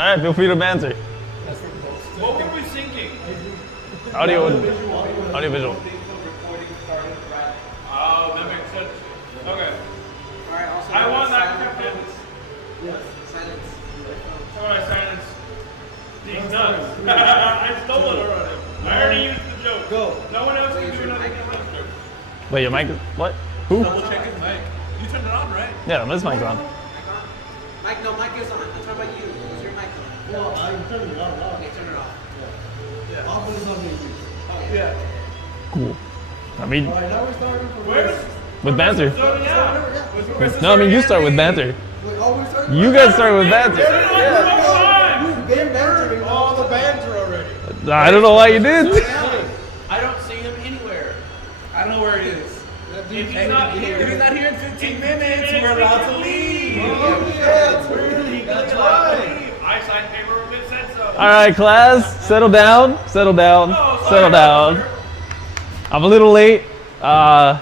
Alright, feel free to banter. What were we thinking? Audio visual. Oh, that makes sense. Okay. Alright, also. I want that cryptid. Yes. Silence. How about I silence these nuts? I stole it already. I already used the joke. Go. No one else can do another joke. Wait, your mic is what? Who? Double check his mic. You turned it on, right? Yeah, this mic's on. Mic on? Mike, no, mic is on. I'm talking about you. Is your mic on? Well, I'm turning it on. Okay, turn it off. Yeah. Off is on me. Yeah. Cool. I mean, All right, now we're starting from Where's with banter. starting out? No, I mean you start with banter. Wait, oh, we're starting. You guys start with banter. You've been bantering all the banter already. I don't know why you did. I don't see him anywhere. I don't know where he is. If he's not If here, he's not here in 15 minutes, we're allowed to leave. Oh, yeah, it's really. That's right. I signed paperwork that said so. All right, class, settle down, settle down, settle down. I'm a little late. I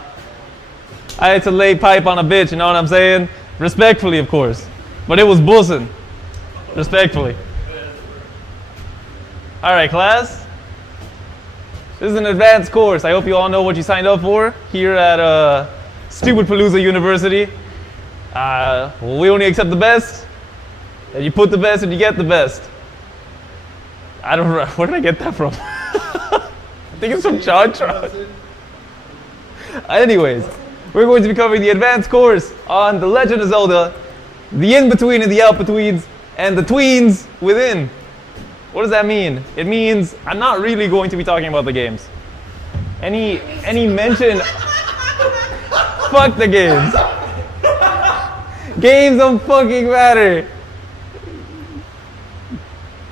had to lay pipe on a bitch, you know what I'm saying? Respectfully, of course. But it was bullshit. Respectfully. All right, class. This is an advanced course. I hope you all know what you signed up for here at Stupidpalooza University. We only accept the best. And you put the best and you get the best. I don't know. Where did I get that from? I think it's from Chantron. Anyways, we're going to be covering the advanced course on The Legend of Zelda, the in-between and the out-betweens, and the tweens within. What does that mean? It means I'm not really going to be talking about the games. Any mention... Fuck the games. Games don't fucking matter.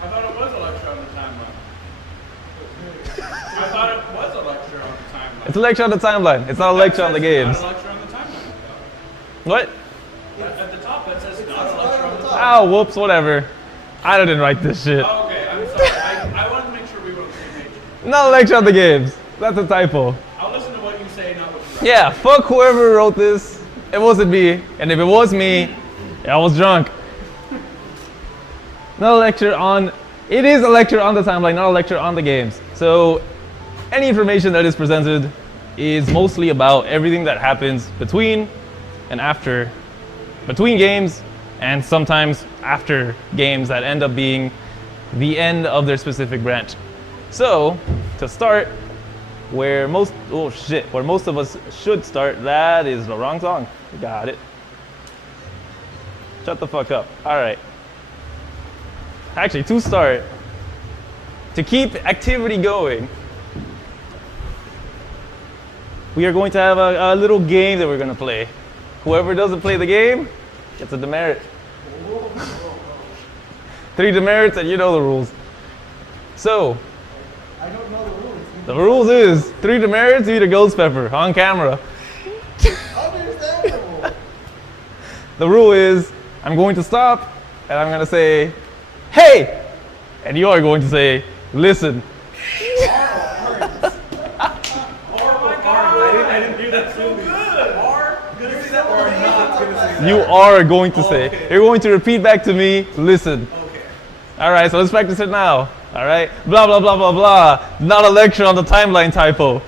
I thought it was a lecture on the timeline. I thought it was a lecture on the timeline. It's a lecture on the timeline. It's not a lecture on the games. It's not a lecture on the timeline. What? At the top it says not a lecture on the timeline. Oh, whoops, whatever. I didn't write this shit. Oh, okay, I'm sorry. I wanted to make sure we were on the same page. Not a lecture on the games. That's a typo. I'll listen to what you say, not what you write. Yeah, fuck whoever wrote this. It wasn't me. And if it was me, I was drunk. Not a lecture on... It is a lecture on the timeline, not a lecture on the games. So, any information that is presented is mostly about everything that happens between and after. Between games, and sometimes after games that end up being the end of their specific branch. So, to start, where most of us should start, that is the wrong song. Got it. Shut the fuck up. All right. Actually, to start, to keep activity going, we are going to have a little game that we're going to play. Whoever doesn't play the game gets a demerit. 3 demerits, and you know the rules. So, I don't know the rules. the rules is 3 demerits, you eat a ghost pepper on camera. Understandable. The rule is I'm going to stop and I'm going to say, hey! And you are going to say, listen. I didn't hear that so good. You are going to say. You're going to repeat back to me, listen. Okay. All right, so let's practice it now. All right? Blah, blah, blah, blah, blah. Not a lecture on the timeline typo.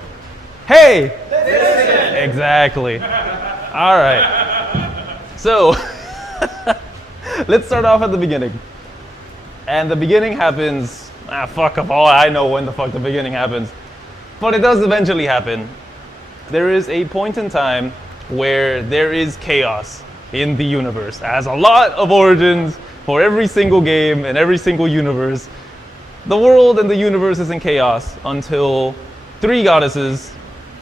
Hey! Listen. Exactly. All right. So, let's start off at the beginning. And the beginning happens, fuck of all I know when the fuck the beginning happens. But it does eventually happen. There is a point in time where there is chaos in the universe. It has a lot of origins for every single game and every single universe. The world and the universe is in chaos until 3 goddesses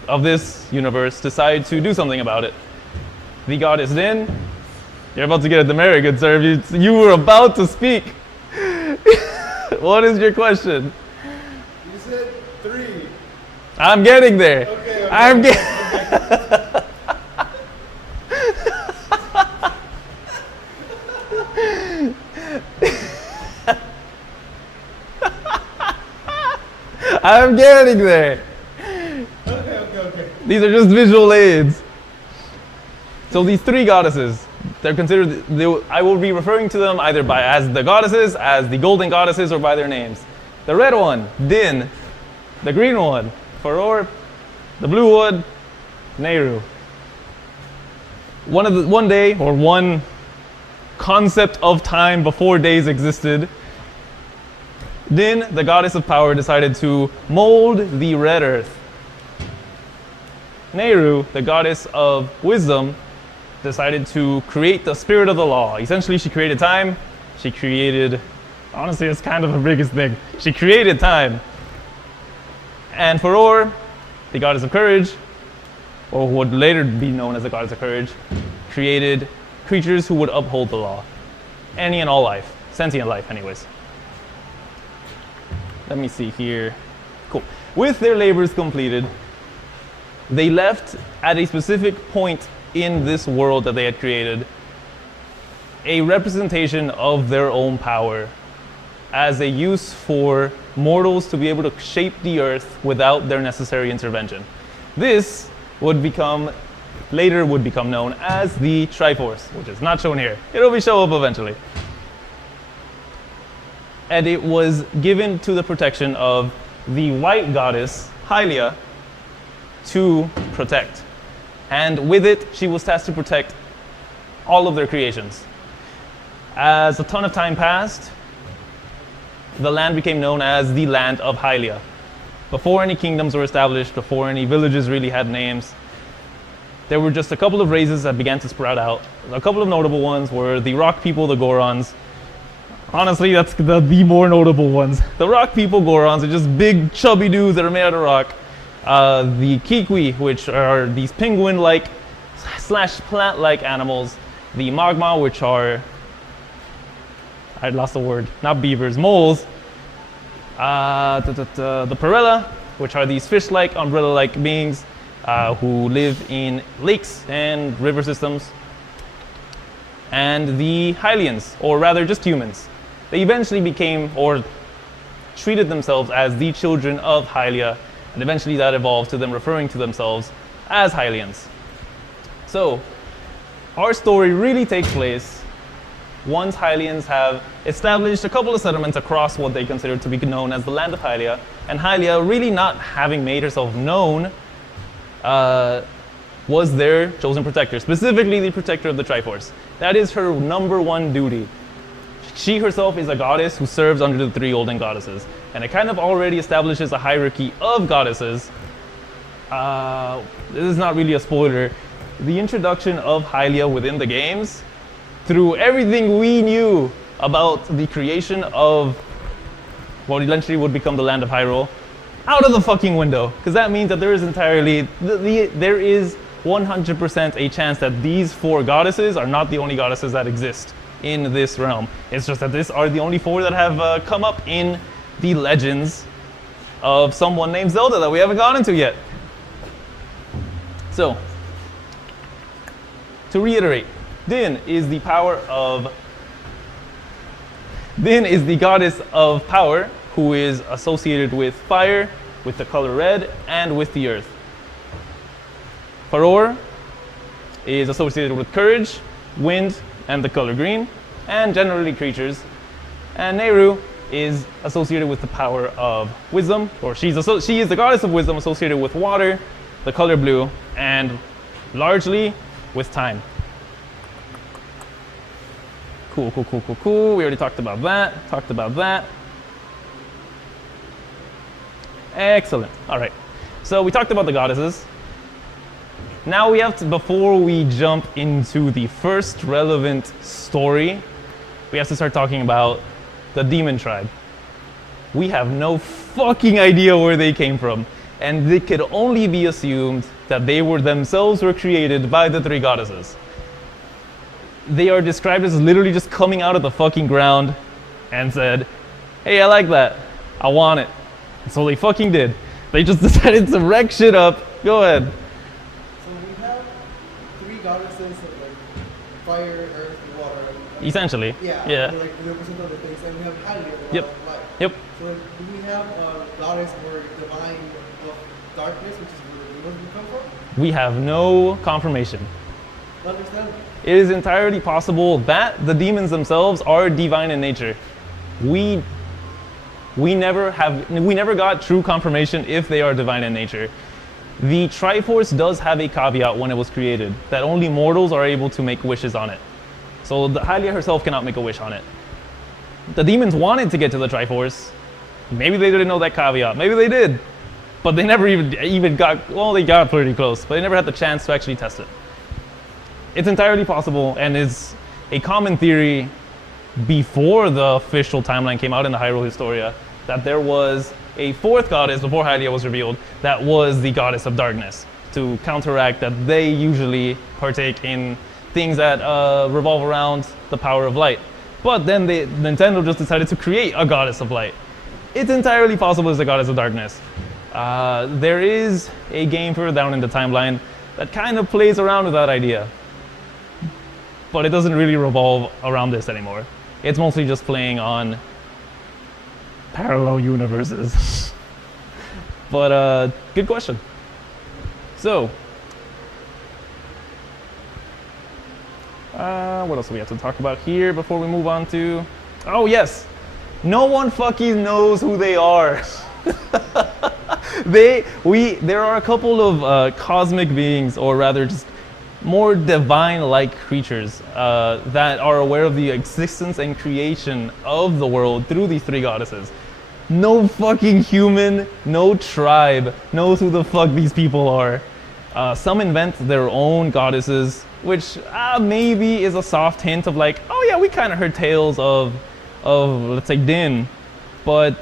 of this universe decide to do something about it. The goddess Din, you're about to get a demerit, good sir. You were about to speak. What is your question? You said 3. I'm getting there. Okay. I'm getting. I'm getting there. Okay. These are just visual aids. So these 3 goddesses they're considered. I will be referring to them either as the goddesses, as the golden goddesses, or by their names. The red one, Din. The green one, Faror. The blue one, Nehru. One day, or one concept of time before days existed, Din, the goddess of power, decided to mold the red earth. Nehru, the goddess of wisdom, decided to create the spirit of the law. Essentially, she created time. She created, honestly, it's kind of the biggest thing. She created time. And Faror, the goddess of courage, or who would later be known as the goddess of courage, created creatures who would uphold the law. Any and all life. Sentient life, anyways. Let me see here. Cool. With their labors completed, they left at a specific point in this world that they had created a representation of their own power as a use for mortals to be able to shape the earth without their necessary intervention. This later would become known as the Triforce, which is not shown here. It'll show up eventually. And it was given to the protection of the white goddess, Hylia, to protect. And with it, she was tasked to protect all of their creations. As a ton of time passed, the land became known as the land of Hylia. Before any kingdoms were established, before any villages really had names, there were just a couple of races that began to sprout out. A couple of notable ones were the rock people, the Gorons. Honestly, that's the more notable ones. The rock people, Gorons, are just big, chubby dudes that are made out of rock. The Kikwi, which are these penguin-like / plant-like animals. The Magma, which are, I lost the word, not beavers, moles. The Perella, which are these fish-like, umbrella-like beings who live in lakes and river systems. And the Hylians, or rather just humans. They eventually became, or treated themselves as the children of Hylia, and eventually that evolved to them referring to themselves as Hylians. So, our story really takes place once Hylians have established a couple of settlements across what they consider to be known as the land of Hylia, and Hylia, really not having made herself known, was their chosen protector, specifically the protector of the Triforce. That is her number one duty. She herself is a goddess who serves under the three golden goddesses, and it kind of already establishes a hierarchy of goddesses. This is not really a spoiler. The introduction of Hylia within the games, through everything we knew about the creation of what eventually would become the land of Hyrule, out of the fucking window. Because that means that there is there is 100% a chance that these four goddesses are not the only goddesses that exist in this realm. It's just that these are the only four that have come up in the legends of someone named Zelda that we haven't gone into yet. So, to reiterate, Din is the goddess of power, who is associated with fire, with the color red, and with the earth. Faror is associated with courage, wind, and the color green, and generally creatures. And Nehru is associated with the power of wisdom, or she is the goddess of wisdom, associated with water, the color blue, and largely with time. Cool. We already talked about that. Excellent. All right. So we talked about the goddesses. Now we have to, before we jump into the first relevant story, we have to start talking about the demon tribe. We have no fucking idea where they came from, and it could only be assumed that they were themselves created by the three goddesses. They are described as literally just coming out of the fucking ground and said, hey, I like that. I want it. And so they fucking did. They just decided to wreck shit up. Go ahead. So we have three goddesses of like fire, earth, and water. Essentially. Yeah. Yeah. Like they represent other things, and we have Hylia, the Yep. god of light. Yep. So do we have a goddess or divine of darkness, which is where the demons come from? We have no confirmation. Understand? It is entirely possible that the demons themselves are divine in nature. We never got true confirmation if they are divine in nature. The Triforce does have a caveat when it was created, that only mortals are able to make wishes on it. So the Hylia herself cannot make a wish on it. The demons wanted to get to the Triforce. Maybe they didn't know that caveat. Maybe they did. But they never even got, well, they got pretty close, but they never had the chance to actually test it. It's entirely possible, and is a common theory before the official timeline came out in the Hyrule Historia, that there was a fourth goddess before Hylia was revealed that was the goddess of darkness, to counteract that they usually partake in things that revolve around the power of light. But then Nintendo just decided to create a goddess of light. It's entirely possible it's a goddess of darkness. There is a game further down in the timeline that kind of plays around with that idea, but it doesn't really revolve around this anymore. It's mostly just playing on parallel universes. But good question. So, what else do we have to talk about here before we move on to? Oh yes, no one fucking knows who they are. There are a couple of cosmic beings, or rather just more divine-like creatures that are aware of the existence and creation of the world through these three goddesses. No fucking human, no tribe knows who the fuck these people are. Some invent their own goddesses, which maybe is a soft hint of like, oh yeah, we kind of heard tales of let's say Din, but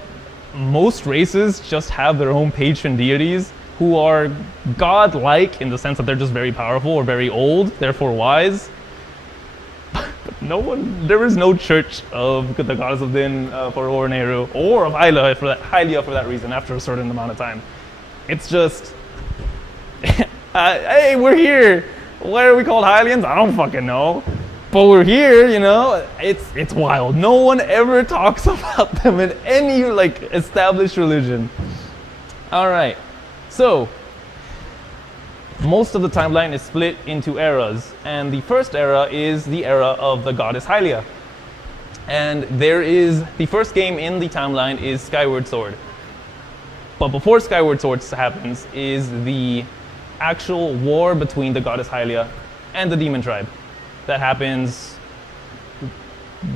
most races just have their own patron deities who are god-like in the sense that they're just very powerful or very old, therefore wise. But there is no church of the goddess of Din for Oroneru, or of Hylia for that reason after a certain amount of time. It's just, hey, we're here. Why are we called Hylians? I don't fucking know. But we're here, you know. It's wild. No one ever talks about them in any like established religion. All right. So, most of the timeline is split into eras, and the first era is the era of the goddess Hylia. And the first game in the timeline is Skyward Sword. But before Skyward Sword happens is the actual war between the goddess Hylia and the demon tribe. That happens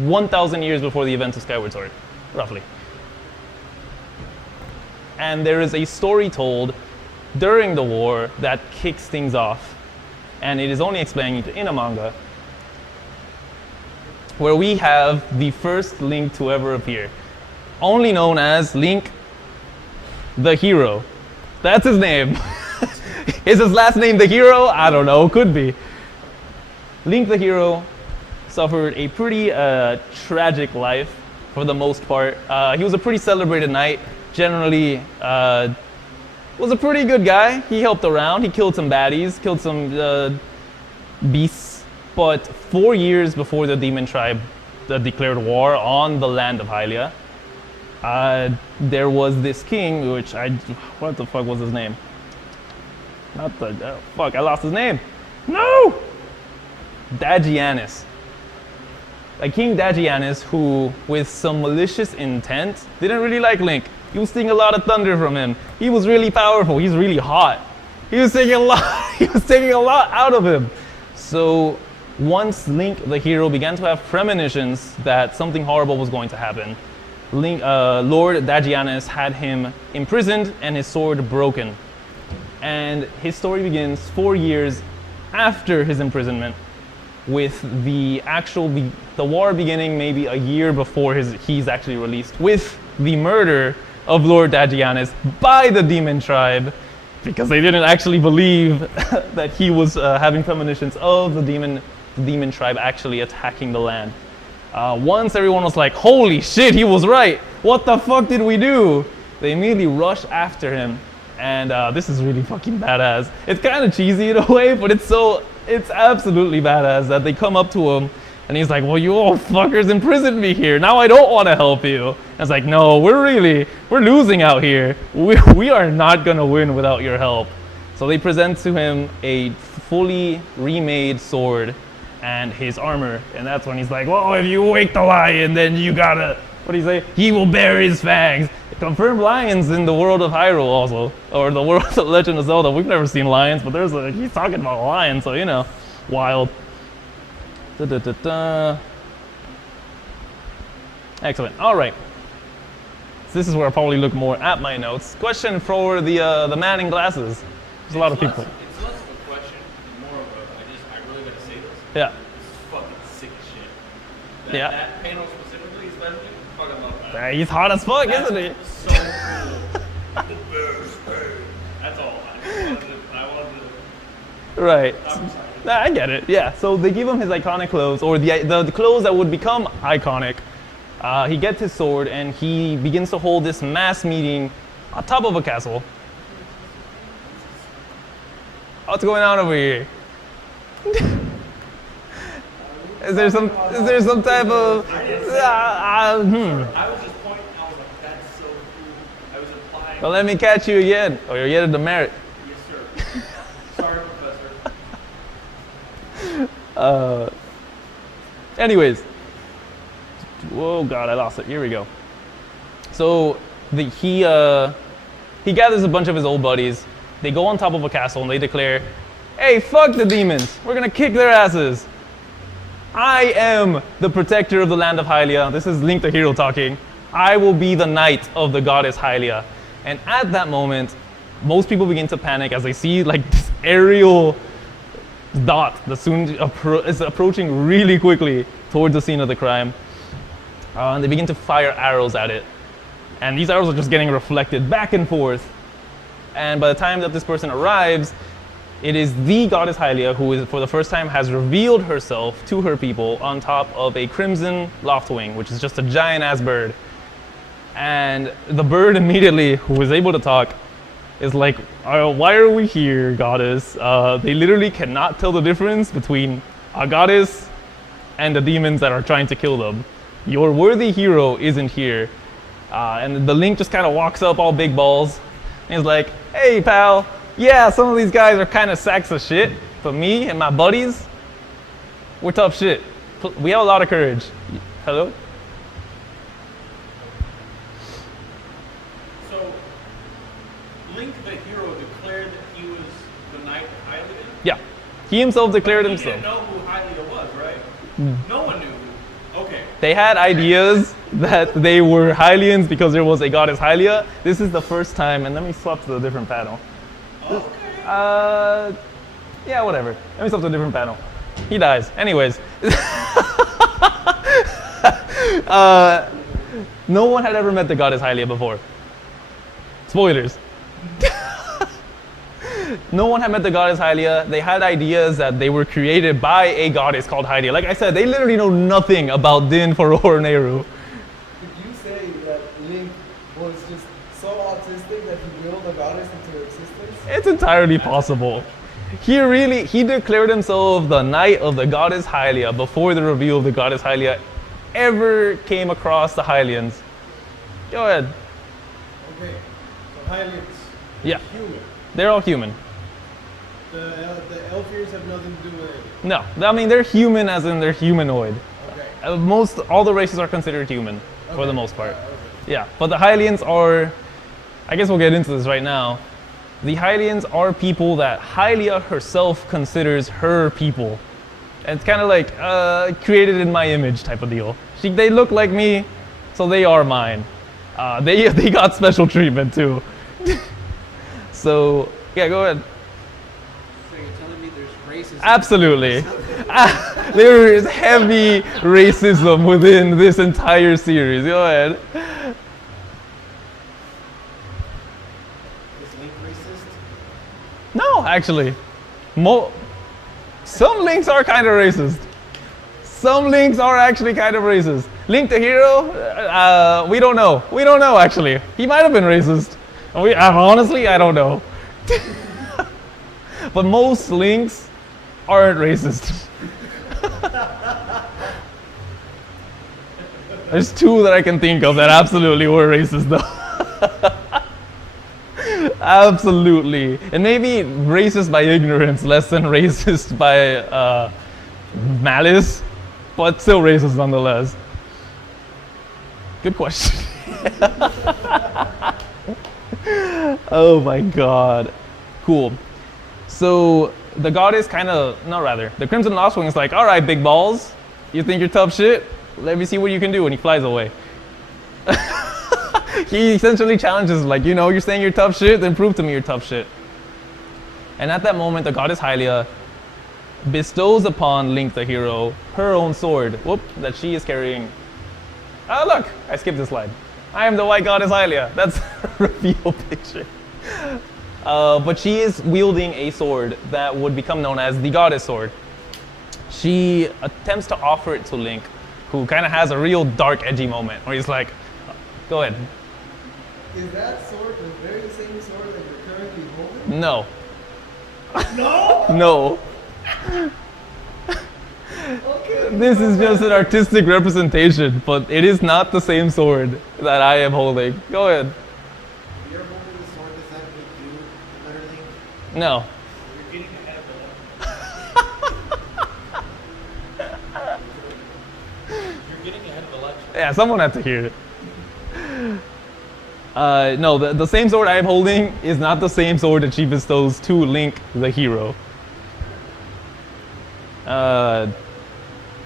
1,000 years before the events of Skyward Sword, roughly. And there is a story told during the war that kicks things off, and it is only explained in a manga, where we have the first Link to ever appear, only known as Link the Hero. That's his name. Is his last name the Hero? I don't know, could be. Link the Hero suffered a pretty tragic life for the most part. He was a pretty celebrated knight, generally was a pretty good guy. He helped around, he killed some baddies, killed some beasts, but 4 years before the demon tribe declared war on the land of Hylia, there was this king, what the fuck was his name? Fuck, I lost his name. No! Dagianus. A King Dagianus who, with some malicious intent, didn't really like Link. He was stealing a lot of thunder from him. He was really powerful. He's really hot. He was taking a lot out of him. So once Link the Hero began to have premonitions that something horrible was going to happen, Lord Dagianus had him imprisoned and his sword broken. And his story begins 4 years after his imprisonment, with the war beginning maybe a year before he's actually released, with the murder of Lord Dagianus by the demon tribe, because they didn't actually believe that he was having premonitions of the demon tribe actually attacking the land. Once everyone was like, holy shit, he was right, what the fuck did we do? They immediately rushed after him, and this is really fucking badass. It's kind of cheesy in a way, but it's absolutely badass that they come up to him and he's like, well, you old fuckers imprisoned me here. Now I don't want to help you. And it's like, no, we're losing out here. We are not going to win without your help. So they present to him a fully remade sword and his armor. And that's when he's like, well, if you wake the lion, then you gotta, what do you say? He will bear his fangs. Confirmed lions in the world of Hyrule also, or the world of Legend of Zelda. We've never seen lions, but he's talking about a lion, so you know, wild. Excellent. All right. So this is where I'll probably look more at my notes. Question for the man in glasses. There's a lot of people. It's less of a question, more of a, I really gotta say this. Yeah. This is fucking sick as shit. Yeah. That panel specifically, especially, fucking love that. He's hot as fuck, That's isn't he? so cool. That's all. I wanted to. Right. I'm excited. Nah, I get it. Yeah. So they give him his iconic clothes, or the clothes that would become iconic. He gets his sword and he begins to hold this mass meeting on top of a castle. What's going on over here? Is there some type of? I was just pointing. I was like, that's so cool. I was implying. Well, let me catch you again. Oh, you're yet a demerit. Yes, sir. Sorry, Professor. Anyways. Whoa, God, I lost it. Here we go. So he gathers a bunch of his old buddies. They go on top of a castle and they declare, hey, fuck the demons. We're going to kick their asses. I am the protector of the land of Hylia. This is Link the Hero talking. I will be the knight of the goddess Hylia. And at that moment, most people begin to panic as they see like this aerial dot that soon is approaching really quickly towards the scene of the crime. And they begin to fire arrows at it. And these arrows are just getting reflected back and forth. And by the time that this person arrives, it is the goddess Hylia who is, for the first time, has revealed herself to her people on top of a crimson loftwing, which is just a giant-ass bird. And the bird immediately, who is able to talk, is like, why are we here, goddess? They literally cannot tell the difference between a goddess and the demons that are trying to kill them. Your worthy hero isn't here. And the Link just kind of walks up all big balls. And he's like, hey, pal. Yeah, some of these guys are kind of sacks of shit. But me and my buddies, we're tough shit. We have a lot of courage. Hello? So, Link the hero declared that he was the knight of Hylia? Yeah. He himself declared He himself. didn't know who Hylia was, right? No one knew who. Okay. They had ideas that they were Hylians because there was a goddess Hylia. This is the first time, and let me swap to a different panel. Okay. Yeah, whatever. Let me swap to a different panel. He dies. Anyways. No one had ever met the goddess Hylia before. Spoilers. No one had met the goddess Hylia. They had ideas that they were created by a goddess called Hylia. Like I said, they literally know nothing about Din, Faroe, or Nehru. Could you say that Link was just so autistic that he willed a goddess into existence? It's entirely possible. He declared himself the knight of the goddess Hylia before the reveal of the goddess Hylia ever came across the Hylians. Go ahead. Okay, so Hylians, Yeah, human. they're all human. The Elfirs have nothing to do with it. No, I mean they're human as in they're humanoid. Okay. All the races are considered human for the most part. Okay. Yeah, but the Hylians are, I guess we'll get into this right now. The Hylians are people that Hylia herself considers her people. And it's kind of like created in my image type of deal. They look like me, so they are mine. They got special treatment too. So yeah, go ahead. So you're telling me there's racism? Absolutely. There is heavy racism within this entire series. Go ahead. Is Link racist? No, actually. Some Links are kind of racist. Some Links are actually kind of racist. Link the hero, we don't know. We don't know, actually. He might have been racist. Honestly, I don't know. But most Links aren't racist. There's two that I can think of that absolutely were racist, though. Absolutely. And maybe racist by ignorance, less than racist by malice, but still racist nonetheless. Good question. Oh my god. Cool. So the goddess the Crimson Lost Wing is like, alright, big balls, you think you're tough shit? Let me see what you can do, and he flies away. He essentially challenges, like, you're saying you're tough shit, then prove to me you're tough shit. And at that moment, the goddess Hylia bestows upon Link the hero her own sword, that she is carrying. Oh look, I skipped this slide. I am the white goddess Hylia. That's a reveal picture. But she is wielding a sword that would become known as the goddess sword. She attempts to offer it to Link, who kind of has a real dark, edgy moment where he's like, go ahead. Is that sword the very same sword that you're currently holding? No. No? No. Okay. This is just an artistic representation, but it is not the same sword that I am holding. Go ahead. You're holding the sword, does that make you literally? No. You're getting ahead of the You're getting ahead of the lecture. Yeah, someone had to hear it. No, the same sword I am holding is not the same sword that she bestows to Link the hero.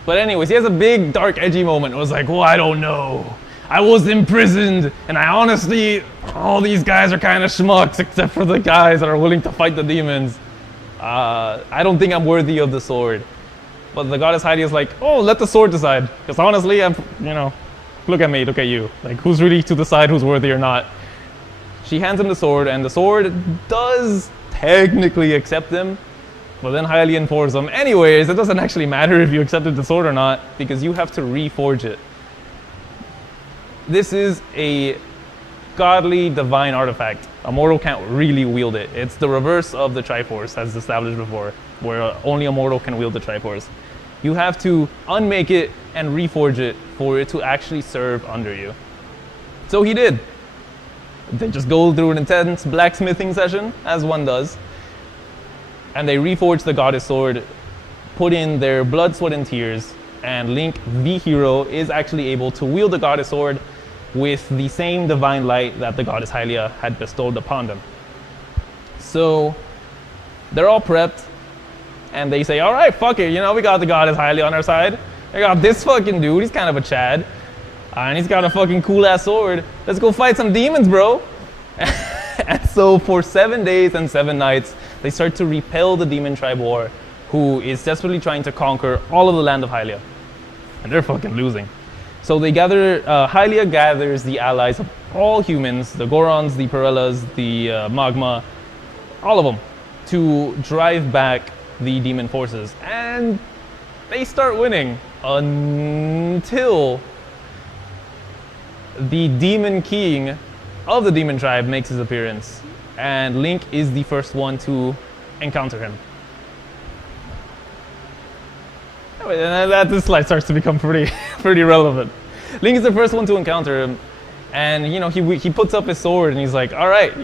But anyways, he has a big, dark, edgy moment. It was like, well, I don't know. I was imprisoned, and I honestly, all these guys are kind of schmucks, except for the guys that are willing to fight the demons. I don't think I'm worthy of the sword. But the goddess Heidi is like, oh, let the sword decide. Because honestly, look at me, look at you. Like, who's really to decide who's worthy or not? She hands him the sword, and the sword does technically accept him. But then Hylia informs him, anyways, it doesn't actually matter if you accepted the sword or not, because you have to reforge it. This is a godly, divine artifact. A mortal can't really wield it. It's the reverse of the Triforce, as established before, where only a mortal can wield the Triforce. You have to unmake it and reforge it for it to actually serve under you. So he did. They just go through an intense blacksmithing session, as one does. And they reforge the goddess sword, put in their blood, sweat, and tears, and Link, the hero, is actually able to wield the goddess sword with the same divine light that the goddess Hylia had bestowed upon them. So they're all prepped, and they say, all right, fuck it, we got the goddess Hylia on our side. We got this fucking dude, he's kind of a Chad, and he's got a fucking cool-ass sword. Let's go fight some demons, bro. And so for 7 days and 7 nights, they start to repel the demon tribe war, who is desperately trying to conquer all of the land of Hylia. And they're fucking losing. So they Hylia gathers the allies of all humans, the Gorons, the Pirellas, the Magma, all of them, to drive back the demon forces. And they start winning until the demon king of the demon tribe makes his appearance, and Link is the first one to encounter him. And this slide starts to become pretty relevant. Link is the first one to encounter him, and he puts up his sword and he's like, all right,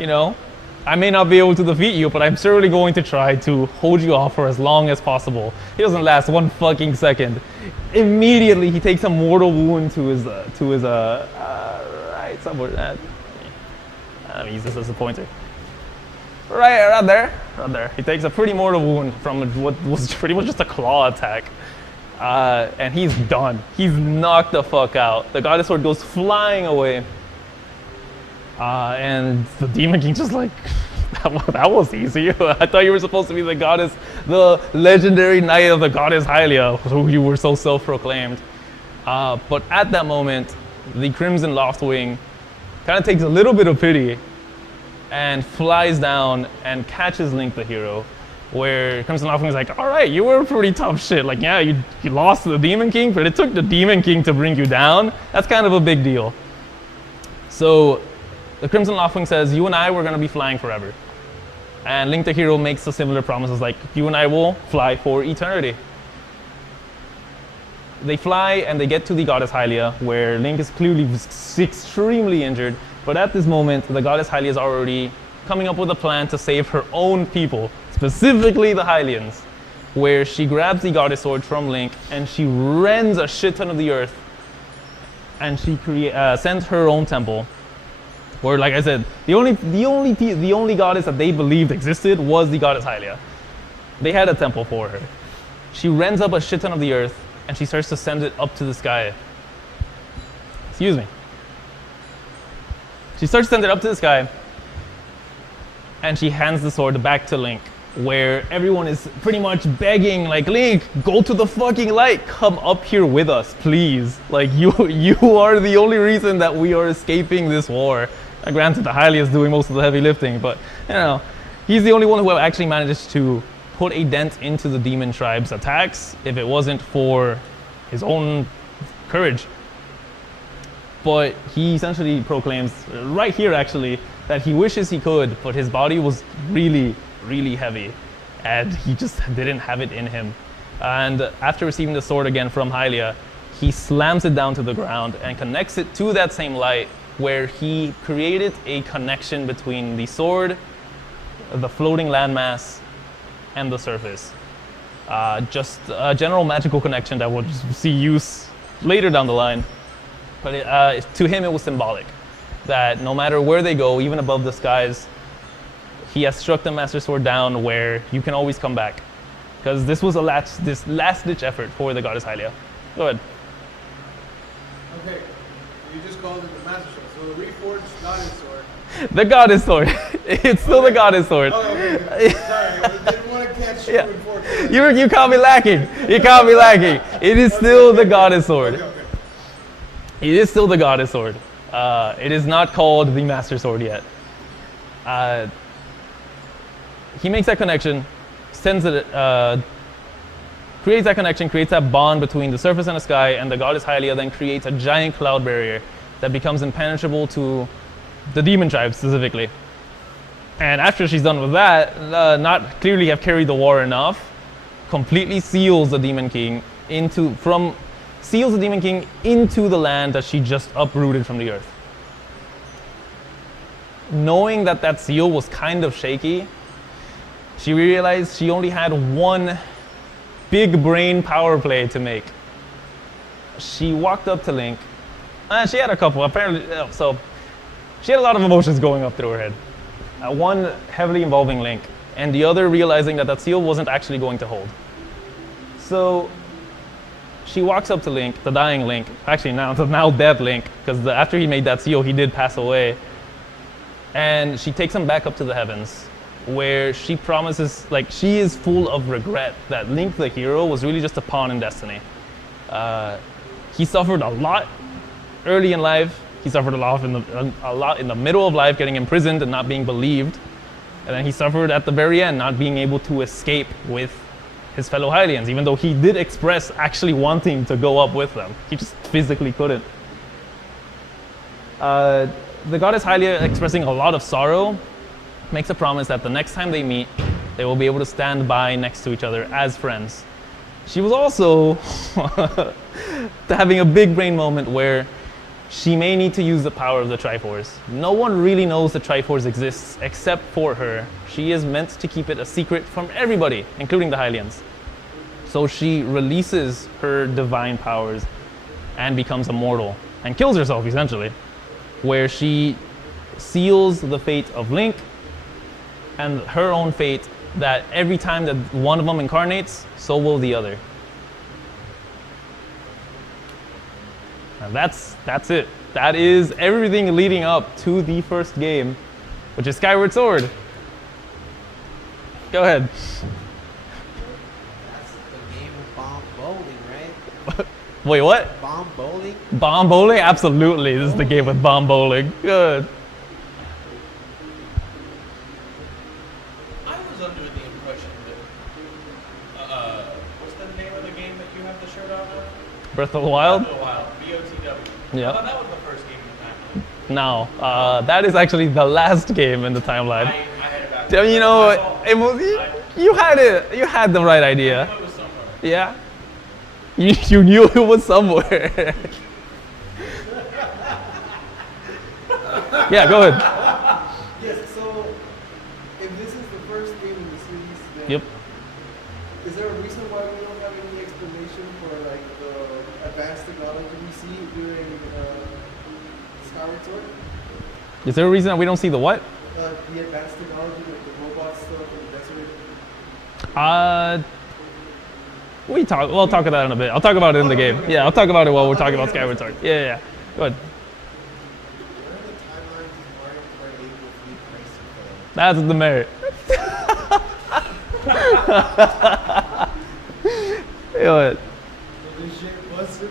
I may not be able to defeat you, but I'm certainly going to try to hold you off for as long as possible. He doesn't last 1 fucking second. Immediately he takes a mortal wound to his right somewhere. Let me use this as a pointer. Right there. He takes a pretty mortal wound from what was pretty much just a claw attack. And he's done. He's knocked the fuck out. The goddess sword goes flying away. And the demon king just like, that was easy. I thought you were supposed to be the goddess, the legendary knight of the goddess Hylia, who you were so self-proclaimed. But at that moment, the Crimson Lost Wing kind of takes a little bit of pity and flies down and catches Link the hero, where Crimson Lost Wing is like, all right, you were pretty tough shit. Like, yeah, you lost to the Demon King, but it took the Demon King to bring you down. That's kind of a big deal. So the Crimson Lost Wing says, you and I, we're going to be flying forever. And Link the hero makes a similar promises like, you and I will fly for eternity. They fly and they get to the goddess Hylia, where Link is clearly extremely injured. But at this moment, the goddess Hylia is already coming up with a plan to save her own people, specifically the Hylians, where she grabs the goddess sword from Link and she rends a shit ton of the earth, and she sends her own temple. Where, like I said, the only goddess that they believed existed was the goddess Hylia. They had a temple for her. She rends up a shit ton of the earth and she starts to send it up to the sky. Excuse me. She starts to send it up to the sky, and she hands the sword back to Link, where everyone is pretty much begging, like, Link, go to the fucking light, come up here with us, please. Like, you are the only reason that we are escaping this war. Granted, the Hylia is doing most of the heavy lifting, but, you know, he's the only one who actually managed to put a dent into the demon tribe's attacks, if it wasn't for his own courage. But he essentially proclaims, right here actually, that he wishes he could, but his body was really, really heavy, and he just didn't have it in him. And after receiving the sword again from Hylia, he slams it down to the ground and connects it to that same light, where he created a connection between the sword, the floating landmass, and the surface. Just a general magical connection that we'll see use later down the line. But to him, it was symbolic that no matter where they go, even above the skies, he has struck the Master Sword down where you can always come back. Because this was this last-ditch effort for the goddess Hylia. Go ahead. Okay, you just called it the Master Sword, so the reforged goddess sword. The goddess sword. It's still the goddess sword. Oh, okay. Sorry, I didn't want to catch you Yeah. before. You caught me lacking. You caught me lacking. It is still the goddess sword. Okay. It is still the goddess sword. It is not called the Master Sword yet. He makes that connection, sends it, creates that connection, creates that bond between the surface and the sky, and the goddess Hylia then creates a giant cloud barrier that becomes impenetrable to the demon tribe specifically. And after she's done with that, not clearly have carried the war enough, completely seals the Demon King into the land that she just uprooted from the earth. Knowing that that seal was kind of shaky, she realized she only had one big brain power play to make. She walked up to Link. She had a couple, apparently, so she had a lot of emotions going up through her head. One heavily involving Link, and the other realizing that that seal wasn't actually going to hold. So she walks up to Link, the dying Link, actually now dead Link, because after he made that seal, he did pass away. And she takes him back up to the heavens, where she promises, like, she is full of regret that Link the hero was really just a pawn in destiny. He suffered a lot early in life. He suffered a lot in the middle of life, getting imprisoned and not being believed. And then he suffered at the very end, not being able to escape with his fellow Hylians, even though he did express actually wanting to go up with them. He just physically couldn't. The goddess Hylia, expressing a lot of sorrow, makes a promise that the next time they meet, they will be able to stand by next to each other as friends. She was also having a big brain moment where she may need to use the power of the Triforce. No one really knows the Triforce exists except for her. She is meant to keep it a secret from everybody, including the Hylians. So she releases her divine powers and becomes immortal and kills herself, essentially, where she seals the fate of Link and her own fate, that every time that one of them incarnates, so will the other. And that's it. That is everything leading up to the first game, which is Skyward Sword. Go ahead. That's the game of bomb bowling, right? Wait, what? Bomb bowling? Bomb bowling? Absolutely. This is the game with bomb bowling. Good. I was under the impression that, what's the name of the game that you have the shirt on? Breath of the Wild? Breath of the Wild, BOTW. Yeah. I thought that was the first game in the timeline. No, that is actually the last game in the timeline. I had it back. You know, it was, you had the right idea. It was somewhere. Yeah. You knew it was somewhere. Yeah, go ahead. Yes, so during Skyward Sword? Is there a reason that we don't see the what? The advanced technology, like the robot stuff in the desert. We'll talk about that in a bit. I'll talk about it in the game. Yeah, I'll talk about it while we're talking about Skyward Sword. Yeah. Go ahead. Where are the timelines of Mario Kart 8 with Leaf Racing for? That's the merit. Yo, This shit busted.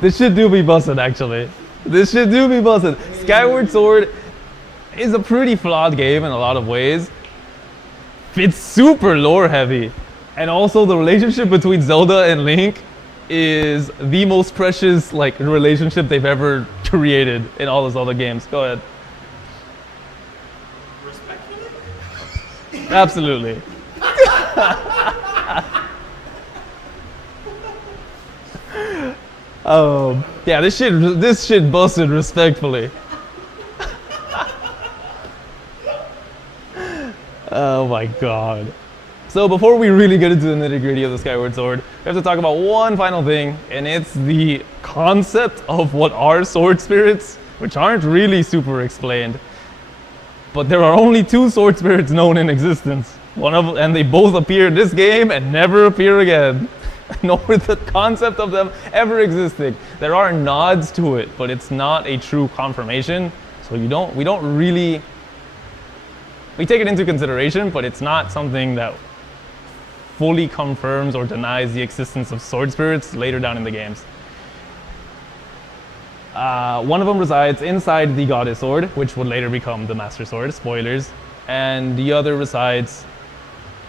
this shit do be busted, actually. This shit do be busted. Skyward Sword is a pretty flawed game in a lot of ways. It's super lore heavy. And also the relationship between Zelda and Link is the most precious like relationship they've ever created in all those other games. Go ahead. Respectfully? Absolutely. Yeah, this shit busted respectfully. Oh my god. So before we really get into the nitty-gritty of the Skyward Sword, we have to talk about one final thing, and it's the concept of what are sword spirits, which aren't really super explained. But there are only two sword spirits known in existence. And they both appear in this game and never appear again. Nor the concept of them ever existing. There are nods to it, but it's not a true confirmation. So we take it into consideration, but it's not something that fully confirms or denies the existence of sword spirits later down in the games. One of them resides inside the Goddess Sword, which would later become the Master Sword, spoilers, and the other resides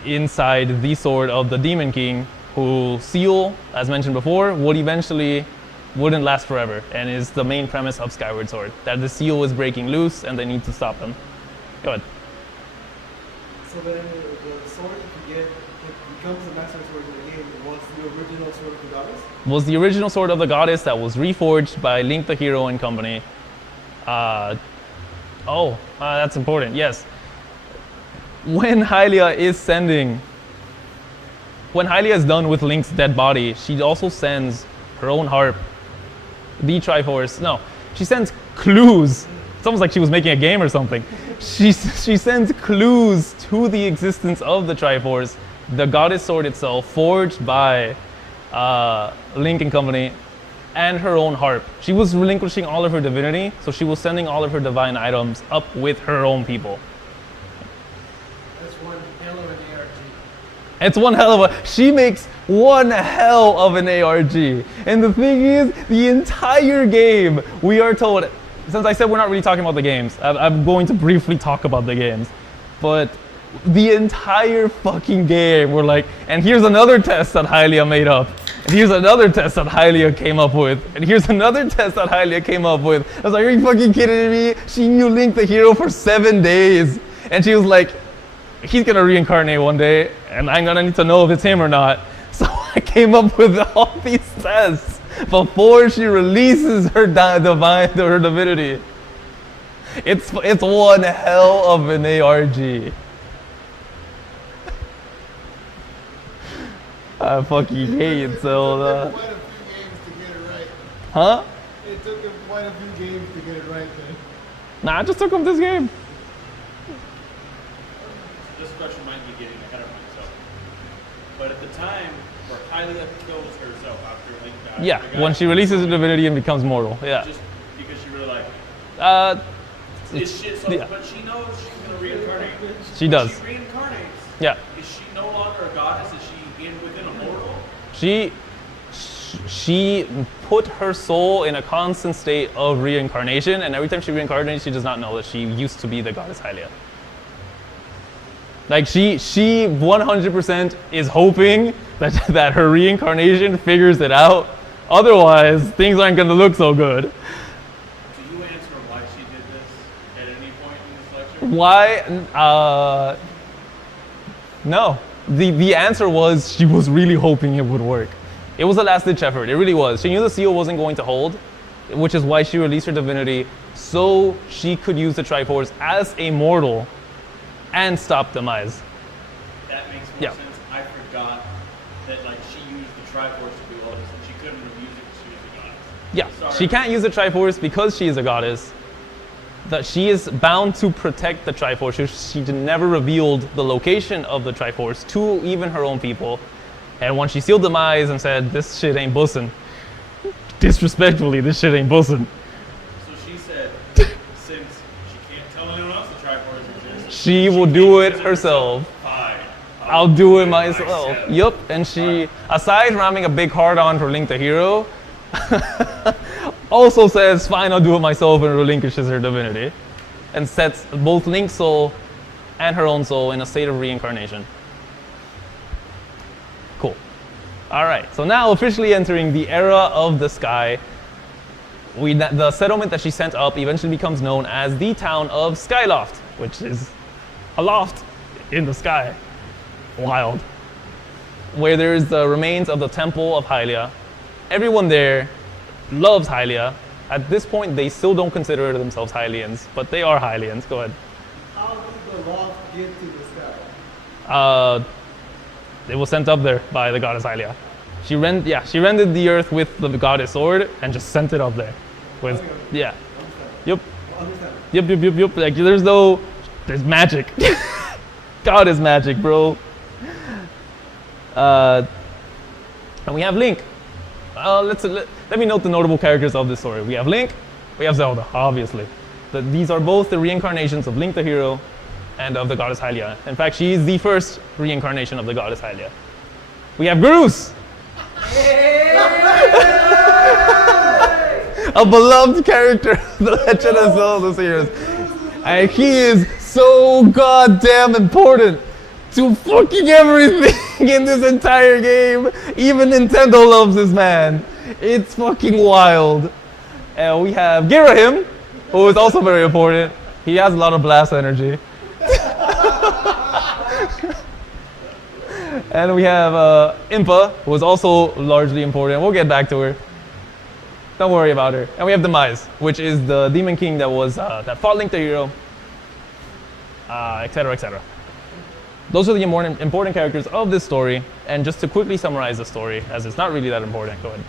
inside the sword of the Demon King, whose seal, as mentioned before, wouldn't last forever, and is the main premise of Skyward Sword, that the seal is breaking loose and they need to stop them. Go ahead. So then the sword you get, it becomes the Master Sword in the game. Was the original Sword of the Goddess? Was the original Sword of the Goddess that was reforged by Link the Hero and company. That's important, yes. When Hylia is done with Link's dead body, she also sends her own harp, the Triforce. No, she sends clues. It's almost like she was making a game or something. She sends clues to the existence of the Triforce, the Goddess Sword itself, forged by Link and company, and her own harp. She was relinquishing all of her divinity, so she was sending all of her divine items up with her own people. That's one hell of an ARG. It's one hell of a... She makes one hell of an ARG. And the thing is, the entire game, we are told... Since I said we're not really talking about the games, I'm going to briefly talk about the games. But the entire fucking game, we're like, and here's another test that Hylia made up. And here's another test that Hylia came up with. And here's another test that Hylia came up with. I was like, are you fucking kidding me? She knew Link the Hero for 7 days. And she was like, he's gonna reincarnate one day, and I'm gonna need to know if it's him or not. So I came up with all these tests before she releases her divinity. It's one hell of an ARG. I fucking hate Zelda. Quite a few games to get it right. Huh? It took him quite a few games to get it right, man. Nah, I just took him this game. This question might be getting ahead of myself. But at the time where Hylia kills herself after Link dies, Yeah, when she releases her divinity and becomes mortal. Yeah. just because she really liked it. It's, It's shit, so, yeah. but she knows she's gonna reincarnate. She When does. she reincarnates, Yeah. is she no longer a goddess? Is she within a mortal? She put her soul in a constant state of reincarnation, and every time she reincarnates, she does not know that she used to be the goddess Hylia. Like she 100% is hoping that her reincarnation figures it out. Otherwise, things aren't gonna look so good. Do you answer why she did this at any point in this lecture? Why? No. The answer was she was really hoping it would work. It was a last-ditch effort. It really was. She knew the seal wasn't going to hold, which is why she released her divinity, so she could use the Triforce as a mortal and stop Demise. That makes more Yeah. sense. I forgot that like she used the Yeah, Sorry. she can't use the Triforce because she is a goddess. That she is bound to protect the Triforce. She never revealed the location of the Triforce to even her own people. And when she sealed them eyes and said, "This shit ain't bussin'," disrespectfully, "This shit ain't bussin'," So she said, since she can't tell anyone else the Triforce exists, she will do it use herself. Fine. I'll do it myself. Yup. And she, aside from having a big heart on for Link the Hero, also says, "Fine, I'll do it myself," and relinquishes her divinity, and sets both Link's soul and her own soul in a state of reincarnation. Cool. All right. So now, officially entering the era of the sky, the settlement that she sent up eventually becomes known as the town of Skyloft, which is a loft in the sky. Wild. Where there's the remains of the temple of Hylia. Everyone there loves Hylia. At this point, they still don't consider themselves Hylians, but they are Hylians. Go ahead. How did the loft get to the sky? It was sent up there by the goddess Hylia. She rendered the earth with the goddess sword and just sent it up there. With, yeah. Yep. Understand. Yep. Like, there's magic. God is magic, bro. And we have Link. Let me note the notable characters of this story. We have Link, we have Zelda, obviously. These are both the reincarnations of Link the Hero and of the goddess Hylia. In fact, she is the first reincarnation of the goddess Hylia. We have Groose, a beloved character of the Legend of Zelda series. And he is so goddamn important to fucking everything in this entire game. Even Nintendo loves this man. It's fucking wild. And we have Girahim, who is also very important. He has a lot of blast energy. And we have Impa, who is also largely important. We'll get back to her. Don't worry about her. And we have Demise, which is the Demon King that fought Link the Hero, etc., etc. Those are the important characters of this story. And just to quickly summarize the story, as it's not really that important, go ahead.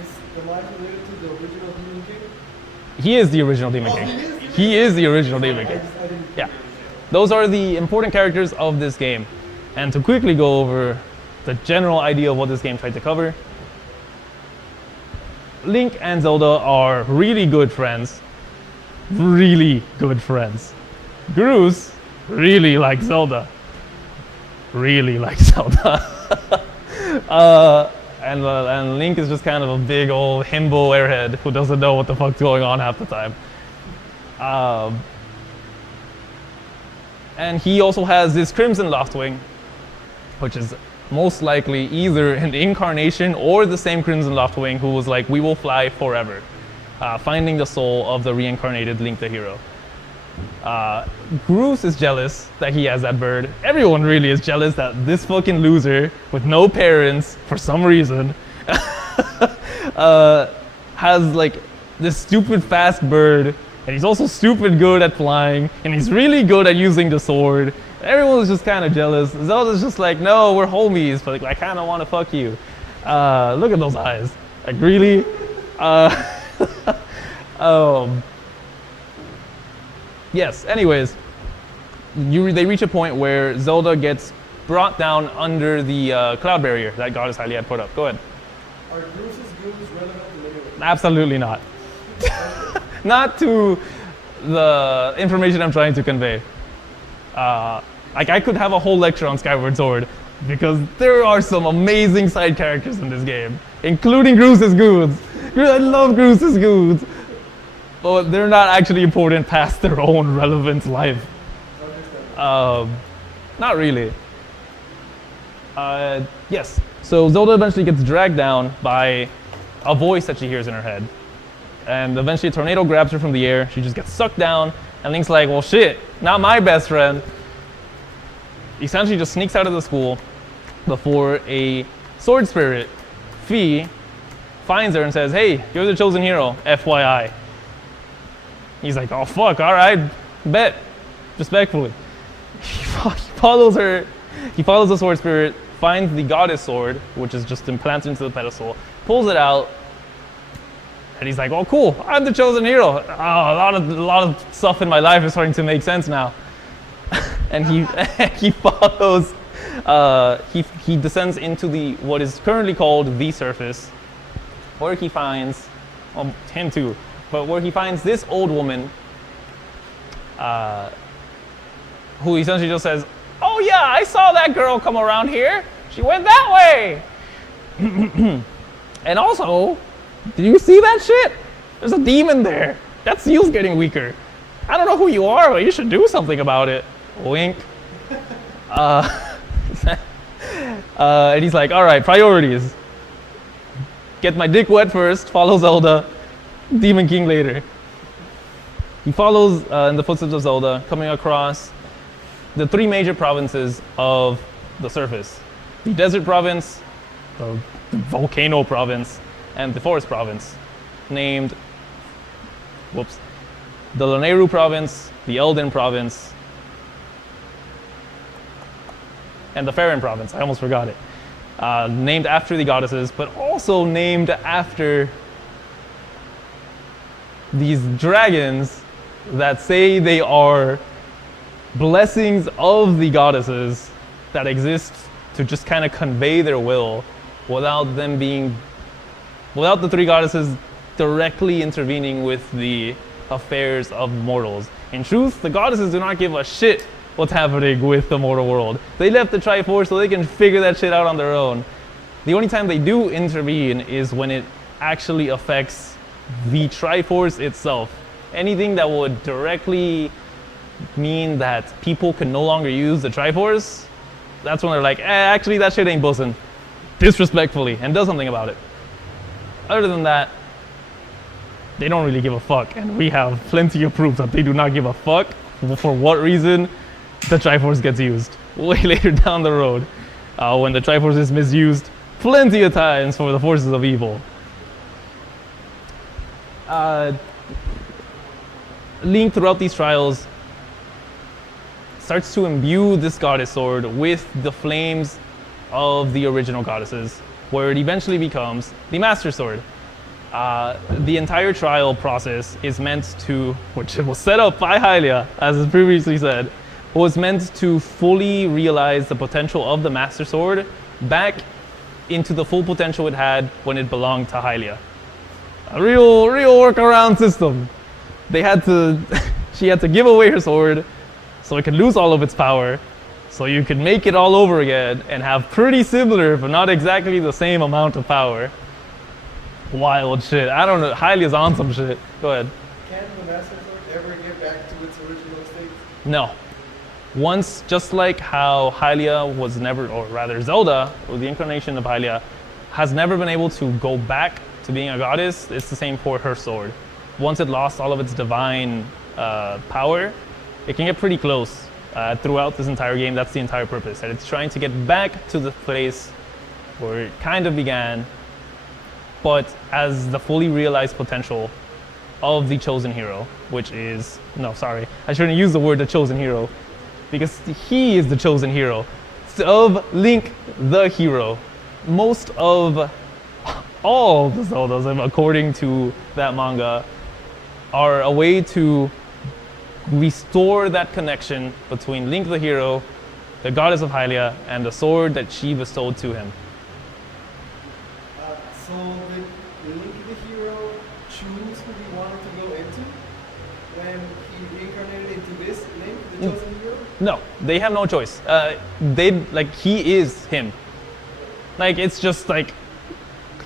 Is the line related to the original Demon King? He is the original Demon King. He is the original Demon King. I didn't. Yeah. Those are the important characters of this game. And to quickly go over the general idea of what this game tried to cover, Link and Zelda are really good friends. Really good friends. Groose really likes Zelda. Really likes Zelda. And Link is just kind of a big old himbo airhead who doesn't know what the fuck's going on half the time. And he also has this Crimson Loftwing, which is most likely either an incarnation or the same Crimson Loftwing who was like, "We will fly forever," finding the soul of the reincarnated Link the Hero. Groose is jealous that he has that bird. Everyone really is jealous that this fucking loser with no parents, for some reason, has like this stupid fast bird, and he's also stupid good at flying, and he's really good at using the sword. Everyone's just kind of jealous. Zelda's just like, "No, we're homies, but like, I kind of want to fuck you." Look at those eyes. Like, really? Yes, anyways, they reach a point where Zelda gets brought down under the cloud barrier that Goddess Hylia had put up. Go ahead. Are Groose's goons relevant in any way? Absolutely not. Not to the information I'm trying to convey. Like, I could have a whole lecture on Skyward Sword because there are some amazing side characters in this game, including Groose's goons. I love Groose's goons. But they're not actually important past their own relevant life. Not really. Yes. So Zelda eventually gets dragged down by a voice that she hears in her head. And eventually a tornado grabs her from the air. She just gets sucked down. And Link's like, "Well, shit, not my best friend." He essentially just sneaks out of the school before a sword spirit, Fi, finds her and says, "Hey, you're the chosen hero, FYI." He's like, "Oh, fuck, all right, bet," respectfully. He follows her. He follows the sword spirit, finds the goddess sword, which is just implanted into the pedestal, pulls it out, And he's like, oh, cool, I'm the chosen hero. Oh, a lot of stuff in my life is starting to make sense now. And he follows, he descends into what is currently called the surface, where he finds, well, him too, but where he finds this old woman, who essentially just says, oh yeah, I saw that girl come around here. She went that way. And also, did you see that shit? There's a demon there. That seal's getting weaker. I don't know who you are, but you should do something about it. Wink. And he's like, all right, priorities. Get my dick wet first, follow Zelda, Demon King later. He follows in the footsteps of Zelda, coming across the 3 major provinces of the surface. The desert province, the volcano province, and the forest province, named, the Laneru province, the Elden province, and the Farron province. I almost forgot it. Named after the goddesses, but also named after these dragons that say they are blessings of the goddesses that exist to just kind of convey their will without the 3 goddesses directly intervening with the affairs of mortals. In truth, the goddesses do not give a shit what's happening with the mortal world. They left the Triforce so they can figure that shit out on their own. The only time they do intervene is when it actually affects the Triforce itself. Anything that would directly mean that people can no longer use the Triforce, that's when they're like, actually that shit ain't bussin'. Disrespectfully, and does something about it. Other than that, they don't really give a fuck, and we have plenty of proof that they do not give a fuck for what reason the Triforce gets used way later down the road, when the Triforce is misused plenty of times for the forces of evil. Link, throughout these trials, starts to imbue this goddess sword with the flames of the original goddesses, where it eventually becomes the Master Sword. The entire trial process is meant to, which was set up by Hylia, as is previously said, was meant to fully realize the potential of the Master Sword back into the full potential it had when it belonged to Hylia. A real workaround system. They had to, she had to give away her sword so it could lose all of its power, so you could make it all over again and have pretty similar, but not exactly the same amount of power. Wild shit. I don't know. Hylia's on some shit. Go ahead. Can the Master Sword ever get back to its original state? No. Once, just like how Hylia was never, or rather Zelda, or the incarnation of Hylia, has never been able to go back to being a goddess, it's the same for her sword. Once it lost all of its divine power, it can get pretty close throughout this entire game. That's the entire purpose. And it's trying to get back to the place where it kind of began, but as the fully realized potential of the chosen hero, which is, no, sorry, I shouldn't use the word the chosen hero, because he is the chosen hero of Link the hero. Most of all the Zeldas, according to that manga, are a way to restore that connection between Link the hero, the goddess of Hylia, and the sword that she bestowed to him. So did Link the hero choose who he wanted to go into when he reincarnated into this Link, the chosen hero? No, they have no choice. He is him. Like, it's just like,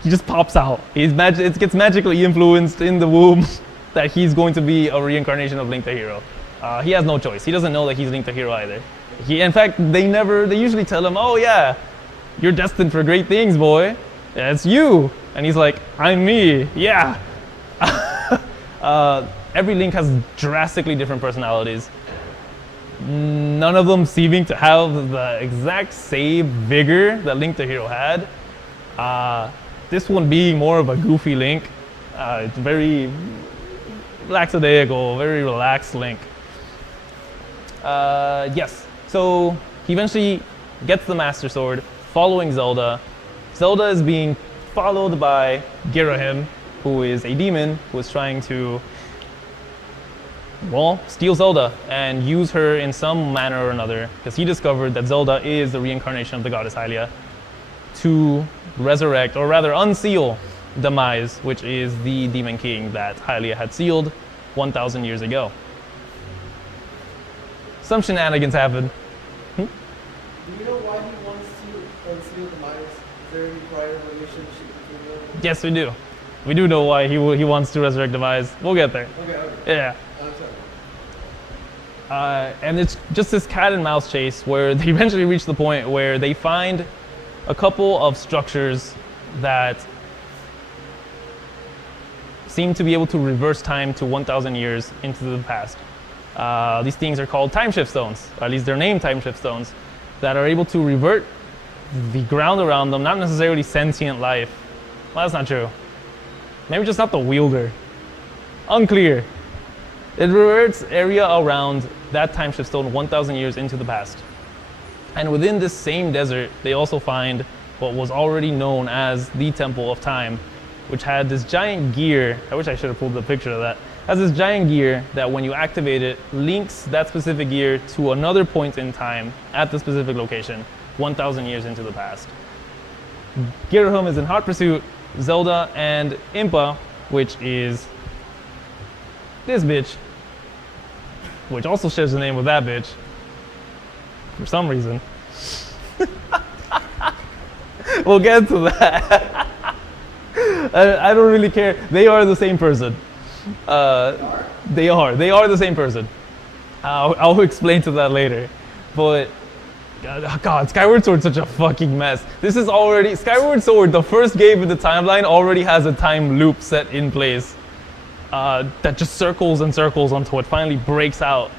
he just pops out. It gets magically influenced in the womb that he's going to be a reincarnation of Link the hero. He has no choice. He doesn't know that he's Link the hero either. In fact, they usually tell him, oh yeah, you're destined for great things, boy. Yeah, it's you. And he's like, I'm me, yeah. Every Link has drastically different personalities. None of them seeming to have the exact same vigor that Link the hero had. This one being more of a goofy Link. It's very lackadaisical, very relaxed Link. Yes, so he eventually gets the Master Sword, following Zelda. Zelda is being followed by Girahim, who is a demon who is trying to, well, steal Zelda and use her in some manner or another, because he discovered that Zelda is the reincarnation of the goddess Hylia, to resurrect, or rather unseal, Demise, which is the demon king that Hylia had sealed 1,000 years ago. Some shenanigans happen. Do you know why he wants to unseal the Demise? Is there any prior relationship between them? Yes, we do. We do know why he wants to resurrect Demise. We'll get there. Okay. Yeah. I'm sorry. And it's just this cat and mouse chase where they eventually reach the point where they find a couple of structures that seem to be able to reverse time to 1,000 years into the past. These things are called time shift stones, or at least they're named time shift stones, that are able to revert the ground around them, not necessarily sentient life. Well, that's not true. Maybe just not the wielder. Unclear. It reverts area around that time shift stone 1,000 years into the past. And within this same desert, they also find what was already known as the Temple of Time, which had this giant gear. I wish I should have pulled the picture of that. Has this giant gear that when you activate it, links that specific gear to another point in time at the specific location, 1,000 years into the past. Girahum is in hot pursuit. Zelda and Impa, which is this bitch, which also shares the name with that bitch, for some reason. We'll get to that. I don't really care. They are the same person. They are the same person. I'll explain to that later. But God, Skyward Sword's such a fucking mess. This is already Skyward Sword. The first game in the timeline already has a time loop set in place that just circles and circles until it finally breaks out.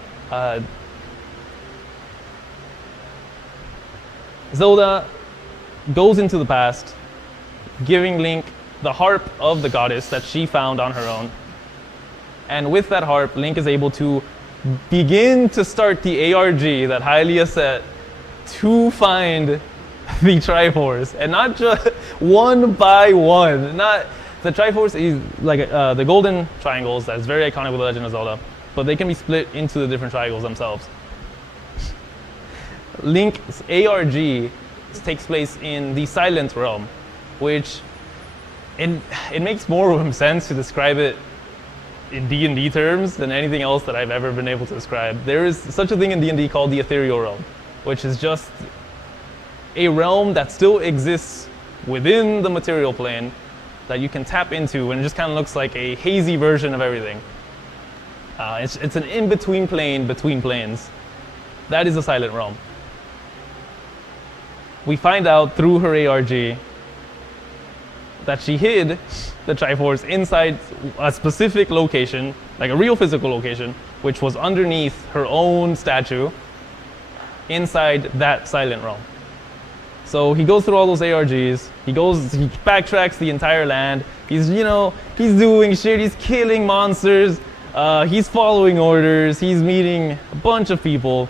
Zelda goes into the past, giving Link the harp of the goddess that she found on her own. And with that harp, Link is able to begin to start the ARG that Hylia set to find the Triforce. And not just one by one. Not the Triforce is like the golden triangles that's very iconic with The Legend of Zelda, but they can be split into the different triangles themselves. Link's ARG takes place in the Silent Realm, which it makes more sense to describe it in D&D terms than anything else that I've ever been able to describe. There is such a thing in D&D called the Ethereal Realm, which is just a realm that still exists within the material plane that you can tap into, and it just kind of looks like a hazy version of everything. It's an in-between plane between planes. That is the Silent Realm. We find out through her ARG that she hid the Triforce inside a specific location, like a real physical location, which was underneath her own statue inside that Silent Realm. So he goes through all those ARGs, he backtracks the entire land, he's doing shit, he's killing monsters, he's following orders, he's meeting a bunch of people,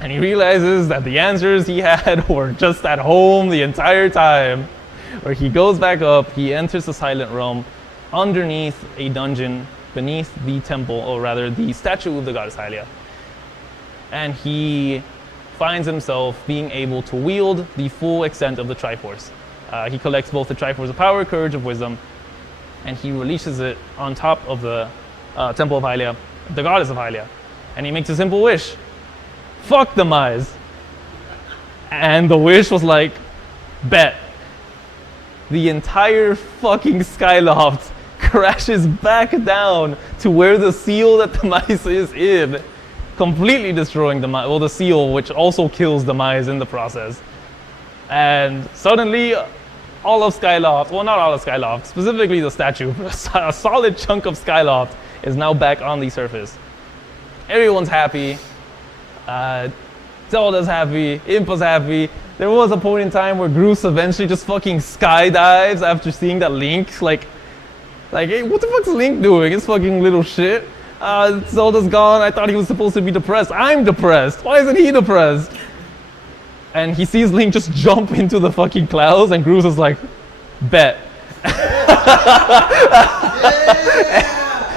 and he realizes that the answers he had were just at home the entire time. Where he goes back up, he enters the Silent Realm underneath a dungeon beneath the temple, or rather the statue of the goddess Hylia. And he finds himself being able to wield the full extent of the Triforce. He collects both the Triforce of Power, Courage of Wisdom, and he releases it on top of the temple of Hylia, the goddess of Hylia. And he makes a simple wish. Fuck Demise. And the wish was like, bet. The entire fucking Skyloft crashes back down to where the seal that Demise is in, completely destroying Demise, well, the seal, which also kills Demise in the process. And suddenly, all of Skyloft, well, not all of Skyloft, specifically the statue, a solid chunk of Skyloft is now back on the surface. Everyone's happy. Zelda's happy. Impa's happy. There was a point in time where Groose eventually just fucking skydives after seeing that Link, like, hey, what the fuck's Link doing? It's fucking little shit. Zelda's gone. I thought he was supposed to be depressed. I'm depressed. Why isn't he depressed? And he sees Link just jump into the fucking clouds, and Groose is like, bet.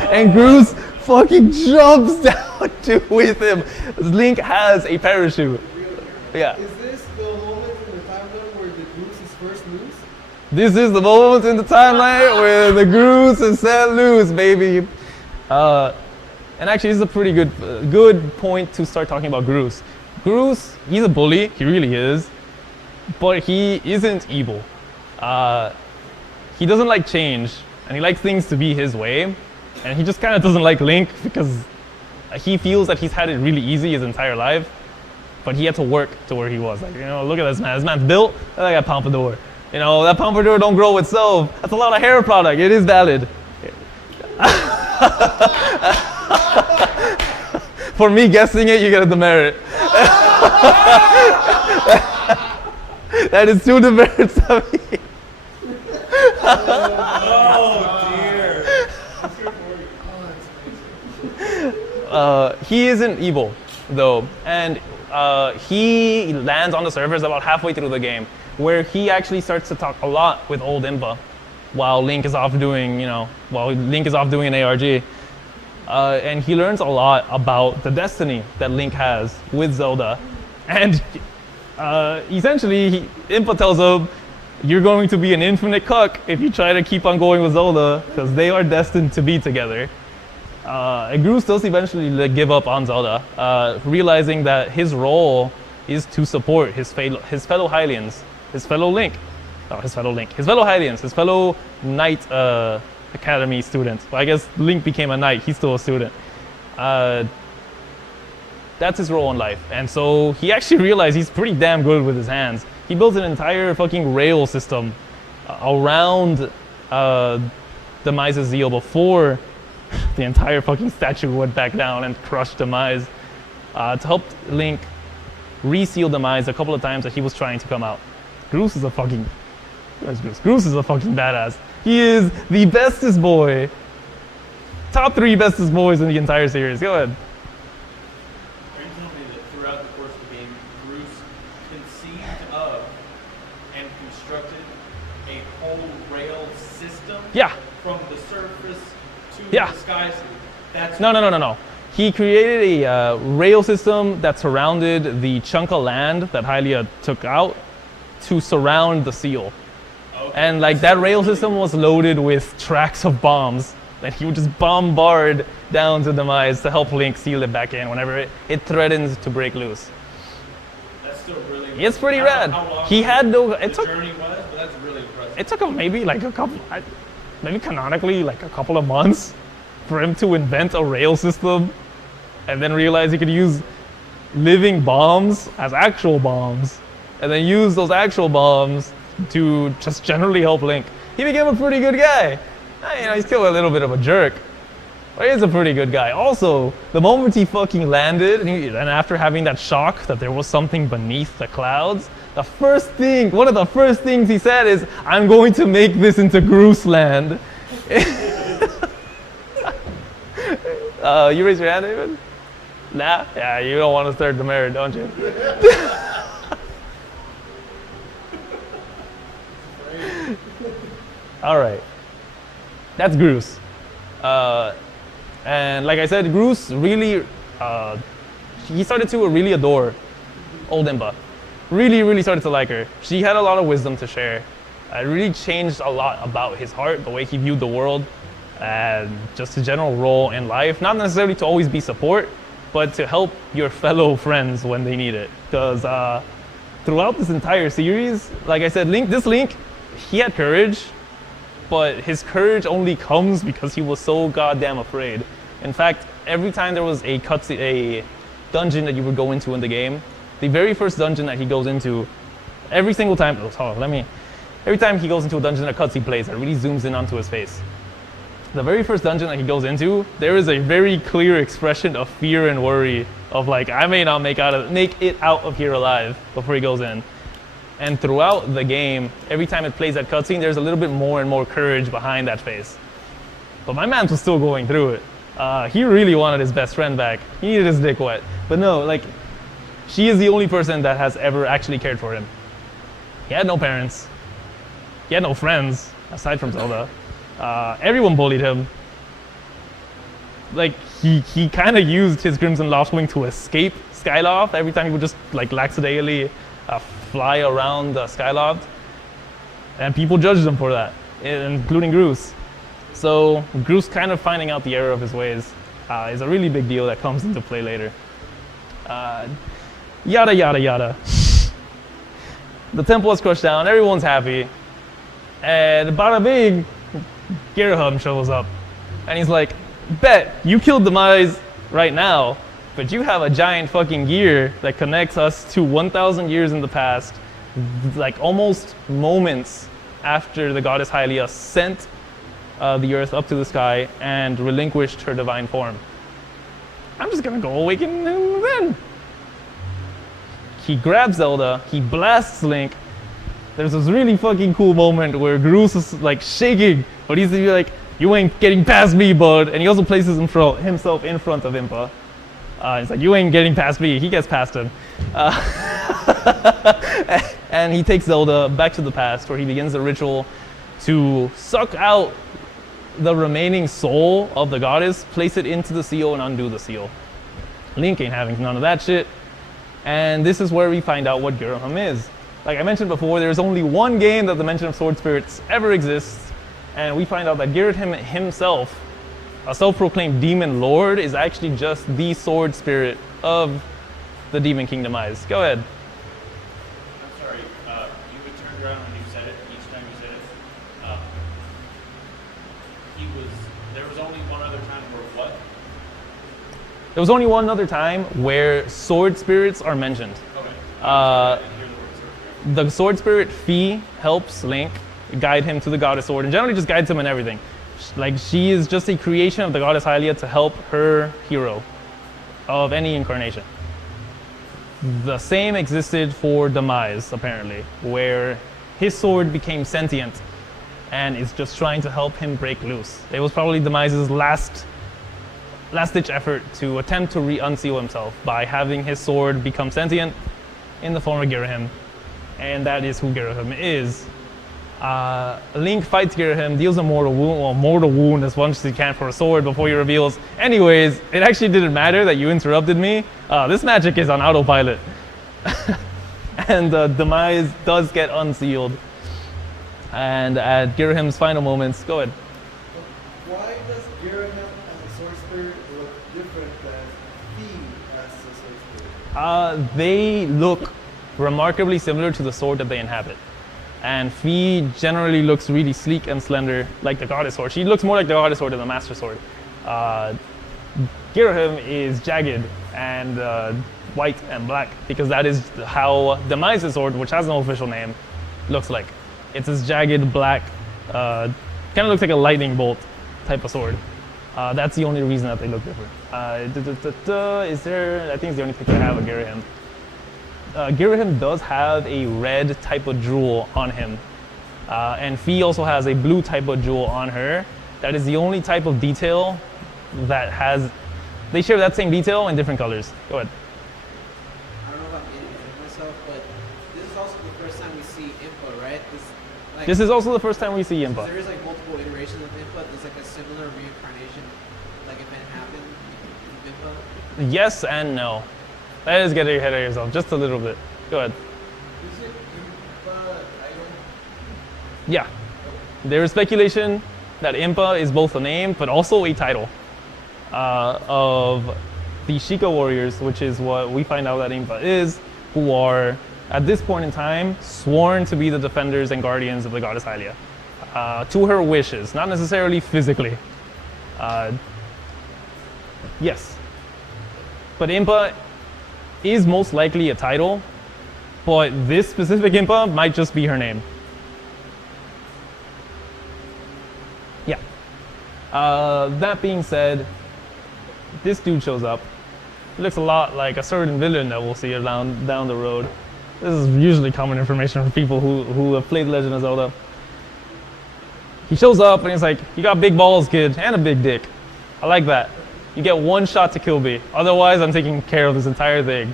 And Groose fucking jumps down to with him. Link has a parachute. Yeah. Is this the moment in the timeline where the Goose is first loose? This is the moment in the timeline where the Groose is set loose, baby. And actually, this is a pretty good point to start talking about Groose. Groose, he's a bully. He really is. But he isn't evil. He doesn't like change, and he likes things to be his way. And he just kind of doesn't like Link because he feels that he's had it really easy his entire life, but he had to work to where he was. Like, you know, look at this man. This man's built like a pompadour. You know, that pompadour don't grow itself. That's a lot of hair product. It is valid. For me guessing it, you get a demerit. That is 2 demerits of me. Oh dear. He isn't evil, though, and he lands on the surface about halfway through the game, where he actually starts to talk a lot with old Impa, while Link is off doing, an ARG, and he learns a lot about the destiny that Link has with Zelda, and essentially, Impa tells him, "You're going to be an infinite cuck if you try to keep on going with Zelda, because they are destined to be together." And Groose does eventually give up on Zelda, realizing that his role is to support his fellow Hylians, his fellow Hylians, his fellow Knight Academy students. Well, I guess Link became a knight, he's still a student. That's his role in life. And so he actually realized he's pretty damn good with his hands. He built an entire fucking rail system around Demise's Zeal before the entire fucking statue went back down and crushed Demise, to help Link reseal Demise a couple of times that he was trying to come out. Groose is a fucking badass. He is the bestest boy. Top 3 bestest boys in the entire series. Go ahead. Are you telling me that throughout the course of the game, Bruce conceived of and constructed a whole rail system? Yeah. From the surface to Yeah. the sky suit? That's No. He created a rail system that surrounded the chunk of land that Hylia took out to surround the seal. Okay. And like that rail system was loaded with tracks of bombs that he would just bombard down to Demise to help Link seal it back in whenever it threatens to break loose. That's still really. It's pretty I rad. don't know how long He had no. the journey was, but that's really impressive. It took him maybe like maybe canonically like a couple of months for him to invent a rail system, and then realize he could use living bombs as actual bombs, and then use those actual bombs to just generally help Link. He became a pretty good guy. He's still a little bit of a jerk, but he's a pretty good guy. Also, the moment he fucking landed, and after having that shock that there was something beneath the clouds, one of the first things he said is, "I'm going to make this into Groose Land." You raise your hand, David? Nah? Yeah, you don't want to start the marriage, don't you? All right. That's Groose. And like I said, Groose really, he started to really adore old Impa. Really started to like her. She had a lot of wisdom to share. It really changed a lot about his heart, the way he viewed the world, and just his general role in life. Not necessarily to always be support, but to help your fellow friends when they need it. Because throughout this entire series, like I said, Link, he had courage, but his courage only comes because he was so goddamn afraid. In fact, every time there was a dungeon that you would go into in the game, the very first dungeon that he goes into, every time he goes into a dungeon, a cutscene plays that really zooms in onto his face. The very first dungeon that he goes into, there is a very clear expression of fear and worry of like, I may not make it out of here alive before he goes in. And throughout the game, every time it plays that cutscene, there's a little bit more and more courage behind that face. But my man was still going through it. He really wanted his best friend back. He needed his dick wet. But no, like, she is the only person that has ever actually cared for him. He had no parents. He had no friends, aside from Zelda. Everyone bullied him. Like he kind of used his Crimson Loftwing to escape Skyloft. Every time he would just like lackadaisically fly around Skyloft, and people judged him for that, including Groose. So Groose kind of finding out the error of his ways is a really big deal that comes into play later. Yada yada yada. The temple is crushed down. Everyone's happy, and bada bing, Girahim shows up, and he's like, "Bet you killed Demise right now, but you have a giant fucking gear that connects us to 1,000 years in the past, like almost moments after the goddess Hylia sent the earth up to the sky and relinquished her divine form. I'm just gonna go awaken him then." He grabs Zelda, he blasts Link. There's this really fucking cool moment where Groose is like shaking, but he's like, "You ain't getting past me, bud." And he also places himself in front of Impa. He's like, "You ain't getting past me." He gets past him. And he takes Zelda back to the past where he begins a ritual to suck out the remaining soul of the goddess, place it into the seal, and undo the seal. Link ain't having none of that shit. And this is where we find out what Girahim is. Like I mentioned before, there's only one game that the mention of sword spirits ever exists, and we find out that Girahim himself, a self-proclaimed demon lord, is actually just the sword spirit of the Demon Kingdom Eyes. Go ahead. I'm sorry, you had turned around when you said it, each time you said it. There was only one other time where what? There was only one other time where sword spirits are mentioned. Okay. I didn't hear the word sword spirit. The sword spirit Fee helps Link guide him to the goddess sword, and generally just guides him in everything. Like, she is just a creation of the goddess Hylia to help her hero of any incarnation. The same existed for Demise, apparently, where his sword became sentient and is just trying to help him break loose. It was probably Demise's last-ditch effort to attempt to unseal himself by having his sword become sentient in the form of Girahim, and that is who Girahim is. Link fights Girahim, deals a mortal wound as much as he can for a sword before he reveals, "Anyways, it actually didn't matter that you interrupted me. This magic is on autopilot." And Demise does get unsealed. And at Girahim's final moments, go ahead. Why does Girahim as a sword spirit look different than Fee as a sword spirit? They look remarkably similar to the sword that they inhabit. And Fee generally looks really sleek and slender, like the goddess sword. She looks more like the goddess sword than the master sword. Girahim is jagged and white and black, because that is how Demise's sword, which has no official name, looks like. It's this jagged black, kind of looks like a lightning bolt type of sword. That's the only reason that they look different. Is there? I think it's the only picture I have of Girahim. Girahim does have a red type of jewel on him, and Fee also has a blue type of jewel on her. That is the only type of detail that has. They share that same detail in different colors. Go ahead. I don't know if I'm getting ahead of myself, but this is also the first time we see Impa, right? This is also the first time we see Impa. There is like multiple iterations of Impa. There's like a similar reincarnation, like event happened with Impa. Yes and no. That is getting ahead of yourself just a little bit. Go ahead. Is it Impa Island? Yeah. There is speculation that Impa is both a name but also a title of the Sheikah warriors, which is what we find out that Impa is, who are, at this point in time, sworn to be the defenders and guardians of the goddess Hylia. To her wishes, not necessarily physically. Yes. But Impa is most likely a title, but this specific Impa might just be her name. Yeah. That being said, this dude shows up. He looks a lot like a certain villain that we'll see down the road. This is usually common information for people who have played Legend of Zelda. He shows up and he's like, "You got big balls, kid, and a big dick. I like that. You get one shot to kill me. Otherwise, I'm taking care of this entire thing."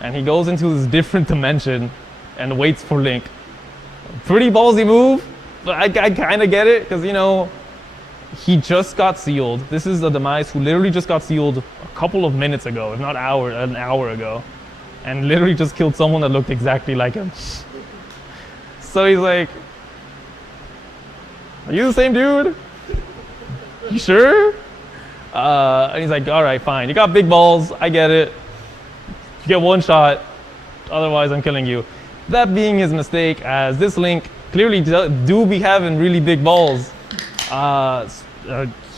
And he goes into this different dimension and waits for Link. Pretty ballsy move, but I kind of get it, because, you know, he just got sealed. This is the demise who literally just got sealed a couple of minutes ago, if not an hour ago, and literally just killed someone that looked exactly like him. So he's like, "Are you the same dude? You sure?" And he's like, "All right, fine. You got big balls. I get it. You get one shot. Otherwise, I'm killing you." That being his mistake, as this Link clearly do be having really big balls.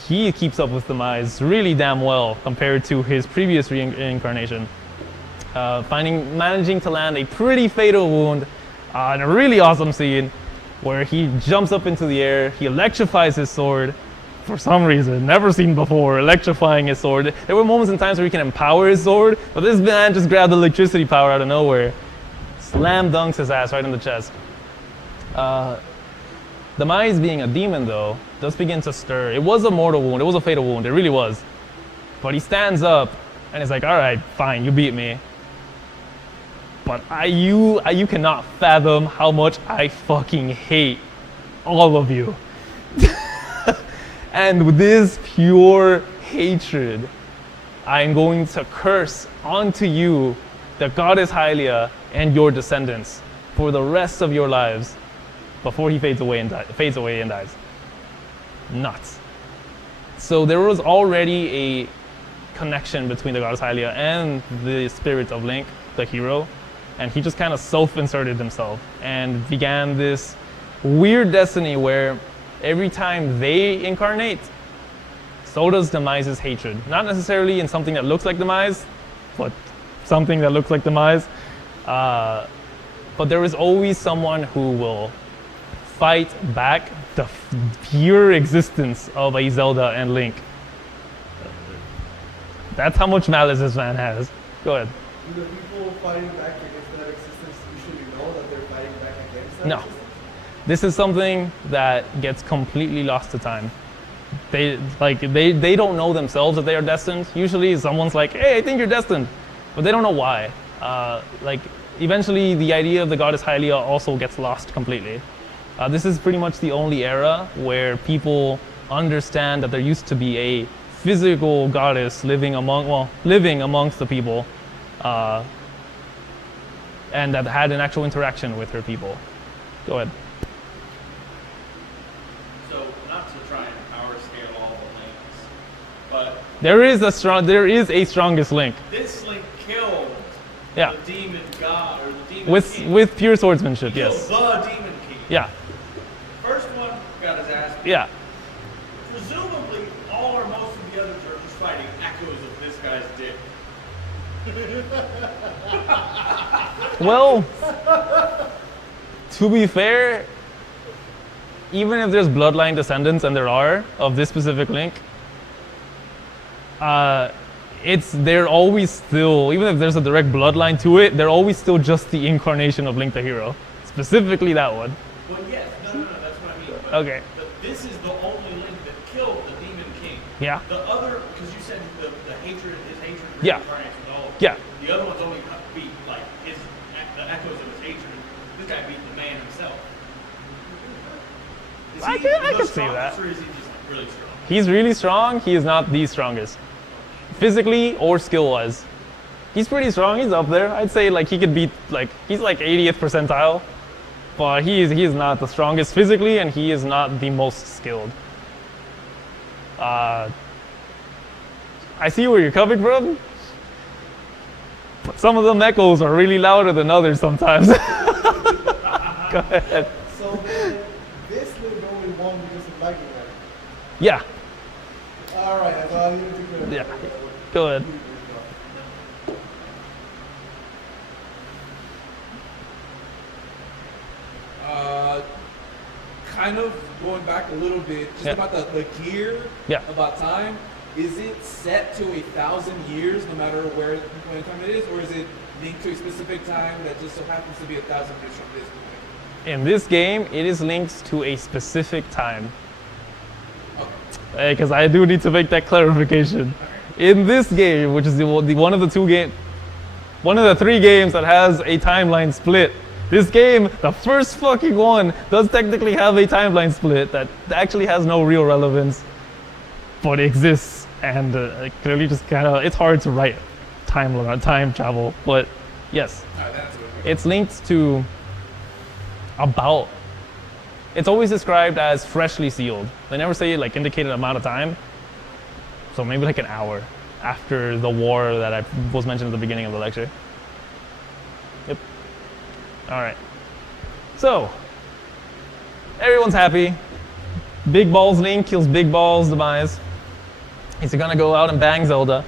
He keeps up with Demise really damn well compared to his previous reincarnation. Managing to land a pretty fatal wound in a really awesome scene where he jumps up into the air, he electrifies his sword for some reason, never seen before, electrifying his sword. There were moments in times where he can empower his sword, but this man just grabbed electricity power out of nowhere. Slam dunks his ass right in the chest. Demise being a demon though, does begin to stir. It was a mortal wound, it was a fatal wound, it really was. But he stands up and he's like, "All right, fine, you beat me. But you cannot fathom how much I fucking hate all of you." And with this pure hatred, I'm going to curse onto you the goddess Hylia and your descendants for the rest of your lives before he fades away and dies. Nuts. So there was already a connection between the goddess Hylia and the spirit of Link, the hero, and he just kind of self-inserted himself and began this weird destiny where every time they incarnate, so does Demise's hatred. Not necessarily in something that looks like Demise, but something that looks like Demise. But there is always someone who will fight back the pure existence of a Zelda and Link. That's how much malice this man has. Go ahead. Do the people fighting back against that existence usually know that they're fighting back against that No. existence? This is something that gets completely lost to time. They don't know themselves that they are destined. Usually someone's like, "Hey, I think you're destined," but they don't know why. Eventually the idea of the goddess Hylia also gets lost completely. This is pretty much the only era where people understand that there used to be a physical goddess living amongst the people, and that had an actual interaction with her people. Go ahead. So, not to try and power scale all the links, but There is a strongest Link. this Link killed Yeah. the demon god, or the demon king. With pure swordsmanship, He killed yes. the demon king. Yeah. First one got his ass beat. Yeah. Presumably, all or most of the others are just fighting echoes of this guy's dick. Well, to be fair, even if there's bloodline descendants, and there are, of this specific Link, they're always still, even if there's a direct bloodline to it, they're always still just the incarnation of Link the Hero. Specifically that one. Well, yes, no, that's what I mean. But Okay. This is the only Link that killed the demon king. Yeah. The other, because you said the hatred, his hatred Yeah. reincarnates with all of them. Yeah. The other ones only beat, like, the echoes of his hatred. This guy beat the man himself. Is I he can the see strongest, that. or is he just really strong? He's really strong. He is not the strongest. Physically or skill-wise. He's pretty strong. He's up there. I'd say he could beat, he's 80th percentile. But he is not the strongest physically, and he is not the most skilled. I see where you're coming from. But some of them echoes are really louder than others sometimes. Go ahead. So then, this Link only won because of liking that. Yeah. Alright, I thought I needed to clarify. Yeah. Go ahead. Kind of going back a little bit, just Yeah. about the gear, Yeah. about time. Is it set to 1,000 years, no matter when time it is, or is it linked to a specific time that just so happens to be 1,000 years from this point? In this game, it is linked to a specific time. Okay. Because I do need to make that clarification. In this game, which is one of the 3 games that has a timeline split, this game, the first fucking one, does technically have a timeline split that actually has no real relevance. but it exists, and clearly just kind of it's hard to write time travel, but yes, That's what it's linked to about. It's always described as freshly sealed. They never say like indicated amount of time. So maybe like an hour after the war that I was mentioned at the beginning of the lecture. Yep. All right. So everyone's happy. Big Balls Link kills Big Balls Demise. He's gonna go out and bang Zelda.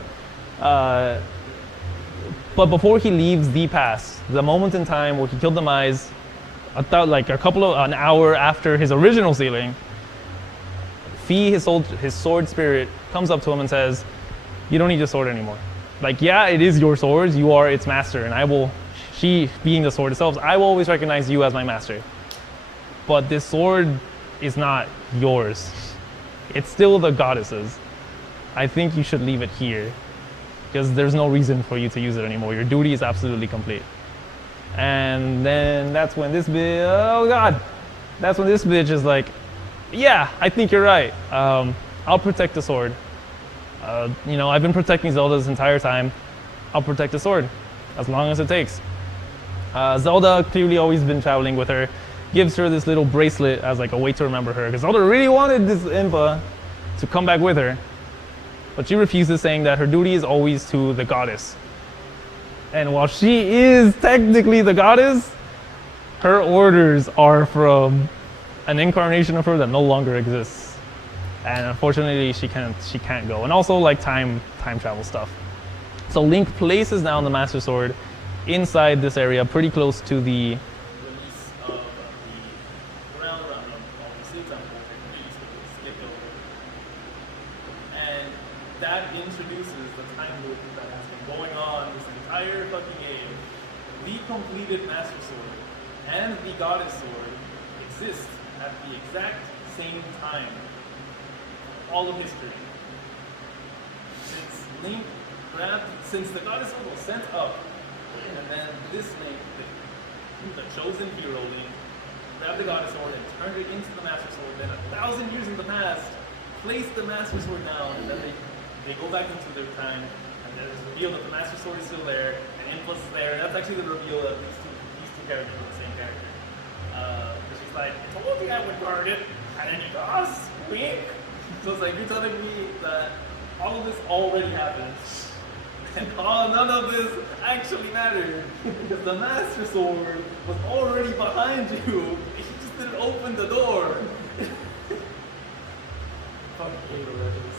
But before he leaves the past, the moment in time where he killed Demise, like an hour after his original sealing, Fee, his sword spirit, comes up to him and says, "You don't need your sword anymore. Like, yeah, it is your sword. You are its master, and she being the sword itself, I will always recognize you as my master. But this sword is not yours. It's still the goddess's. I think you should leave it here, because there's no reason for you to use it anymore. Your duty is absolutely complete." And then that's when this bitch is like, "Yeah, I think you're right. I'll protect the sword. I've been protecting Zelda this entire time. I'll protect the sword, as long as it takes." Zelda, clearly always been traveling with her, gives her this little bracelet as like a way to remember her, because Zelda really wanted this Impa to come back with her, but she refuses, saying that her duty is always to the goddess. And while she is technically the goddess, her orders are from an incarnation of her that no longer exists. And unfortunately, she can't go. And also like time travel stuff. So Link places down the Master Sword inside this area, pretty close to the Release of the ground around all the sea temples that previously skipped over. And that introduces the time loop that has been going on this entire fucking game. The completed Master Sword and the Goddess Sword exist at the exact same time. All of history. Since the Goddess Sword was sent up, and then this Link, the chosen hero Link, grabbed the Goddess Sword and turned it into the Master Sword, then 1,000 years in the past, placed the Master Sword down, and then they go back into their time, and then it's revealed that the Master Sword is still there, and Impla's there, and that's actually the reveal that these two characters are the same character. Because she's like, "I told you I would guard it, and then you does, wink." So it's like, you're telling me that all of this already happened, and none of this actually mattered, because the Master Sword was already behind you, you just didn't open the door. Fucking hate Legends.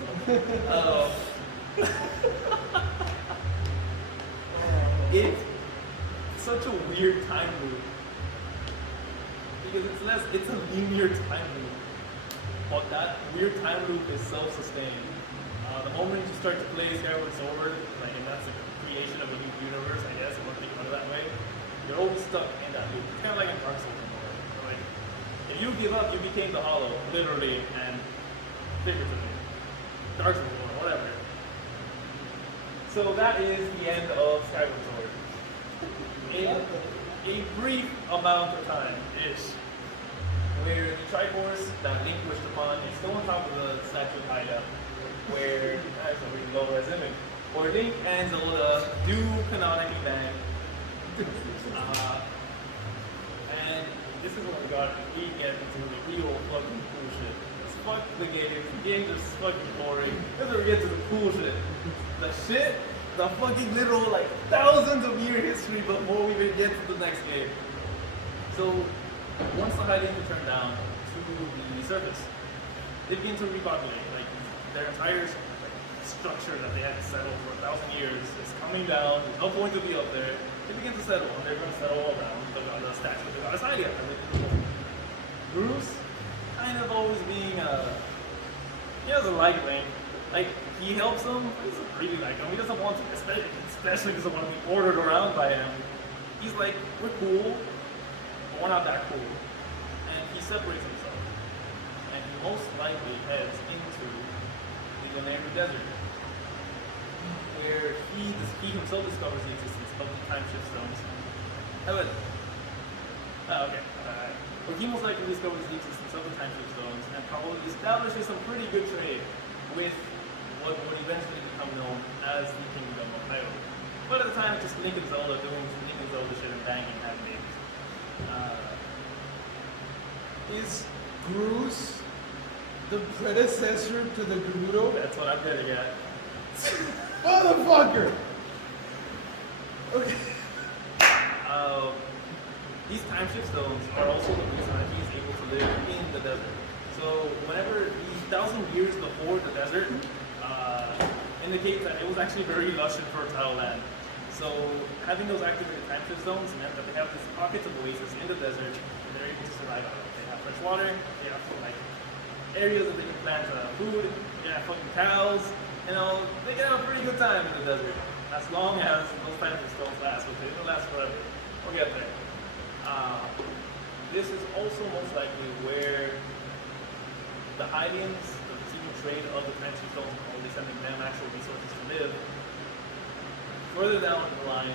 It's such a weird time loop, because it's a linear time loop, but that weird time loop is self-sustained. The moment you start to play Skyward Sword, and that's a creation of a new universe, I guess, if you want to think about it that way, you're always stuck in that loop. It's kind of like in Dark Souls. Like, if you give up, you became the Hollow, literally and figuratively. Dark Souls or whatever. So that is the end of Skyward Sword. A brief amount of time-ish, where the Triforce that Link wished upon is still on top of the Statue of Hyda, where, actually we can go res image, where Link and Zelda do canonically bang. And this is when we get into the real fucking cool shit. It's fuck the game. The game's just fucking boring. This is where we get to the cool shit. The fucking literal, thousands of year history before we even get to the next game. So, once the Hylians are turned down to the surface, they begin to repopulate. Their entire structure that they had to settle for 1,000 years is coming down. There's no point to be up there. They begin to settle, and they're going to settle all around the statue of the goddess Hylia. Bruce, kind of always being he has a light Link. He helps him. He doesn't really like him. He doesn't want to, especially doesn't want to be ordered around by him. He's like, we're cool, but we're not that cool. And he separates himself. And he most likely heads into the Nehru Desert, where he himself discovers the existence of the time shift stones. Where he most likely discovers the existence of the time shift stones and probably establishes some pretty good trade with what would eventually become known as the Kingdom of Hyrule. But at the time, it's just Link and Zelda doing Link and Zelda shit and banging, having babies. Is Bruce the predecessor to the Gerudo? That's what I'm getting at. Motherfucker! Okay. These time shift stones are also the reason that he's able to live in the desert. So whenever these 1,000 years before the desert indicate that it was actually very lush and fertile land. So having those activated time shift stones meant that they have these pockets of oasis in the desert and they're able to survive out of it. They have fresh water, they have like areas that they can plant food, they have fucking cows, you know, they can have a pretty good time in the desert. As long as those time shift stones last, which they don't last forever. We'll get there. This is also most likely where the Hylians, the receiving trade of the time shift stones, and only sending them actual resources to live, further down the line,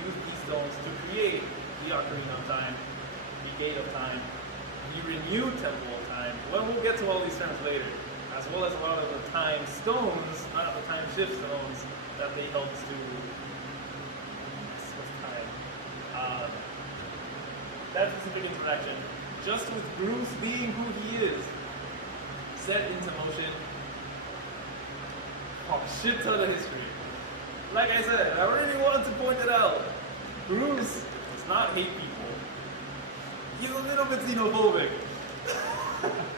use these stones to create the Ocarina of Time, the Gate of Time, the Renewed Temple of Time. Well, we'll get to all these terms later, as well as a lot of the time stones, not the time shift stones, that they helped to time. That specific interaction, just with Bruce being who he is, set into motion a shit ton of history. Like I said, I really wanted to point it out. Bruce does not hate people. He's a little bit xenophobic.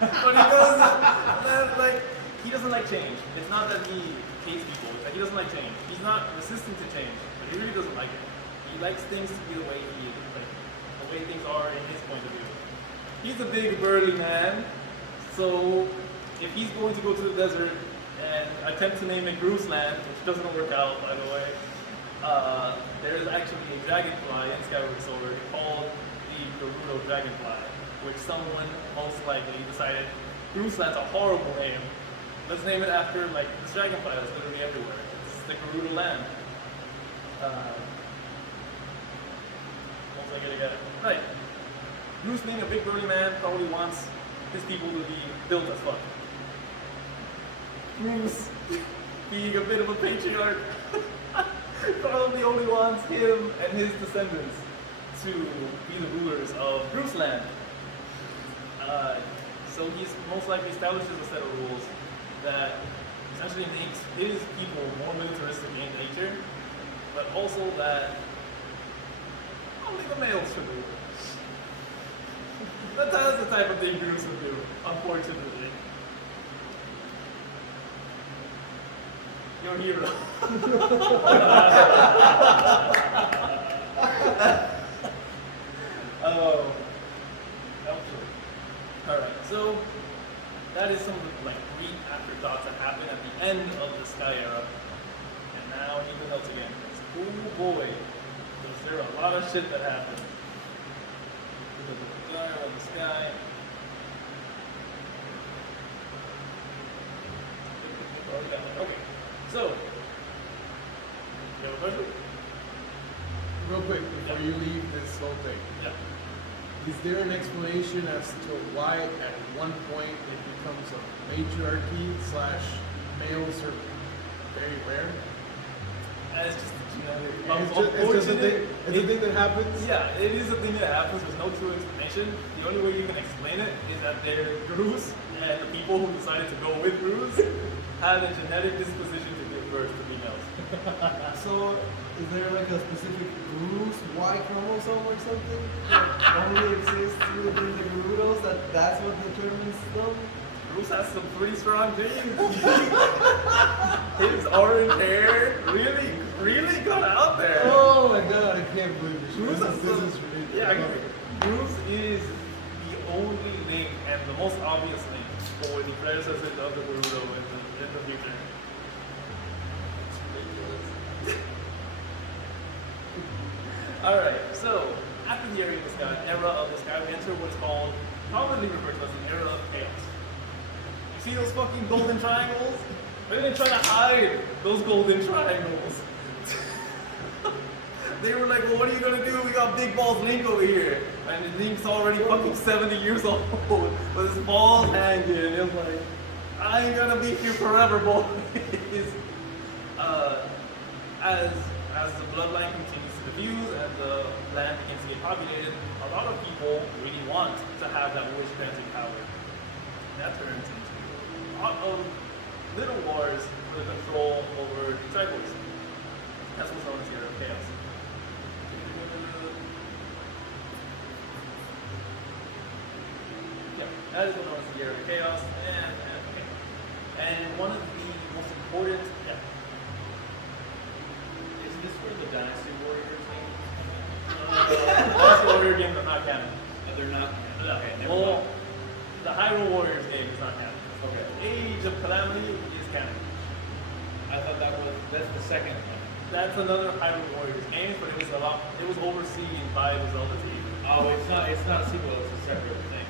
But he doesn't like change. It's not that he hates people, it's that he doesn't like change. He's not resistant to change, but he really doesn't like it. He likes things to be the way he is, like the way things are in his point of view. He's a big burly man, so if he's going to go to the desert and attempt to name it Bruce Land, which doesn't work out, by the way, there is actually a dragonfly in Skyward Sword called the Gerudo Dragonfly, which someone most likely decided Bruce Land's a horrible name. Let's name it after like this dragonfly that's literally everywhere. It's the Gerudo Land. Most likely to get it. Right. Bruce being a big burly man probably wants his people to be built as fuck. Bruce being a bit of a patriarch probably only wants him and his descendants to be the rulers of Bruce Land. So he's most likely establishes a set of rules that essentially makes his people more militaristic in nature, but also that only the males should rule. That's the type of thing Bruce would do, unfortunately. Your hero. Oh, helpful. Alright, so that is some like brief afterthoughts that happened at the end of the Sky Era. And now even else again. Oh boy, was there a lot of shit that happened. The Sky on the sky. Okay, so you have a question? Real quick, before you leave this whole thing, Yeah. is there an explanation as to why at one point it becomes a matriarchy / males are very rare? It's just genetic. It's just a thing. It's a thing that happens. Yeah, it is a thing that happens. There's no true explanation. The only way you can explain it is that they're Grus, and the people who decided to go with Grus had a genetic disposition to give birth to females. So, is there like a specific Bruce Y chromosome or something that only exists within the Gerudos? That's what determines them? Bruce has some pretty strong genes. His orange hair really got out there. Oh my god, I can't believe it. Bruce This has is some- ridiculous. Yeah, Bruce is the only link and the most obvious link for the predecessors of the Gerudo in the future. Alright, so after the era of the sky, we enter what's called, commonly referred to as the era of chaos. You see those fucking golden triangles? They're gonna try to hide those golden triangles. They were like, well, what are you gonna do? We got big balls Link over here. And Link's already fucking 70 years old with his balls hanging. It was like, I ain't gonna be here forever, boys. As the bloodline continues to diffuse and the land begins to get populated, a lot of people really want to have that wish granting power. That turns into a lot of little wars for the control over the tribals. That's what's known as the Era of Chaos. Yeah, that is what's known as the Era of Chaos, and one of the most important, yeah. Is this where the Dynasty Warriors game? Dynasty Warrior game, but not canon. They're not. No. Okay, never Well, mind. the Hyrule Warriors game is not canon. Okay. Age of Calamity is canon. I thought that's the second one. That's another Hyrule Warriors game, but it was overseen by the Zelda team. Oh, it's not a sequel. It's a separate thing.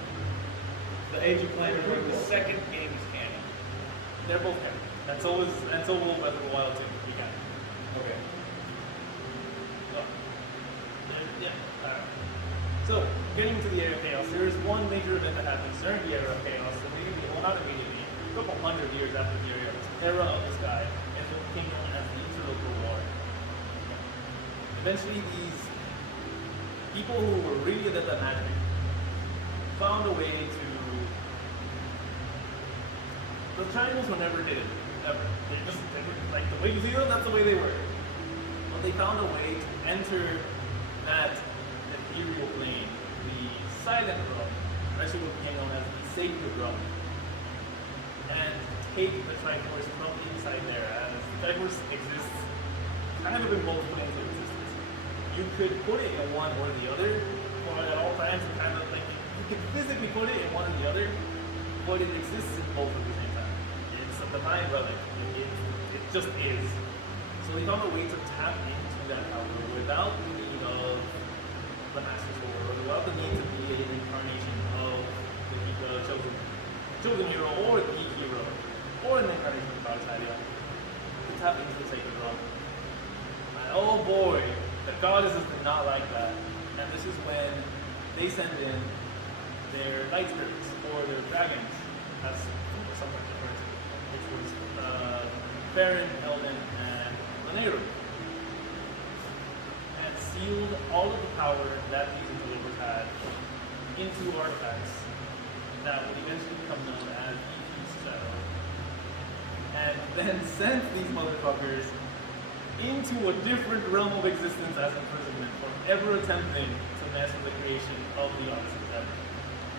The Age of Calamity, the second game is canon. They're both canon. And so will Breath of the Wild 2 be canon. Okay. So, getting into the Era of Chaos, there is one major event that happens during the Era of Chaos, immediately, well not immediately, a couple hundred years after the era of the sky, and what became known as the Interloper War. Eventually, these people who were really adept at magic found a way to... The triangles were never hidden, ever. They were, like, the way you see them, that's the way they were. But they found a way to enter that ethereal plane, the silent realm, actually what became known as the sacred realm, and take the Triforce from inside there, as the Triforce exists kind of in both planes of existence. You could put it in one or the other, or at all times, kind of like, you could physically put it in one or the other, but it exists in both at the same time. It's a divine relic. It just is. So they found a way to tap into that power without the need of the Master Sword, or without the need to be a reincarnation of the chosen hero, or the hero, or an incarnation of Goddess Hylia, to tap into the sacred realm. And oh boy, the goddesses did not like that. And this is when they send in their light spirits, or their dragons, as somewhat different, which was Farron, Elden, and Lanero. And sealed all of the power that these interlopers had into artifacts that would eventually become known as Eph's Shadow. And then sent these motherfuckers into a different realm of existence as imprisonment for ever attempting to mess with the creation of the Odyssey ever.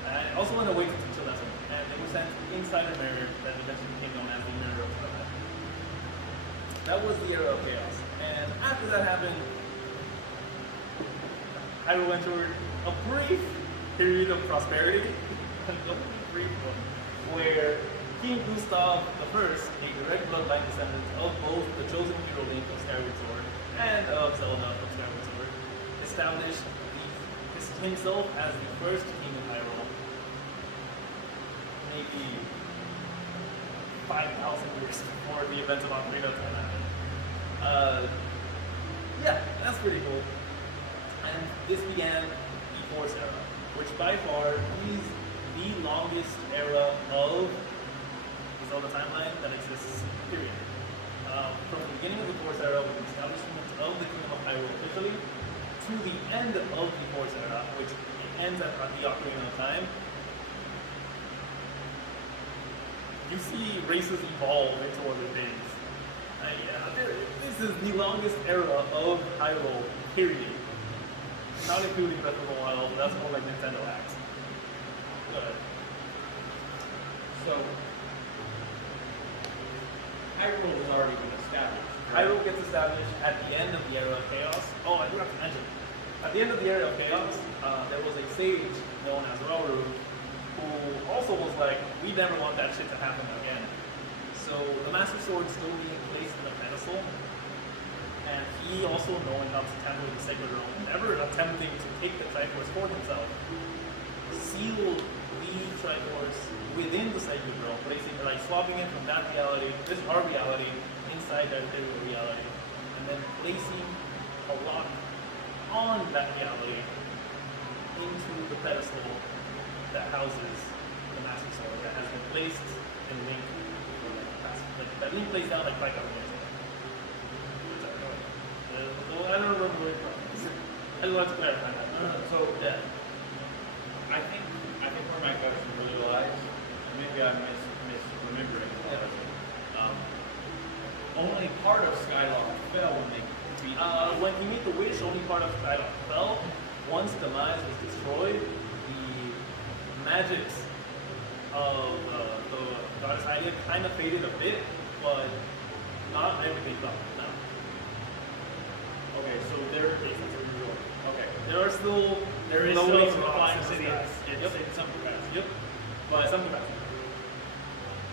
And also in a way to teach a lesson. And they were sent inside a mirror that eventually became known as the Mirror of Twilight. That was the Era of Chaos. And after that happened, Hyrule entered a brief period of prosperity, a brief one, where King Gustav I, a direct bloodline descendant of both the chosen hero Link of Skyward Sword and of Zelda of Skyward Sword, established himself as the first king of Hyrule, maybe 5,000 years before the events of Ocarina of Time happened. Yeah, that's pretty cool. And this began the Force Era, which by far is the longest era of the Zelda timeline that exists, period. From the beginning of the Force Era, with the establishment of the Kingdom of Hyrule officially, to the end of the Force Era, which ends at the Ocarina of Time, you see races evolve into other things. This is the longest era of Hyrule, period. Not including Breath of the Wild, that's more like Nintendo hacks. Go ahead. So, Hyrule has already been established. Hyrule gets established at the end of the Era of Chaos. Oh, I forgot to mention. At the end of the Era of Chaos, there was a sage known as Rauru, who also was like, we never want that shit to happen again. So the Master Sword still being placed in a pedestal, and he also knowing how to tamper with the Sacred Realm, never attempting to take the Triforce for himself, sealed the Triforce within the Sacred Realm, placing, like, swapping it from that reality, this is our reality, inside that ethereal reality, and then placing a lock on that reality into the pedestal that houses the Master Sword that has been placed in Link that Link plays down like 5,000 years ago. So I don't remember where it's from. I just wanted to clarify that. So Yeah. I think where my question really lies, maybe I'm misremembering. Only part of Skylon fell when they beat. When you meet the Wish, only part of Skylon fell. Once Demise was destroyed, the magics of the goddess idea kind of faded a bit, but not everything fell. No. Okay, so okay. There are still There is floating still rocks flying in the city skies. in Yep. some capacity. Yep. But some capacity.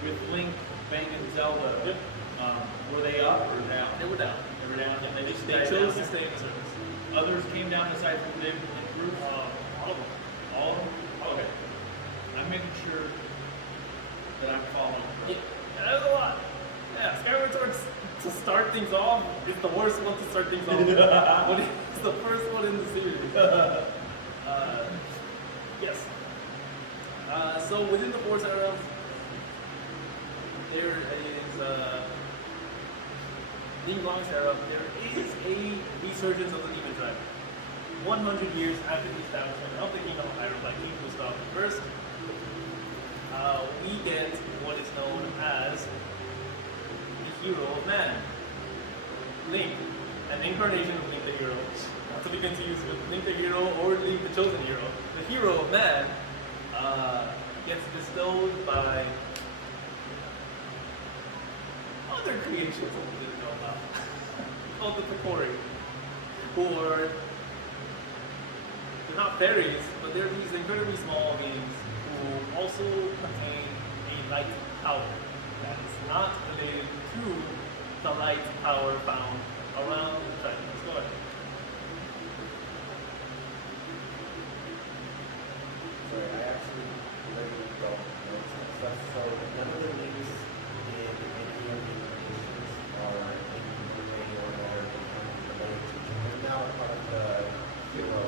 With Link, Bang, and Zelda, Yep. were they up or down? They were down. They were down. Yeah, They just they died chose down. to stay in the surface. Others came down aside from Liv and Bruce. All of them. All of them? Okay. I'm making sure that I'm following. Yeah, that's a lot. Yeah, Skyward Sword to start things off is the worst one to start things off. But it's the first one in the series. Yes. So within the Force era, there is Link Long's era. There is a resurgence of the Demon Tribe. 100 years after the establishment of the Kingdom of Hyrule by King Gustav I, we get what is known as the Hero of Man. Link, an incarnation of Link the Hero, not to be confused with Link the Hero or Link the Chosen Hero. The Hero of Man gets bestowed by other creations that we didn't know about, called the Picori, who are, they're not fairies, but they're these incredibly small beings who also contain a light power that is not related to the light power found around the Titan. Let's go ahead. Sorry, I actually really don't know some stuff. So none of the links in any of the animations are in any way or another related to Japan now are part of the hero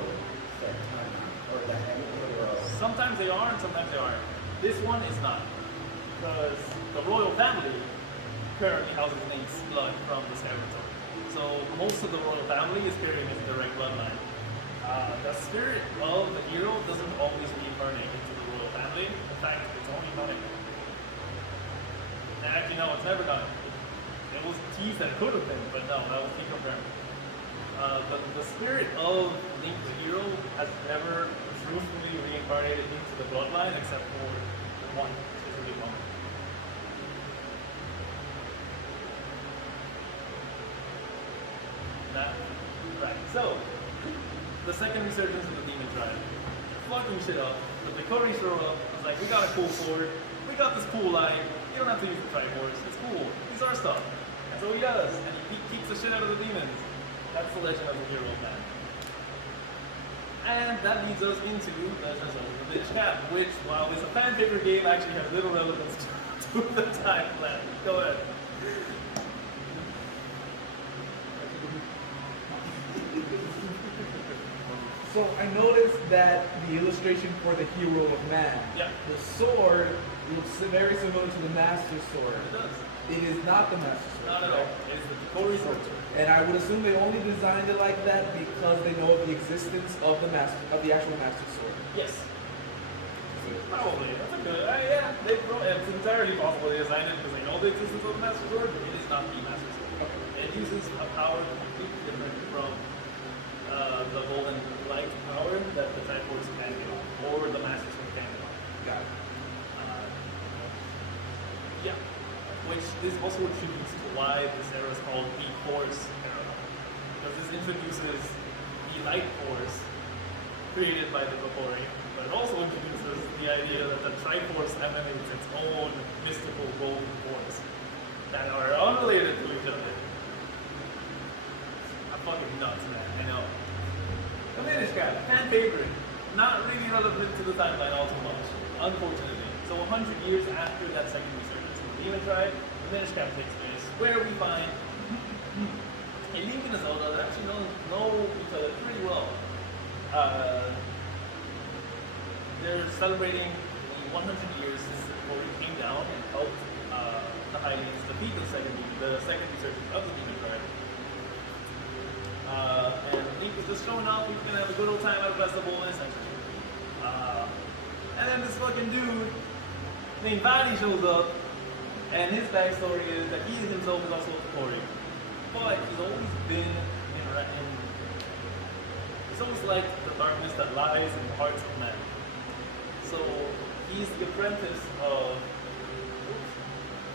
set timeline. Or the hero. Sometimes they are and sometimes they aren't. This one is not. Because the royal family currently houses Link's blood from the Skyward Sword. So most of the royal family is carrying his direct bloodline. The spirit of the hero doesn't always reincarnate into the royal family. In fact, it's only done it. Actually, no, it's never done it. It was teased that it could have been, but no, that was confirmed. The spirit of Link the hero has never truthfully reincarnated into the bloodline except for one specific moment. That, right. So, the second resurgence of the Demon Tribe. Fucking shit up. The Picori show up. It's like, we got a cool sword. We got this cool line. You don't have to use the Triforce. It's cool. It's our stuff. And so he does. And he keeps the shit out of the demons. That's the legend of the Hero of Man. And that leads us into Legends of the Bitch Cat, which, while it's a fan favorite game, actually has little relevance to the time plan. Go ahead. So I noticed that the illustration for the Hero of Man, Yeah. the sword looks very similar to the Master Sword. It does. It is not the Master Sword. Not at all. It's the Picori sword. And I would assume they only designed it like that because they know of the existence of the actual Master Sword. Yes. Probably. That's a good. Yeah. It's entirely possible they designed it because they know the existence of the Master Sword, but it is not the Master Sword. It uses a power completely different from the golden light power that the Triforce can get on, or the Master Sword can get on. Got it. Yeah. Which this also attributes to why this era is called the Force era. Because this introduces the light force created by the Picori, but it also introduces the idea that the Triforce emanates its own mystical golden force that are unrelated to each other. I'm fucking nuts, man. I know. The Minish Cap, fan favorite. Not really relevant to the timeline all too much, unfortunately. So 100 years after that second resurgence of the Demon Tribe, the Minish Cap takes place, where we find a Link and a Zelda that actually know each other pretty well. They're celebrating the 100 years since the Picori came down and helped the Hylians defeat the second resurgence of the Demon Tribe. And Link is just showing up. He's gonna have a good old time at a festival, essentially. And then this fucking dude named Valley shows up, and his backstory is that he himself is also a Kokori. But he's always been it's almost like the darkness that lies in the hearts of men. So he's the apprentice of. Oops,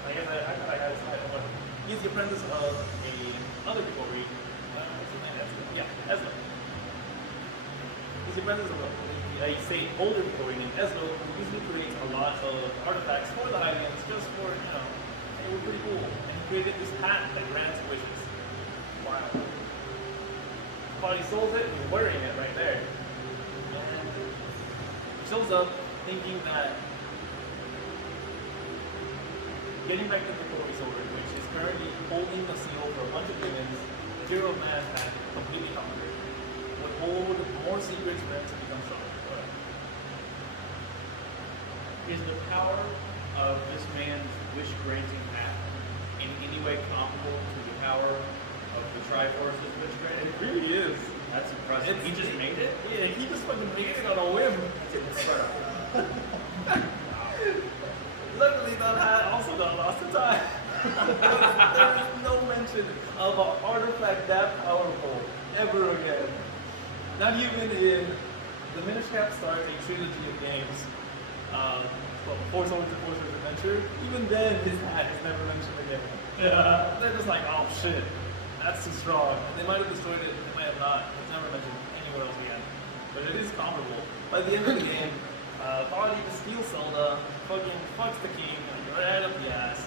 I guess I had his title, but he's the apprentice of another Kokori. Ezra. He's the apprentice of older Kokori named Ezra, who usually creates a lot of artifacts for the Hylians just for, they were pretty cool. And he created this hat that grants wishes. Wow. But he sold it and he's wearing it right there. And he shows up thinking that getting back to the Kokori sword, which is currently holding the seal for a bunch of demons Zero Man had completely conquered, would hold more secrets for them to become stronger. Is the power of this man's wish-granting hat in any way comparable to the power of the Triforce's wish-granting? It really is. That's impressive. He just made it? Yeah, he just fucking made it on a whim. Luckily, that hat also got lost in time. There is no mention of an artifact that powerful ever again. Not even in the Minish Cap starts a trilogy of games. Force Swords and Force Swords Adventure. Even then, his hat is never mentioned again. Yeah. They're just like, oh shit, that's too strong. They might have destroyed it, they might have not. It's never mentioned anywhere else again. But it is comparable. By the end of the game, Body steals Zelda, fucking fucks the king right up the ass.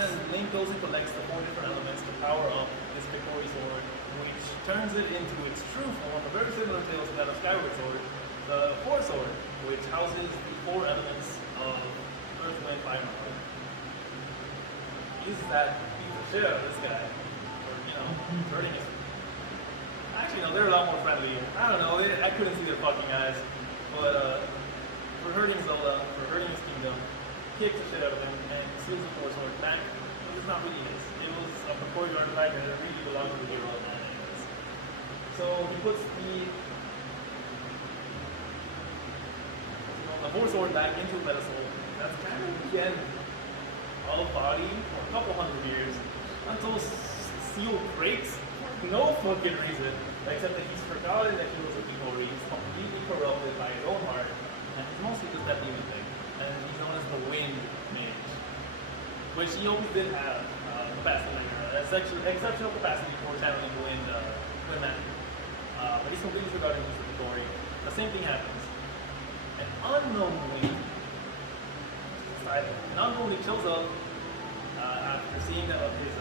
And Link goes and collects the 4 different elements to power up this Kokori sword, which turns it into its true form, a very similar to that of Skyward Sword, the Force Sword, which houses the 4 elements of Earth, Wind, Fire, and Water. He uses that to beat the shit out of this guy, or, hurting his. Actually, no, they're a lot more friendly. I don't know, I couldn't see their fucking eyes, but for hurting Zelda, for hurting his kingdom, kicks the shit out of him and steals the Force Sword back. It's not really his. It was a Kokori artifact and it really belonged to the hero of that anyways. So he puts the Force Sword back into the pedestal. That's kind of the end of Body for a couple hundred years until Steel breaks for no fucking reason except that he's forgotten that he was a Kokori. He's completely corrupted by his own heart and it's mostly just that demon thing. And he's known as the Wind Mage, which he always did have capacity, exceptional capacity for channeling the wind magic. But he's completely forgotten he's the Kokori. The same thing happens. An unknown wind shows up after seeing that his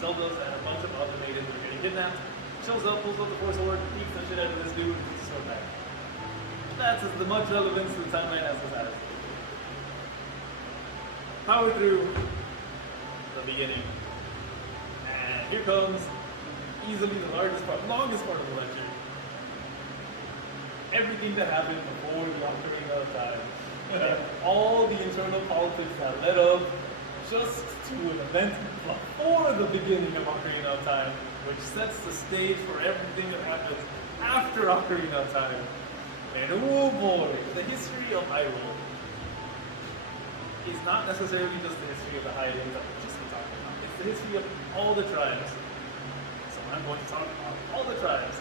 Zelda's and a bunch of other maidens are getting kidnapped. Shows up, pulls up the Force Sword, beats the shit out of this dude, and puts the sword back. That's as much relevance to the timeline as this has. Power through the beginning. And here comes easily the longest part of the lecture. Everything that happened before the Ocarina of Time. And all the internal politics that led up just to an event before the beginning of Ocarina of Time, which sets the stage for everything that happens after Ocarina of Time. And oh boy, the history of Hyrule is not necessarily just the history of the Hylians that we've just been talking about. It's the history of all the tribes. So I'm going to talk about all the tribes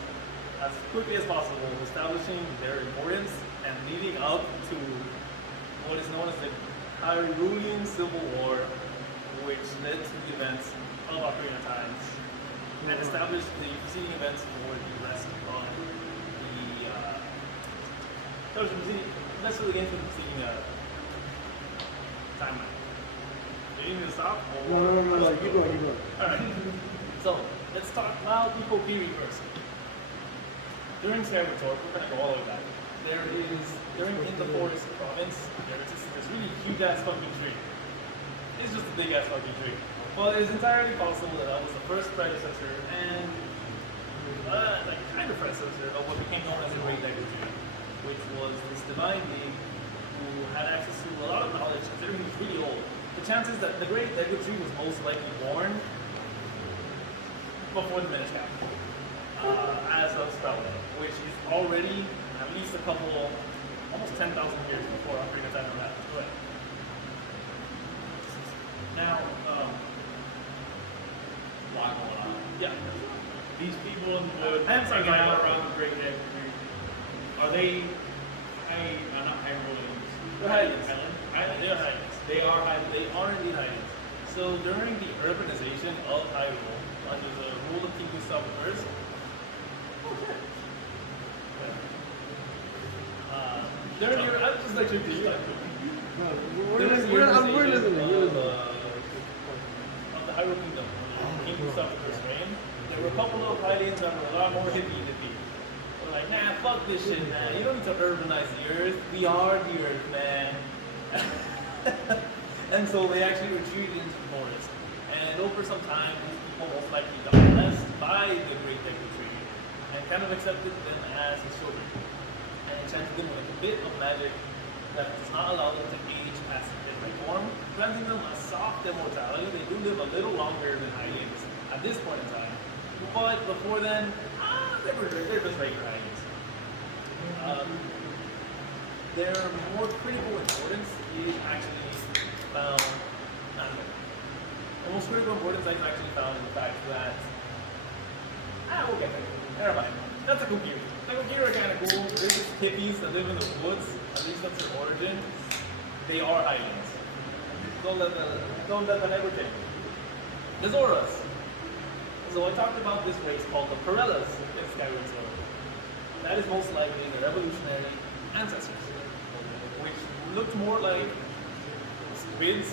as quickly as possible, establishing their importance and leading up to what is known as the Hyrulean Civil War, which led to the events of Ocarina of Time and established the preceding events for the rest of necessarily the into the preceding timeline. Do you need to stop? No, keep going. Alright. So, let's talk about the Kokiri first. During Skyward Sword, we're going to go all the way back. In the forest province, there's this really huge ass fucking tree. It's just a big ass fucking tree. Well, it is entirely possible that was the first predecessor and kind of predecessor of what became known as the Great Negligee, which was this divine being who had access to a lot of knowledge, considering he was really old. the chances that the Great Deku Tree was most likely born before the Minish Cap, as of Spellman, which is already at least a couple, almost 10,000 years before Africa time on that. Go ahead. Now, lot going on. Yeah. These people in the wood I'm sorry, hanging out Kyle. around the Great Deku Tree, are they not Hyruleans? They're Hylians. Hylians? They're Hylians. They are Hylians. They are indeed Hylians. So during the urbanization of Hyrule, under the rule of King Gustav I, during the, I'd just like to do No, During the I'm urbanization listening. We're listening. of the Hyrule Kingdom, King Gustav I's reign, there were a couple of Hylians that were a lot more hippie. They're like, nah, fuck this shit, man. You don't need to urbanize the earth. We are the earth, man. And so they actually retreated into the forest. And over some time, these people most likely got blessed by the Great Deku Tree and kind of accepted them as his children. And enchanted them with a bit of magic that does not allow them to age past their form, granting them a soft immortality. They do live a little longer than Hylians at this point in time. But before then, they're just regular Hylians. Their more critical importance is actually found, the most critical importance is actually found in the fact that, we'll get there. Never mind. That's a Kokiri. The Kokiri are kind of cool. They're just hippies that live in the woods. At least that's their origin. They are Hylians. Don't let them ever change. The Zoras. So I talked about this race called the Pirellas in Skyward Sword. That is most likely the revolutionary ancestors, which looked more like squids,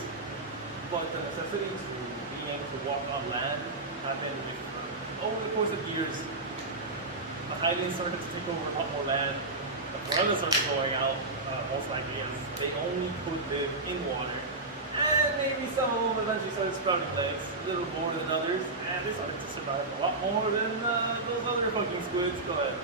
but the necessity to being able to walk on land happened over the course of years. The Hylians started to take over a lot more land. The Pirellas started going out, most likely, as they only could live in water. And maybe some of them eventually started sprouting legs, a little more than others, and they started to survive a lot more than those other fucking squids. Go ahead.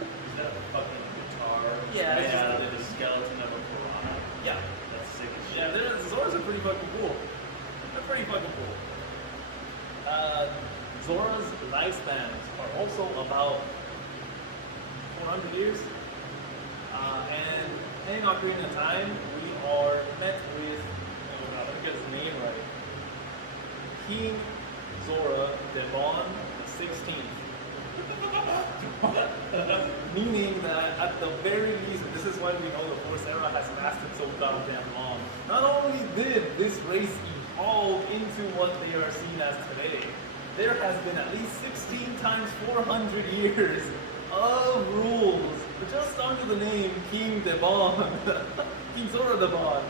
Is that a fucking guitar? Yeah, it's made just out of the skeleton of a piranha. Yeah. That's sick as shit. Yeah, the Zoras are pretty fucking cool. They're pretty fucking cool. Zora's lifespans are also about 400 years. And depending on period of time, we are met with, I don't get his name right, King Zora Devon the 16th. Meaning that at the very least, this is why we know the Force Era has lasted so goddamn long. Not only did this race evolve into what they are seen as today, there has been at least 16 times 400 years of rules just under the name King Devon. King Zora Devon.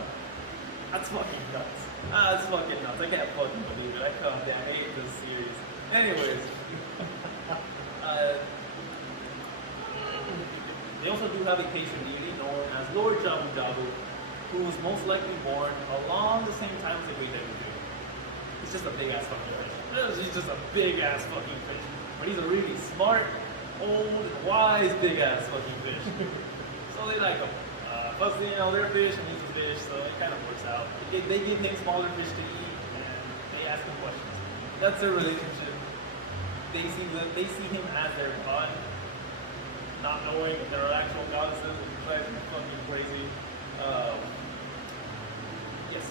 That's fucking nuts. That's fucking nuts. I can't fucking believe it. I goddamn hate this series. Anyways. They also do have a patron deity known as Lord Jabu Jabu, who was most likely born along the same time as the Great Deku Tree. He's just a big ass fucking fish. He's just a big ass fucking fish. But he's a really smart, old, wise, big ass fucking fish. So they like him. Plus, you know, they're fish and he's a fish, so it kind of works out. They give him smaller fish to eat, and they ask him questions. That's their relationship. They see him as their god, not knowing that there are actual goddesses, which drives me fucking crazy. Yes.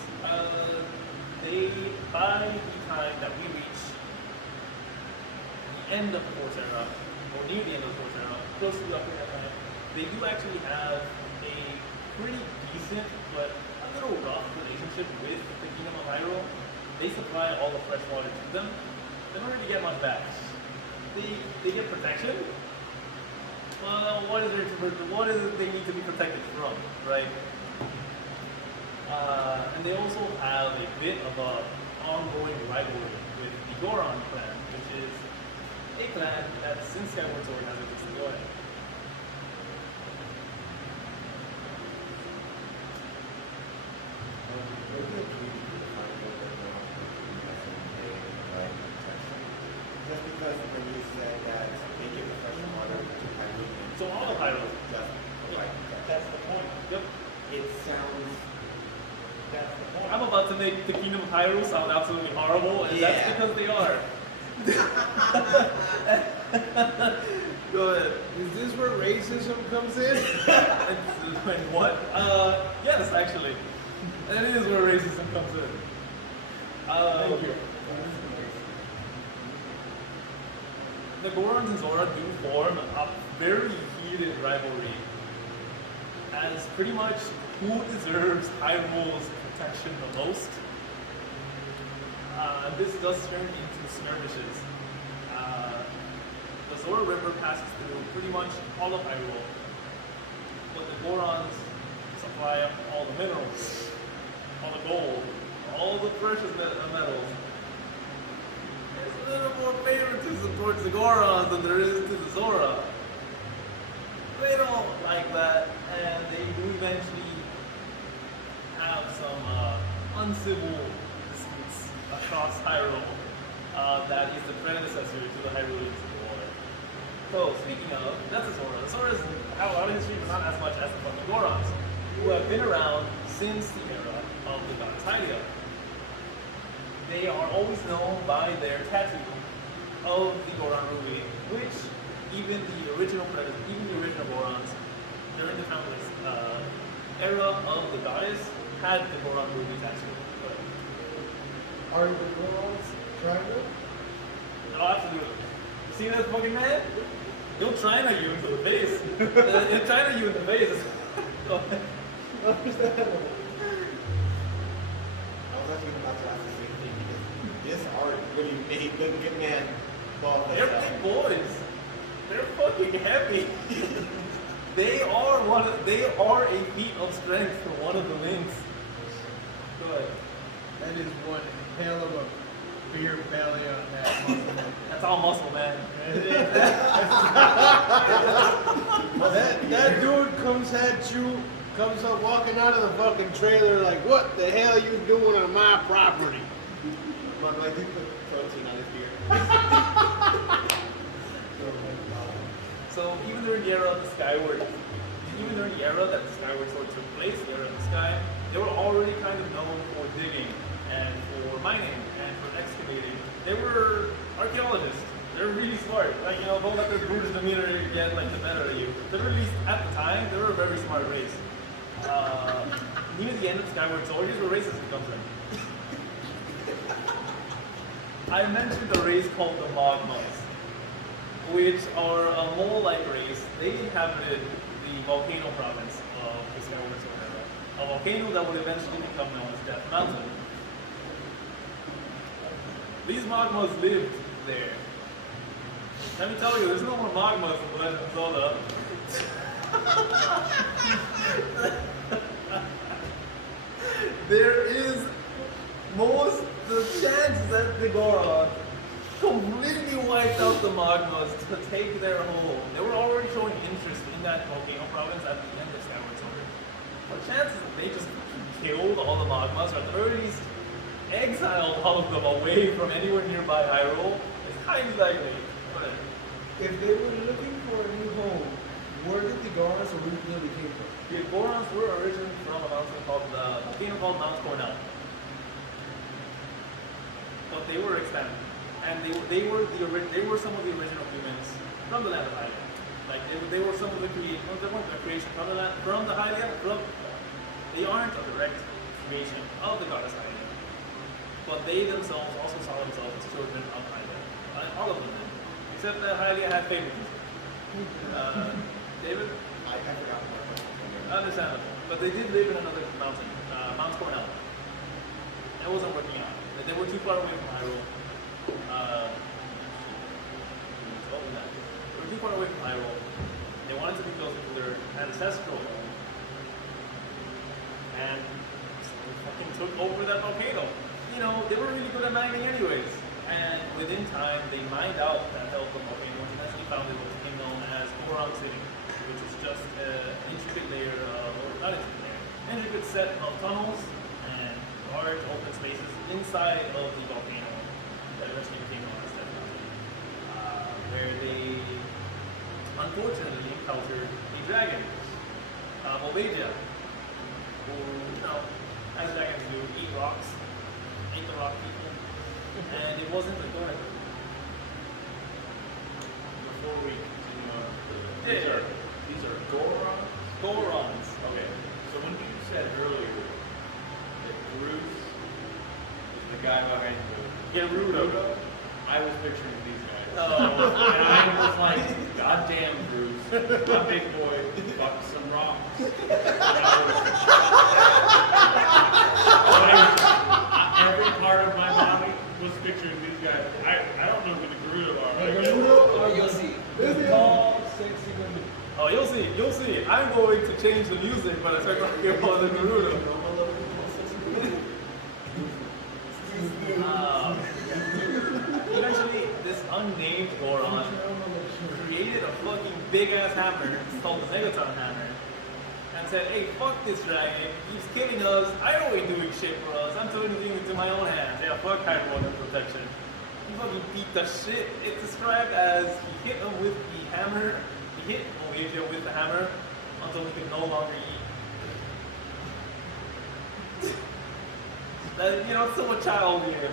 By the time that we reach the end of the Force Era, or near the end of the Force Era, close to the upper time, they do actually have a pretty decent, but a little rough relationship with the Kingdom of Hyrule. They supply all the fresh water to them. They don't really get much back. They get protection. Well, what is it they need to be protected from, right? And they also have a bit of an ongoing rivalry with the Goron clan, which is a clan that since Skyward Sword has existed. Go ahead. Just because when you say that they give the fresh water to Hyrule, So all of Hyrule. just like That's the point. Yep. it sounds That's the point. I'm about to make the Kingdom of Hyrule sound absolutely horrible, and that's Yeah. because they are. Go ahead. Is this where racism comes in? And what? Yes, actually. That is where racism comes in. Thank you. The Gorons and Zora do form a very heated rivalry as pretty much who deserves Hyrule's protection the most. This does turn into skirmishes. The Zora River passes through pretty much all of Hyrule, but the Gorons supply all the minerals, all the gold, all the precious metals. There's a little more favoritism towards the Gorons than there is to the Zora. They don't like that, and they do eventually have some uncivil disputes across Hyrule. That is the predecessor to the Hyrulean Civil War. So, speaking of, that's the Zora. The Zoras have a lot of history, but not as much as the fucking Gorons, who have been around since the era of the goddess Hylia. They are always known by their tattoo of the Goron Ruby, which even the original Gorons during the countless era of the goddess had the Goron Ruby tattoo. Are the Gorons tribal? Oh, absolutely. You see that fucking man? He'll China you into the face. He'll China you in the face. Go ahead. Understandable. I was actually about to ask the same thing because this art really made the good man fall They're big boys. They're fucking heavy. They are a feat of strength for one of the links. Go ahead. That is one hell of a beer belly on that muscle. That's all muscle, man. That dude comes up walking out of the fucking trailer like, what the hell you doing on my property? But like he put protein on his beer. So even during the era of the Skyward, even during the era that the Skyward Sword took place, the era of the sky, they were already kind of known for digging and for mining and for excavating. They were archaeologists. They're really smart. Like, you know, don't let their brutish demeanor get like the better of you. But at least at the time, they were a very smart race. Near the end of Skyward Sword, here's where racism comes in. I mentioned a race called the Magmas, which are a mole-like race. They inhabited the volcano province of the Skyward Sword era. A volcano that would eventually become known as Death Mountain. These Magmas lived there. Let me tell you, there's no more Magmas in the Legend of Zelda. There is the chance that the Goron completely wiped out the Magmas to take their home. They were already showing interest in that volcano province at the end of Skyward Sword. The chances that they just killed all the Magmas, or at the very least exiled all of them away from anywhere nearby Hyrule, is highly likely. But If they were looking for a new home, where did the Gorons originally came from? the Gorons were originally from a mountain called a volcano called Mount Cornell. But they were expanded. And they were some of the original humans from the land of Hylia. Like they were some of the creation from the Hylia. They aren't a direct creation of the goddess Hylia. But they themselves also saw themselves as children of Hylia. All of them did. Except that Hylia had favoritism. David? I forgot more. Understandable. But they did live in another mountain, Mount Cornell. That wasn't working out. They were too far away from Hyrule. They were too far away from Hyrule. They wanted to be closer to their ancestral home. And they fucking took over that volcano. You know, they were really good at mining anyways. And within time, they mined out that hell of the volcano and eventually founded what became known as Goron City, which is just an intricate layer intricate set of tunnels and large open spaces inside of the volcano that eventually became known as Death Mountain, where they unfortunately encountered a dragon, Mobeja, who, you know, as dragons do, eat rocks, eat the rock people, and it wasn't a good. Before we continue on, Yeah. these are Gorons? Gorons. Okay, so when you said earlier that Bruce is the guy behind Gerudo. I was picturing these guys. Oh. And I was like, God damn, Bruce, my big boy, fuck some rocks. Every part of my body was picturing these guys. I don't know who the Gerudo are. Oh, you'll see. This tall, sexy women. Oh, you'll see, you'll see. I'm going to change the music, but I start to hear all the Gerudo. Eventually, this unnamed Goron created a fucking big ass hammer called the Megaton Hammer and said, hey, fuck this dragon, he's killing us, I know he's doing shit for us, I'm turning things into my own hands. Yeah, fuck Hyrule and protection. He fucking beat the shit. It's described as he hit him with the hammer, he hit Oasia with the hammer until he could no longer eat. That, you know, it's so child here.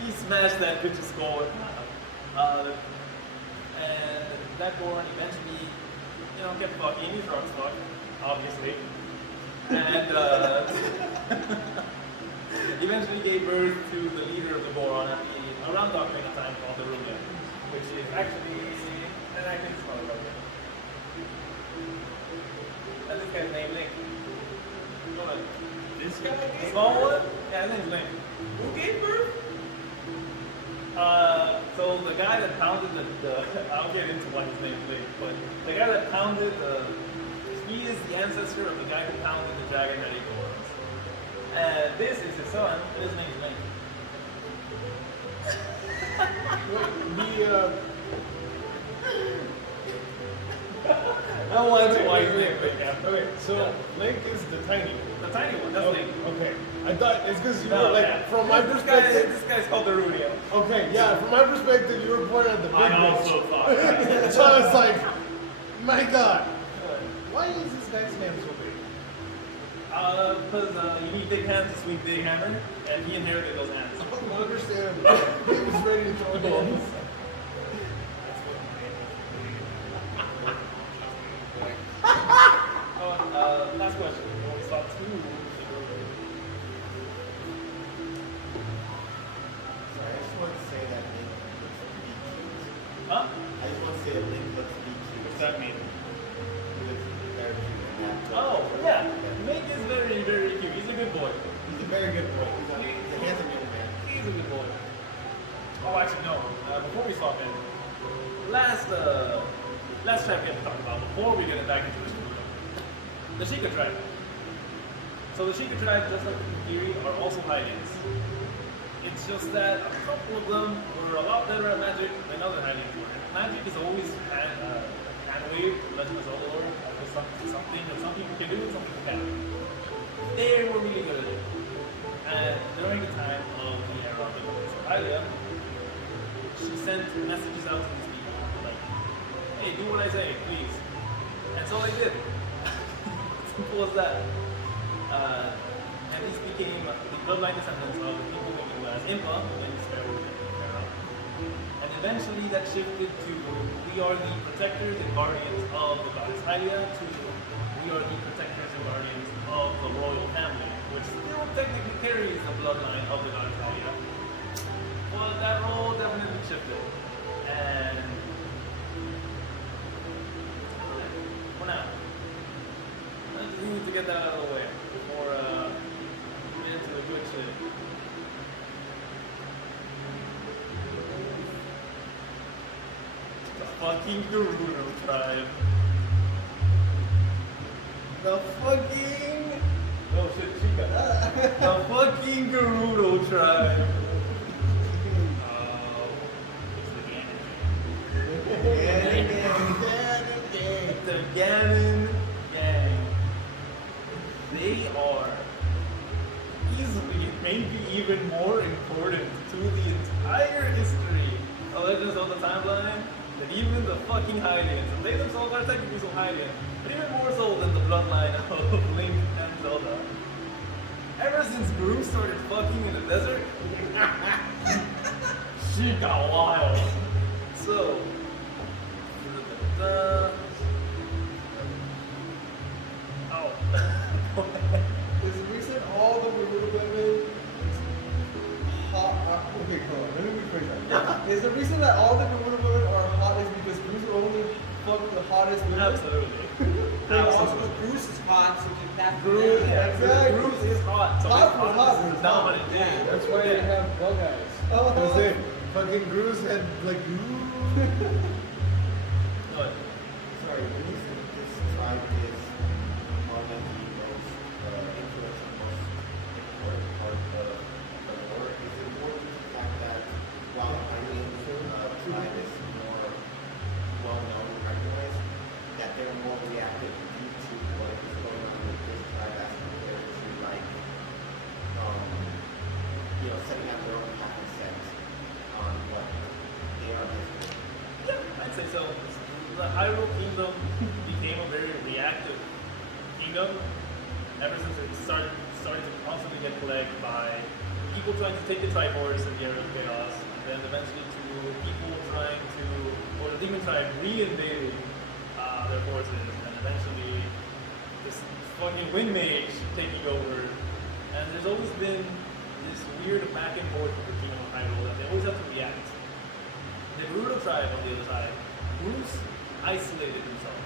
He smashed that bitch's skull with and that Goron eventually, you know, kept fucking. He's drunk as fuck, obviously. And eventually gave birth to the leader of the Goron at the around Ocarina of Time called the Ruler, which is actually an acting spell right here. And this guy's named Link. Go ahead. This guy The gave small birth? one? Yeah, his name's Link. Who gave birth? So the guy that pounded the I'll get into what his name is, but the guy that pounded he is the ancestor of the guy who pounded the dragon that ate Gorons. And this is his son, and his name is Link. I want to why he's Link, but yeah. Okay, so Link is the tiny one. The tiny one, that's Link. Okay, I thought it's because you No, were like, yeah. from my this guy, perspective. this guy's called the Rudio. Okay, yeah, from my perspective, you were pointing at the big I bitch. also thought that. So I was like, my God, why is this guy's name so big? Because you need big hands to swing big hammer, and he inherited those hands. I don't understand. He was ready to throw hands. Last question. You only saw two. Sorry, I just want to say that Link looks to be cute. Huh? I just want to say that Link looks to be cute. What's that mean? He looks very cute in that. Oh, yeah. Link is very, very cute. He's a good boy. He's a very good boy. He's a handsome young man. He's a good boy. Oh, actually, no. Before we stop in, last track we have to talk about before we get back into this movie. The Sheikah tribe. So the Sheikah tribe, just like the Kiri, are also Hylians. It's just that a couple of them were a lot better at magic than other Hylians were. Magic is always hand-waved, Legend of Zelda lore. There's something that some people can do and some people can't. They were really good at it. And during the time of the era of the Lords of Hylia, she sent messages out to these people, like, hey, do what I say, please. And so they did. Simple as that. And these became the bloodline descendants of the people we knew as Impa in this era. And eventually that shifted to we are the protectors and guardians of the goddess Hylia to we are the protectors and guardians of the royal family, which still technically carries the bloodline of the goddess Hylia. But that role definitely shifted. And for now, I just need to get that out of the way before we get into the good shit. The fucking Gerudo tribe. The fucking... Oh shit, Chica. The fucking Gerudo tribe. The Ganon gang. They are easily, maybe even more important to the entire history of Legends of the Timeline than even the fucking Hylians. And they themselves are technically so Hylian, but even more so than the bloodline of Link and Zelda. Ever since Gru started fucking in the desert, she got wild. So, oh. Is the reason all the Garuda women hot? Okay, hold on. Let me rephrase that. Is the reason that all the Garuda women are hot is because Bruce only fucked the hottest women? Absolutely. Also, Bruce is hot, so can that Gru, Yeah, exactly. Bruce is hot. So Hot his for hotness hot. is dominant. Yeah. That's why they have bug eyes. Oh. Because they fucking Grooves had like. But, Sorry, when you said this tribe is one of the most influential, most important part of the lore, is it more to the fact that while the Iranian tribe is more well known and recognized, that they're more reactive due to what is going on with this tribe as compared to like, setting up their own path and set on what they are doing. yeah, I'd say so. The Hyrule Kingdom became a very reactive kingdom ever since it started to constantly get plagued by people trying to take the Triforce and the Area of Chaos, and then eventually to people trying to, or the Demon Tribe reinvading their forces, and eventually this fucking Wind Mage taking over. And there's always been this weird back and forth with the Kingdom of Hyrule that they always have to react. The Gerudo tribe, on the other side, Bruce isolated himself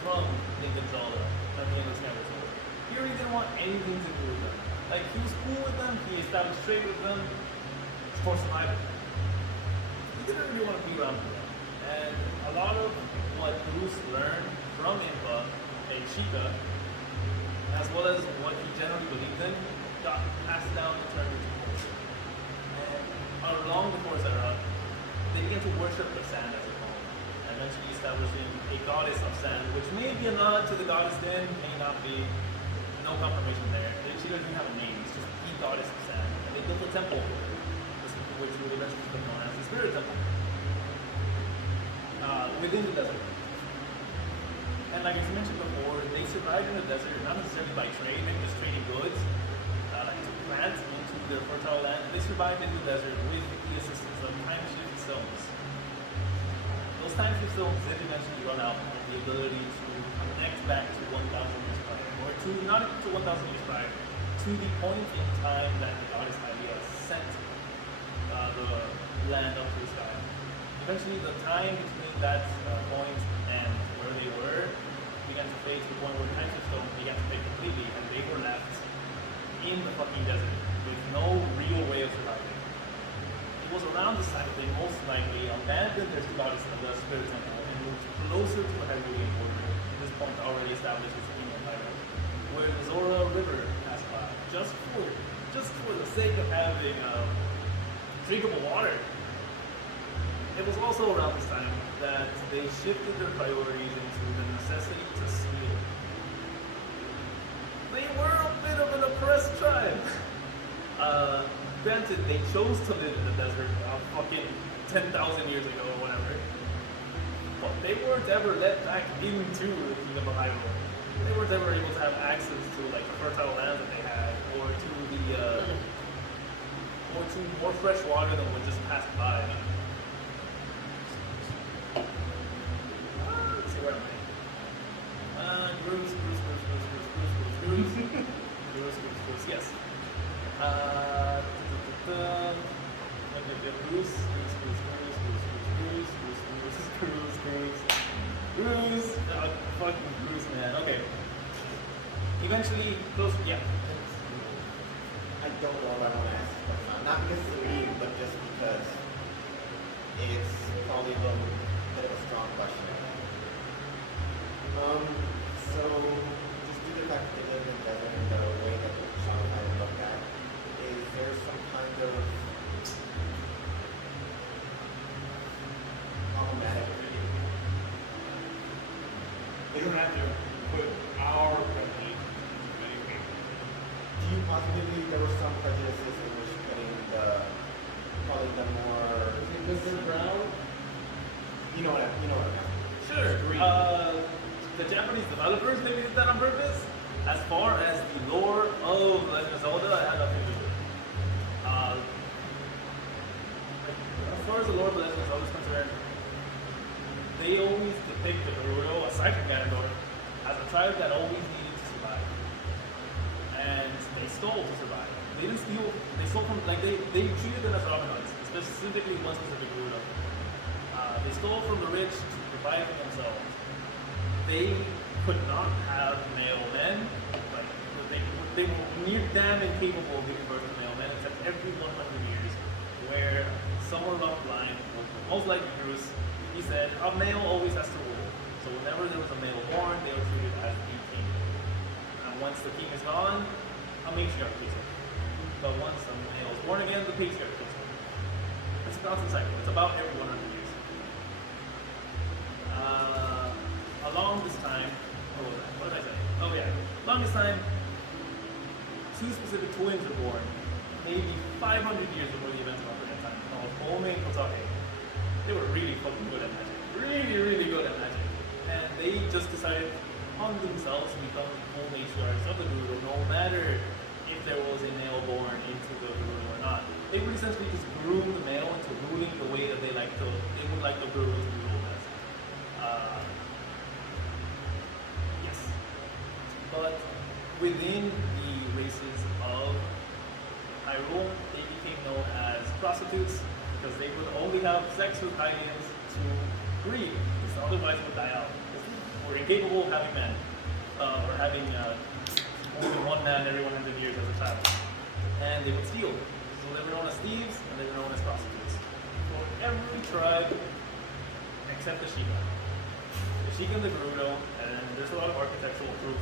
from Lincoln Zelda and the Endless Skyward Sword. He really didn't want anything to do with them. Like, he was cool with them, he established trade with them for survival. He didn't really want to be around them. And a lot of what Bruce learned from Impa and Sheikah, as well as what he generally believed in, got passed down and turned into culture. And along the Force era, they began to worship the sand as a home, and eventually establishing a goddess of sand, which may be a nod to the goddess then, may not be. No confirmation there. She doesn't even have a name, it's just the goddess of sand. And they built a temple, which would eventually become known as the Spirit Temple, within the desert. And like I mentioned before, they survived in the desert, not necessarily by trade, maybe just trading goods, like to plant into their fertile land. They survived in the desert with the assistance of time-shifted stones. Those time-shifted stones did eventually run out of the ability to connect back to 1,000 years prior, or to not to 1,000 years prior, to the point in time that the goddess Hylia sent the land up to the sky. Eventually, the time between that point and where they were began to fade to the point where the time-shifted stone began to fade completely, and they were left in the fucking desert with no real way of surviving. It was around this time that they most likely abandoned their goddess of the Spirit Temple and moved closer to the Hyrulean border, at this point already established as the Kingdom of Hyrule, where the Zora River passed by, just for the sake of having drinkable water. It was also around this time that they shifted their priorities into the necessity to steal. They were a bit of an oppressed tribe. Granted, they chose to live in the desert fucking 10,000 years ago or whatever. But they weren't ever let back into the Kingdom of Hyrule. They weren't ever able to have access to like the fertile land that they had, or to more fresh water than would just pass by. Let's see, where am I? Bruce, yes. Bruce. Fucking Bruce, man. Okay. Eventually, close. Yeah. I don't know if I want to ask this question. Not because it's mean, but just because it's probably a little bit of a strong question. So just due to the fact that they live in the desert and the way that the child kind of looked at, is there some kind of problematic? You don't have to put our prejudice into many people. Do you possibly believe there were some prejudices in which putting probably the more Mr. Brown? you know what I mean? Sure. The Japanese developers maybe did that on purpose. As far as the lore of Legend of Zelda, I had nothing to do with it. As far as the lore of Legend of Zelda is concerned, they always depict the Gerudo, aside from Ganondorf, as a tribe that always needed to survive. And they stole to survive. They didn't steal, they stole from, like, they treated them as Robin-Hoods, specifically one specific Gerudo. They stole from the rich to provide for themselves. They could not have male men, like, they were near damn incapable of giving birth to male men, except every 100 years, where somewhere along the line, most likely Bruce, he said, a male always has to rule. So whenever there was a male born, they were treated as the king. And once the king is gone, a matriarch takes over. But once a male is born again, the patriarch takes over. It's a constant cycle. It's about every 100 years. Along this time, what did I say? Oh yeah, along this time, two specific twins were born, maybe 500 years before the events of Ocarina of Time, called Ome and Kotake. They were really fucking good at magic. Really, really good at magic. And they just decided on themselves to become full matriarchs of the Gerudo, no matter if there was a male born into the Gerudo or not. They would essentially just groom the male into ruling the way that they would like the Gerudo to be ruled as. Yes. But within the races of Hyrule, they became known as prostitutes because they would only have sex with Hylians to breed, because otherwise they would die out. We're incapable of having men, or having more than one man every 100 years as a child. And they would steal. So they were known as thieves, and they were known as prostitutes. For every tribe except the Sheikah. The Sheikah and the Gerudo, and there's a lot of architectural proof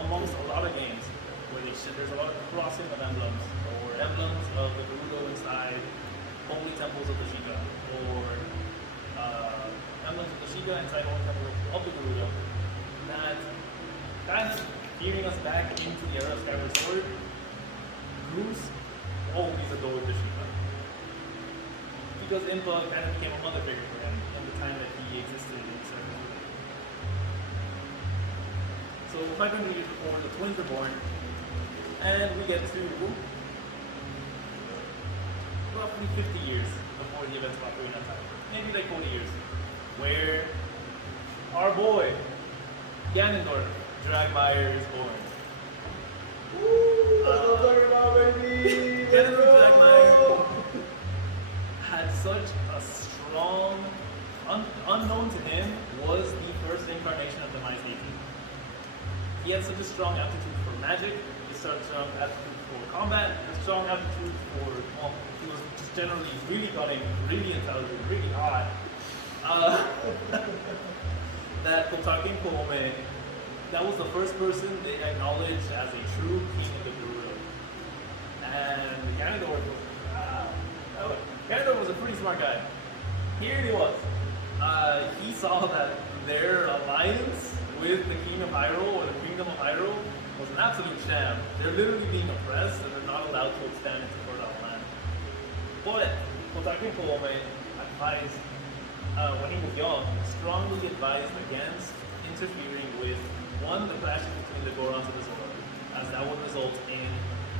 amongst a lot of games where there's a lot of crossing of emblems, or emblems of the Gerudo inside holy temples of the Sheikah, or emblems of the Sheikah inside holy temples of the Gerudo. That kind of gearing us back into the era of Skyward Sword. Bruce always adored the Sheikah. Because Impa kind of became a mother figure for him in the time that he existed in the circle. So 500 years before, the twins were born, and we get to roughly 50 years before the events of Ocarina of Time. Maybe like 40 years. Where our boy, Ganondorf Dragmire is born. Woo! That's what I'm talking about, baby! Ganondorf Dragmire had such a strong, unknown to him, was the first incarnation of the Mice Deity. He had such a strong aptitude for magic, such a strong aptitude for combat, a strong aptitude for, well, he was just generally really cunning, really intelligent, really hot. That Kotake and Koome, that was the first person they acknowledged as a true king of the Gerudo. And Ganondorf was a pretty smart guy. Here he was. He saw that their alliance with the King of Hyrule, or the Kingdom of Hyrule, was an absolute sham. They're literally being oppressed and they're not allowed to expand into fertile land. But Kotake and Koome advised, when he was young, strongly advised against interfering with, one, the clashes between the Gorons and the Zora, as that would result in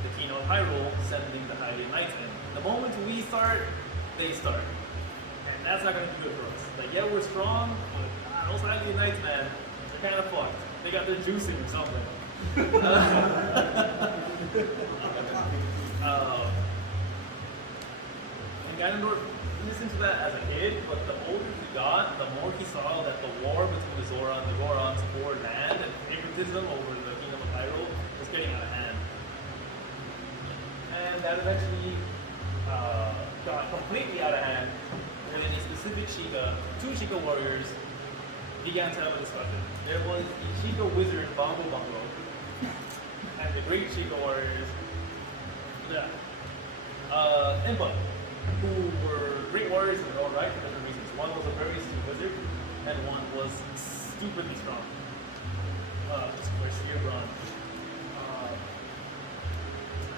the Kingdom of Hyrule sending the Hylian Knights in. The moment we start, they start. And that's not going to be good for us. Like, yeah, we're strong, but those Hylian Knights, man, they're kind of fucked. They got their juicing or something. And Ganondorf listened to that as a kid, but the older he got, the more he saw that the war between the Zora and the Gorons for land and favoritism over the Kingdom of Hyrule was getting out of hand. And that eventually got completely out of hand when a specific Sheikah, two Sheikah warriors, began to have a discussion. There was the Sheikah wizard Bongo Bongo and the great Sheikah warriors, Impa, who were great warriors in their own right for different reasons. One was a very astute wizard, and one was stupidly strong. Just for sheer brawn.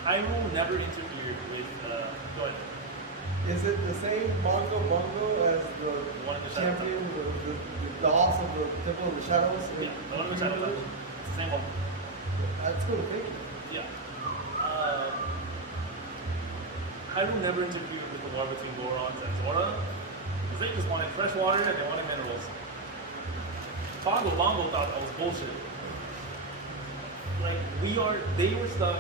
Hyrule never interfered with, go ahead. Is it the same Bongo Bongo as the One in the Shadow champion, the boss of the Temple of the Shadows? Yeah, the one in the Shadow Temple. It's the same one. Let's go to thinking. Yeah. Hyrule never interfered with the war between Gorons and Zora, because they just wanted fresh water and they wanted minerals. Bongo Bongo thought that was bullshit. Like, they were stuck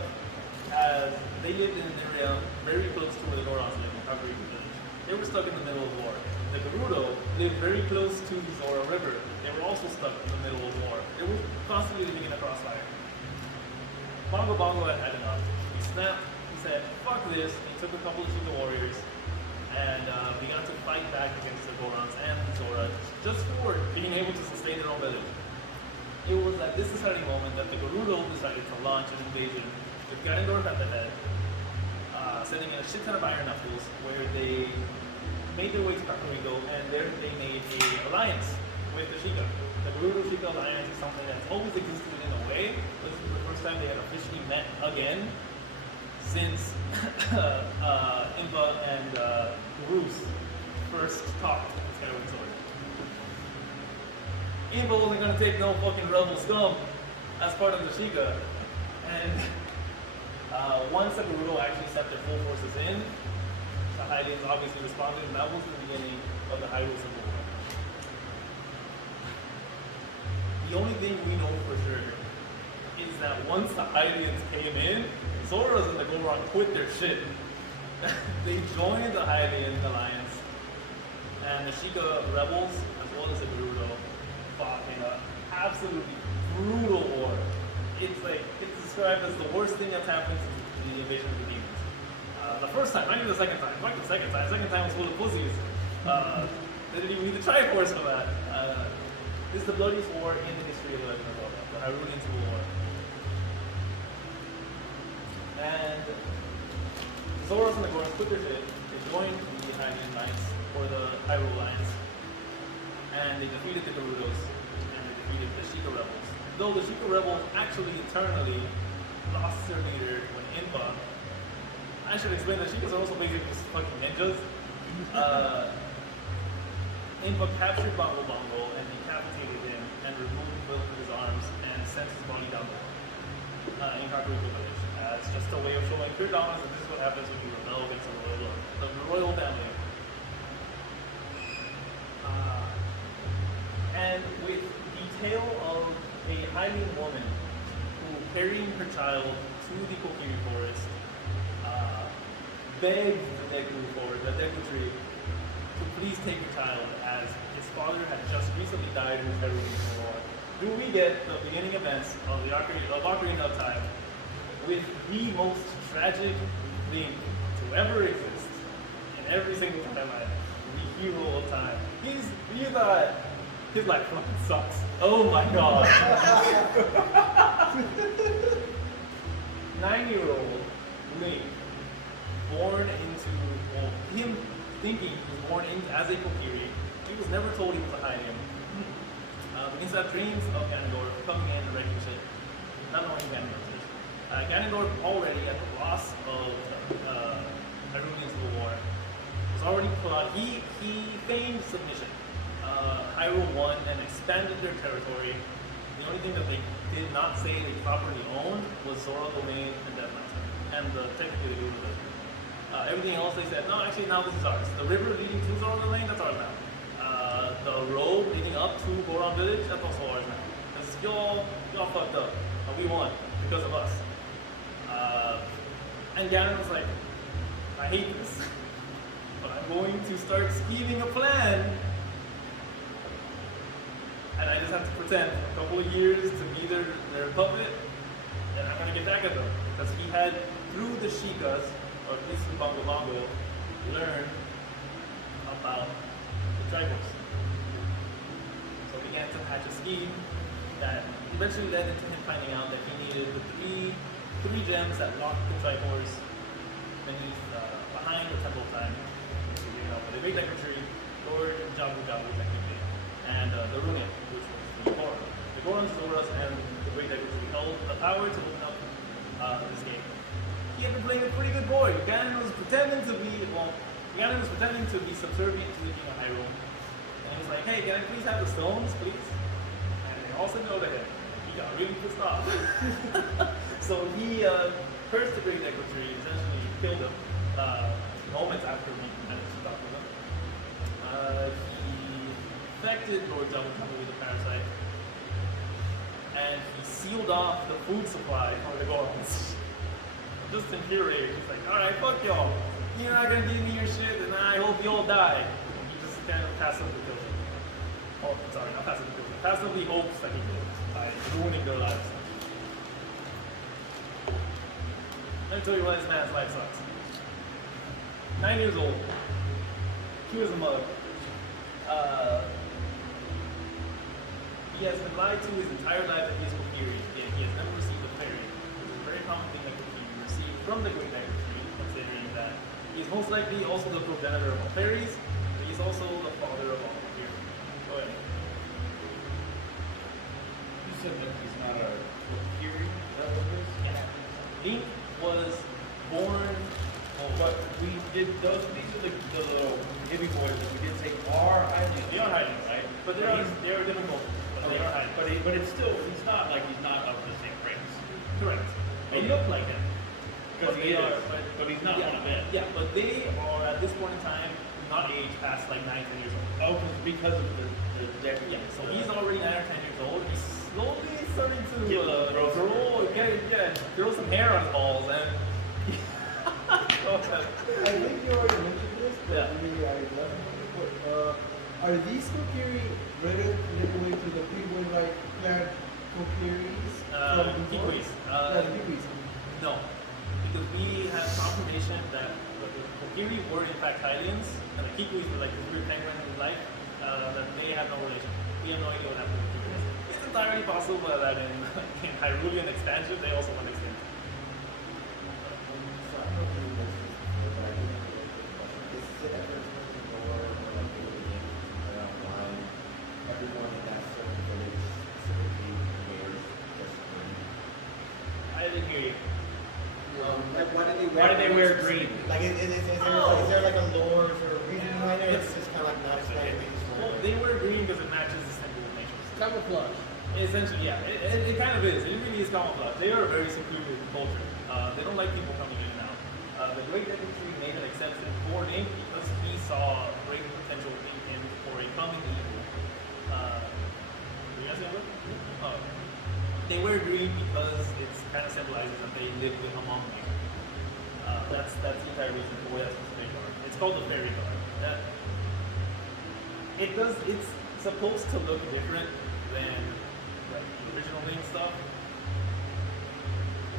as, they lived in an area very close to where the Gorons lived, in Kakariko Village. They were stuck in the middle of war. The Gerudo lived very close to the Zora River. They were also stuck in the middle of war. They were constantly living in a crossfire. Bongo Bongo had enough. He snapped, he said, fuck this. He took a couple of Shiga warriors and began to fight back against the Gorons and Zora just for being able to sustain their own village. It was at this deciding moment that the Gerudo decided to launch an invasion with Ganondorf at the head, sending in a shit ton of Iron Knuckles, where they made their way to Kakariko, and there they made an alliance with the Sheikah. The Gerudo-Sheikah alliance is something that's always existed in a way. This is the first time they had officially met again since Impa and Bruce first talked in Skyward Sword. Impa wasn't gonna take no fucking rebel scum as part of the Sheikah, and once the Gerudo actually set their full forces in, the Hylians obviously responded, and that was the beginning of the Hyrule Civil War. The only thing we know for sure is that once the Hylians came in, Zoras and the Goron quit their shit. They joined the Hylian alliance, and the Sheikah rebels, as well as the Gerudo, fought in an absolutely brutal war. It's described as the worst thing that's happened since the invasion of the demons. The first time, not even the second time. Fuck the second time. The second time was full of pussies. They didn't even need the Triforce for that. This is the bloodiest war in the history of the Legend of Zelda, the Hyrulean Civil War. And Zoras and the Gorons quit their shit. They joined the Hylian Knights, or the Hyrule Alliance, and they defeated the Gerudos, and they defeated the Sheikah rebels. Though the Sheikah rebels actually internally lost their leader when Impa. I should explain that Sheikahs are also basically just fucking ninjas. Impa captured Bongo Bongo and decapitated him and removed both of his arms and sent his body down in Kakariko Village. It's just a way of showing pure dominance, and this is what happens when you rebel against the royal family. And with the tale of a Hylian woman who, carrying her child to the Kokiri forest, begged the Deku Tree, to please take her child, as his father had just recently died in the Hyrulean War. Do we get the beginning events of the Ocarina of Time with the most tragic thing to ever exist in every single timeline, the hero of time. You thought his life fucking sucks. Oh my god. 9-year-old Link, born into, well, him thinking he was born in as a Kokiri. He was never told he was a Hylian. Begins to have dreams of Ganondorf coming in and wrecking shit. Not knowing who Ganondorf is. Ganondorf already at the loss of Hyrulean Civil War was already plot. He feigned submission. Hyrule won and expanded their territory. The only thing that they did not say they properly owned was Zora Domain and Death Mountain, and technically the Gerudo Village. Everything else they said, no, actually now this is ours. The river leading to Zora Domain, that's ours now. The road leading up to Goron Village, that's also ours now. Because y'all fucked up, and we won because of us. And Ganon was like, I hate this, but I'm going to start scheming a plan. And I just have to pretend for a couple of years to be their puppet, and I'm gonna get back at them. Because he had, through the Sheikahs, or at least through Bongo Bongo, learned about the Triforce. So he began to hatch a scheme that eventually led into him finding out that he needed the three gems that locked the Triforce beneath, behind the Temple of Time. You know, the Big Deku Tree, Lord Jabu Jabu technically, and the Runic, which was the Goron. The Gorons, Zoras, and the Great Deku Tree held the power to open up this game. He had been playing a pretty good boy. Ganon was pretending to be subservient to the King of Hyrule. And he was like, hey, can I please have the stones, please? And they all said no to him. He got really pissed off. So he cursed the Great Deku Tree, essentially killed him moments after we managed to talk with him. He infected Lord Zabutomi with a parasite, and he sealed off the food supply for the Gorons. Just infuriated. He's like, alright, fuck y'all. You're not gonna give me your shit, and I hope you all die. He just kind of passively kills them. Oh, sorry, not passively kills them. Passively hopes that he kills by ruining their lives. Let me tell you why this man's life sucks. 9 years old. Cute as a mug. He has been lied to his entire life that he is Kokiri, and he has never received a fairy. It's a very common thing that Kokiri received from the Great Deku Tree, considering that he is most likely also the progenitor of all fairies, but he's also the father of all Kokiri. Go ahead. You said that he's not a Kokiri? Is that what it is? Yeah. Link was born. Well, but we did those. These are the little hippie boys that we did take our hiding. They are hiding, right? but they are different cultures. But they are hiding. But it's still, he's not like he's not of the same race. Correct. They look like him. Because But he they is, are- but he's not yeah, one of them. Yeah, but they are at this point in time not aged past like 9, 10 years old. Oh, because of the deck. Yeah, so he's already 9 or 10 years old. He's slowly starting to grow some hair on his balls, and I think you already mentioned this, but Yeah. maybe I left it. But are these Kokiri related to the penguin like plant Kokiris? kiwis. Kiwis. No, because we have confirmation that the Kokiri were in fact Hylians, and the Kiwis were like this weird penguin life, that they have no relation. We have no idea what happened to the Kiwis. It's entirely possible that in Hyrulean expansion they also went extinct. So I don't know if you mentioned this before, but I didn't know this question. Is it ever explained more or like in the game around why everyone in that certain village specifically wears just green? I didn't hear you. Like why did Why do they wear green? Like is there like a lore or a reason behind it? It's just kind of like not explained. They just Well, wear it. they were green because it matches the symbol of nature. Camouflage. Essentially, yeah, it kind of is. It really is camouflage. They are a very secluded culture. They don't like people coming in and out. The Great Deku Tree made an exception for Link because he saw great potential in him for a coming evil. Were you asking what? Oh. They wear green because it kind of symbolizes that they live with among you. That's the entire reason for that specific card. It's called the fairy card. It's supposed to look different than like the original Link stuff.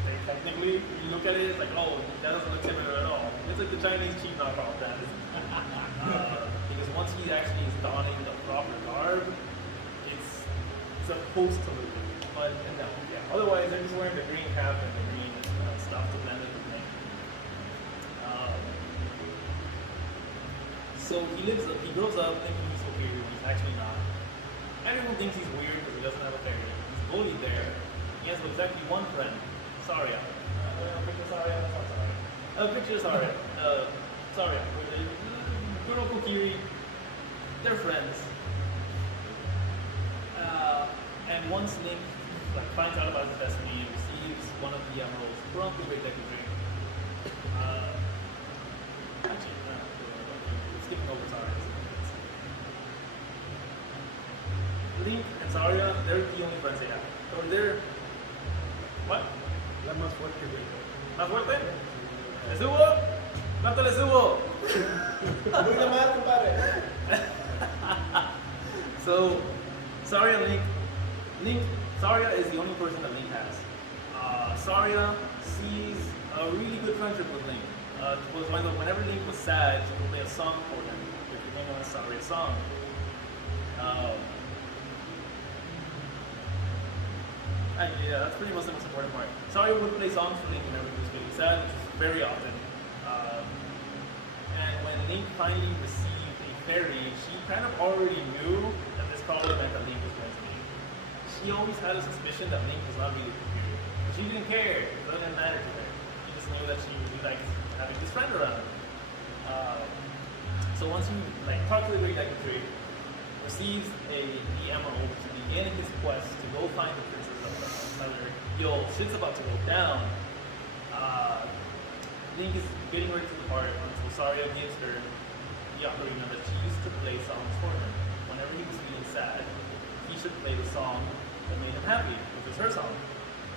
They technically, if you look at it, it's like, oh, that doesn't look similar at all. It's like the Chinese cheap knockoff that is. Because once he actually is donning the proper garb, it's supposed to look different. But no, yeah. Otherwise, they're just wearing the green cap and the green stuff to blend it with Link. So he grows up thinking he's so weird, he's actually not. Everyone thinks he's weird because he doesn't have a fairy. He's bullied there. He has exactly one friend, Saria. Picture Saria? That's not Saria. Picture Saria. Saria. Kuro Kokiri, they're friends. And once Link finds out about his destiny and receives one of the emeralds from the Great Deku Tree, actually, skipping over Saria. Link and Saria, they're the only friends they have. So they're... What? La más fuerte, güey. ¿Más fuerte? ¿Le subo? ¿Cuánto le subo? Muy de más, compadre. So, Saria and Link, Saria is the only person that Link has. Saria sees a really good friendship with Link. Was whenever Link was sad, she would play a song for him, which became known as Saria's song. Actually, yeah, that's pretty much the most important part. Saria would play songs for Link whenever he was feeling sad, which is very often. And when Link finally received a fairy, she kind of already knew that this probably meant that Link was going to leave. She always had a suspicion that Link was not really superior. But she didn't care. It doesn't matter to her. She just knew that she really liked having this friend around. So once you talk to the Great Deku Tree, receives the emerald to begin his quest to go find the princess of the Nether. Yo, shit's about to go down. Link is getting ready to depart until Saria gives her the ocarina that she used to play songs for him. Whenever he was feeling sad, he should play the song that made him happy, which was her song.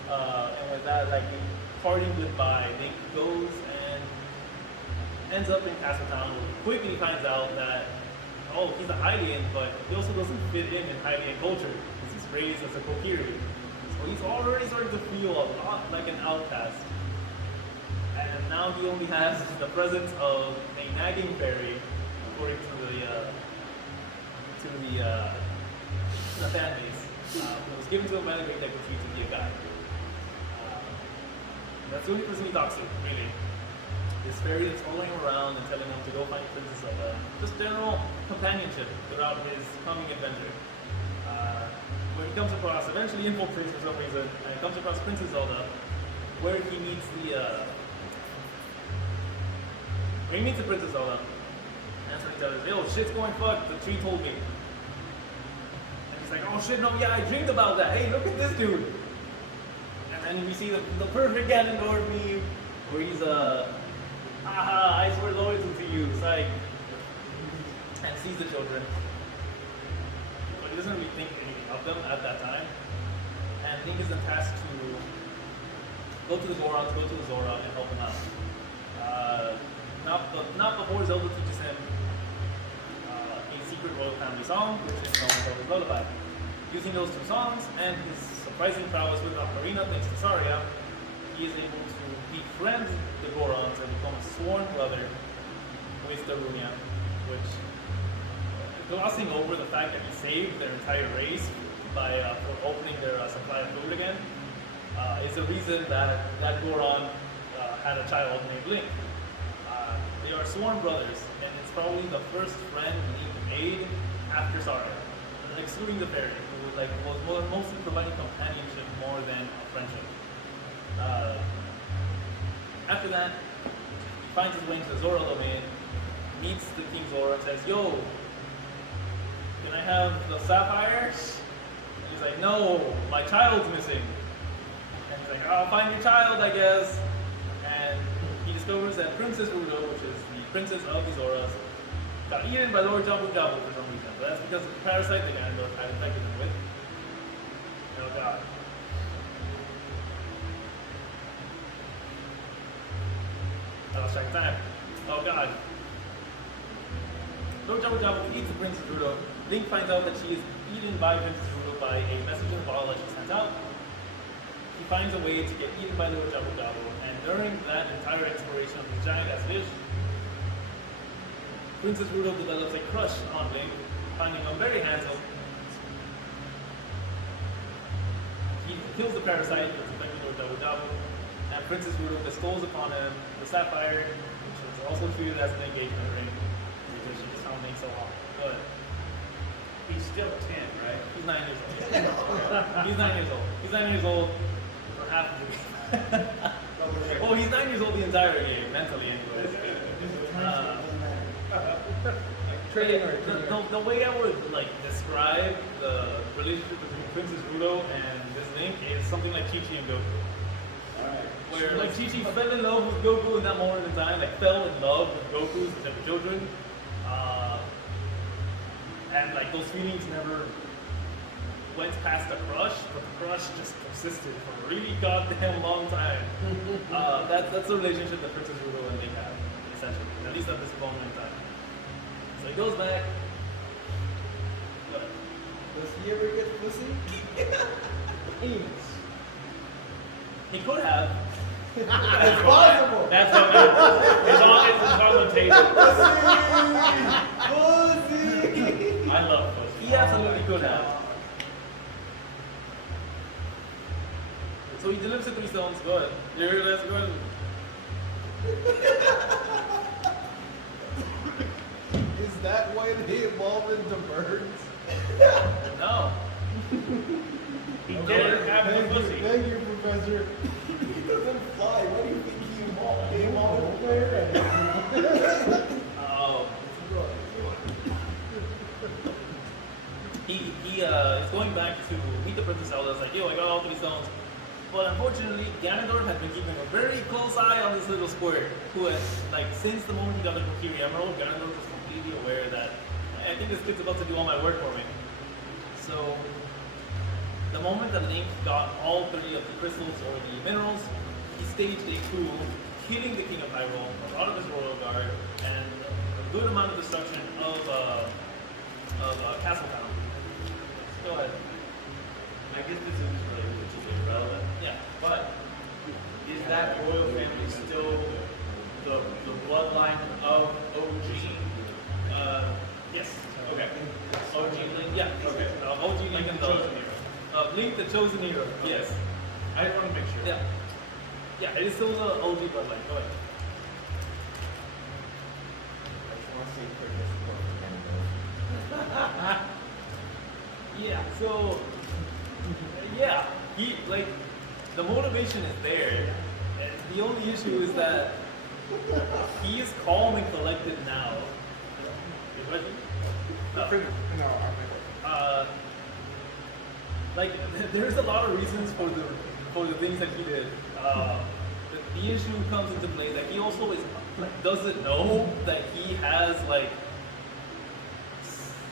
And with that, like, parting goodbye, Link goes and ends up in Castle Town, quickly finds out that, oh, he's a Hylian, but he also doesn't fit in Hylian culture, because he's raised as a Kokiri. So he's already starting to feel a lot like an outcast. And now he only has the presence of a nagging fairy, according to the fan base, who was given to him by the Great Deku Tree to be a guide. That's the only person he talks to, really. This fairy that's following him around and telling him to go find Princess Zelda. Just general companionship throughout his coming adventure. When he comes across, eventually infiltrates for some reason, and he comes across Princess Zelda, where he meets the Princess Zelda, and so he tells her, yo, shit's going fucked, the tree told me. And he's like, oh shit, no, yeah, I dreamed about that. Hey, look at this dude. And then we see the perfect Ganondorf meme, where he's haha, I swear loyalty to you, psych. And sees the children. But he doesn't really think anything of them at that time. And Link is then tasked to go to the Gorons, go to the Zora, and help them out. Not before Zelda teaches him a secret royal family song, which is known as Zelda's Lullaby. Using those two songs and his surprising prowess with Ocarina, thanks to Saria, he is able to befriend the Gorons and become a sworn brother with Darunia, which, glossing over the fact that he saved their entire race by for opening their supply of food again, is the reason that Goron had a child named Link. They are sworn brothers, and it's probably the first friend Link made after Saria, excluding the fairy, who was mostly providing companionship more than friendship. After that, he finds his way into the Zora domain, meets the King Zora, and says, yo, can I have the sapphires? And he's like, no, my child's missing. And he's like, I'll find your child, I guess. And he discovers that Princess Rudo, which is the princess of the Zoras, got eaten by Lord Jabu Jabu for some reason. But that's because of the parasite that Ganondorf had infected him with. Oh god. I lost track of time. Oh god. Lord Jabu Jabu eats the Princess Rudo. Link finds out that she is eaten by Princess Rudo by a message in the bottle that she sent out. He finds a way to get eaten by Lord Jabu Jabu, and during that entire exploration of the giant ass fish, Princess Rudo develops a crush on Link, finding him very handsome. He kills the parasite that's affecting Lord Jabu Jabu, and Princess Rudo bestows upon him the sapphire, which was also treated as an engagement ring, because she just found Link so hot. But He's still 10, right? he's 9 years old. He's 9 years old. He's 9 years old for half of the game. Well, he's 9 years old the entire game, mentally anyways. The way I would describe the relationship between Princess Rudo and this Link is something like Chi-Chi and Goku. Where Chi-Chi fell in love with Goku in that moment in time, fell in love with Goku's children. And those feelings never went past the crush, but the crush just persisted for a really goddamn long time. That's the relationship that Princess Rudo and Link have, essentially, at least at this moment in time. So he goes back. Does he ever get pussy? He could have. It's possible. That's what it's on the table. Pussy! I love pussy. He absolutely could have. So he delivers the 3 stones. Go ahead. Here, let's go ahead. Is that why they evolved into birds? No. He didn't have the Thank you, pussy. thank you, Professor. He doesn't fly. What do you think he evolved? He evolved where? Oh. he is going back to meet the Princess Zelda. It's like, yo, I got all 3 stones. But unfortunately, Ganondorf has been keeping a very close eye on this little squirt, who has, like, since the moment he got the Kokiri Emerald, Ganondorf was completely aware that I think this kid's about to do all my work for me. So, the moment that Link got all 3 of the crystals or the minerals, he staged a coup, killing the King of Hyrule, a lot of his royal guard, and a good amount of destruction of Castle Town. Go ahead. I guess this is really irrelevant. Yeah. But is that royal family still the bloodline of OG? Yes. Okay. OG Link? Yeah. Okay. OG Link and the Chosen Hero. Link the Chosen Hero. Yes. I just want to make sure. Yeah. Yeah, it is still the OG bloodline. Go ahead. I just want to see quickness for Yeah. So. Yeah. He like the motivation is there. And the only issue is that he is calm and collected now. Your question? Like there's a lot of reasons for the things that he did. The issue comes into play that he also doesn't know that he has like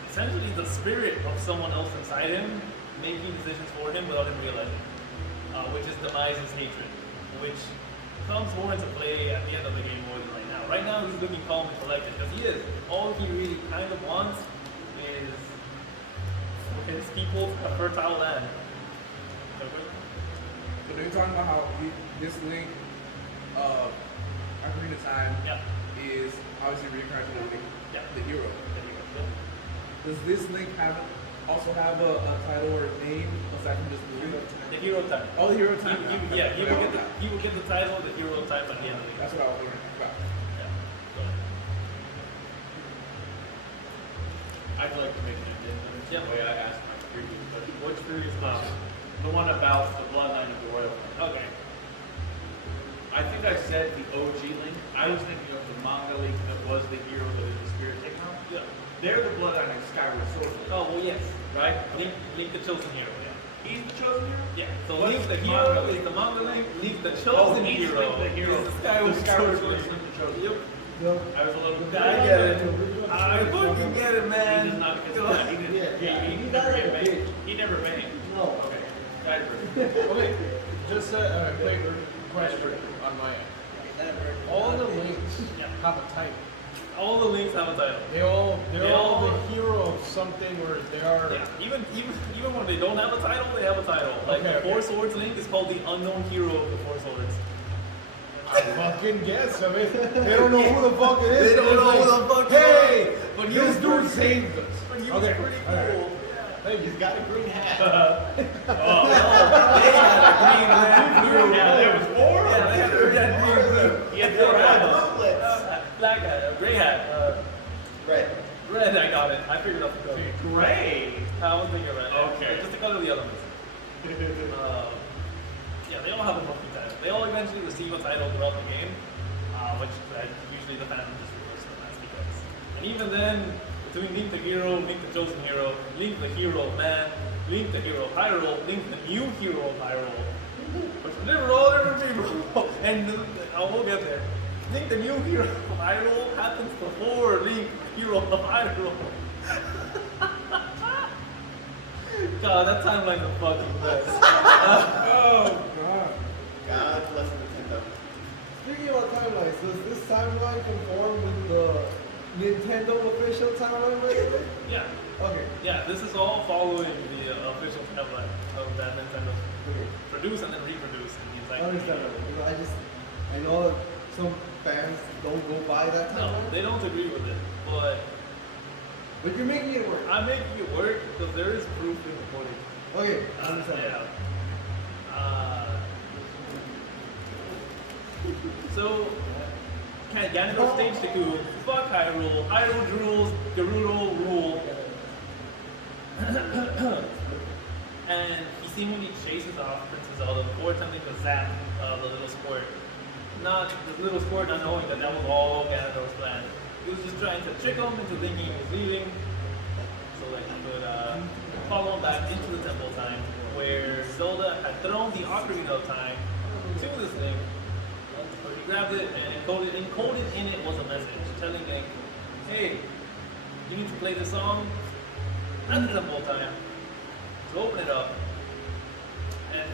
essentially the spirit of someone else inside him making decisions for him without him realizing, which is Demise's hatred, which comes more into play at the end of the game more than right now. Right now he's looking calm and collected because he is. All he really kind of wants is for his people a fertile land. So they're talking about how this Link, Ocarina of Time, Yeah. is obviously reincarnated of Link, Yeah. the hero. There you go. Does this Link also have a title or a name aside from just movie? The hero of time. Oh, the hero of time. He will get the title, the hero of time at the end of the game. That's what I was wondering about. Yeah. Go ahead. I'd like to make an addendum to Yep. the way I asked my previous question. Which previous question? The one about the bloodline of the royal family. Okay. I think I said the OG Link. I was thinking of the manga Link that was the hero that is the spirit taken on. Yeah. They're the bloodline of Skyward Sword, Oh well, yes. right? Link the chosen hero. Yeah. He's the chosen hero? Yeah. So What's Link the the hero manga? is the manga Link. Link the Oh, chosen he's hero. Link the hero. Is the Skyward Sword Sword. is Link the chosen. Yep. I was a little I get it. I He fucking get it, man. does not get that. He didn't. He never get banged. He never banged. No. Okay. Diaper. Okay, just a quick question on my end. All the links Yeah. have a title. All the links have a title. They're all They all- the hero of something, or they are. Yeah. Even when they don't have a title, they have a title. Like Okay, the okay. Four Swords Link is called the unknown hero of the Four Swords. I fucking guess. I mean, they don't know who the fuck it is. They don't It's know like, who the fuck it Hey, is. But he this was dude pretty- saved us. But he was Okay, pretty all right. cool. Hey, He's got a green hat. They had a green man. Yeah, there was four. Yeah, they had a green and blue. He had four hats. Black hat, gray hat, Red. red. I got it. I figured out the color. Gray. I was thinking red. Okay. Just the color of the elements. Yeah, they all have a monthly title. They all eventually receive a title throughout the game, which usually the fandom just reverses them. That's because. And even then, between Link the hero, Link the chosen hero, Link the hero of man, Link the hero of Hyrule, Link the new hero of Hyrule, which deliver all different people. And we'll get there. Link the new hero of Hyrule happens before Link the hero of Hyrule. God, that timeline's a fucking mess. Oh god. God bless Nintendo. Speaking about timelines, does this timeline conform with the Nintendo official timeline? By the way? Yeah, Okay. yeah, this is all following the official timeline of that Nintendo Okay. produce and then reproduce in the I exact understand that. You know, I know that some fans don't go by that No, timeline. they don't agree with it, but But you're making it work. I'm making it work because there is proof in the footage. Okay, I understand. Yeah. So, kind of Ganondorf staged the coup. Fuck Hyrule. Hyrule rules. Gerudo rule. And he seemingly chases off Princess Zelda before attempting to zap the little squirt. Not the little squirt, not knowing that that was all Ganondorf's plan. He was just trying to trick him into thinking he was leaving, so that he could follow him back into the Temple of Time, where Zelda had thrown the Ocarina of Time to this thing. So he grabbed it and encoded in it was a message telling Link, hey, you need to play this song at the Temple of Time to open it up and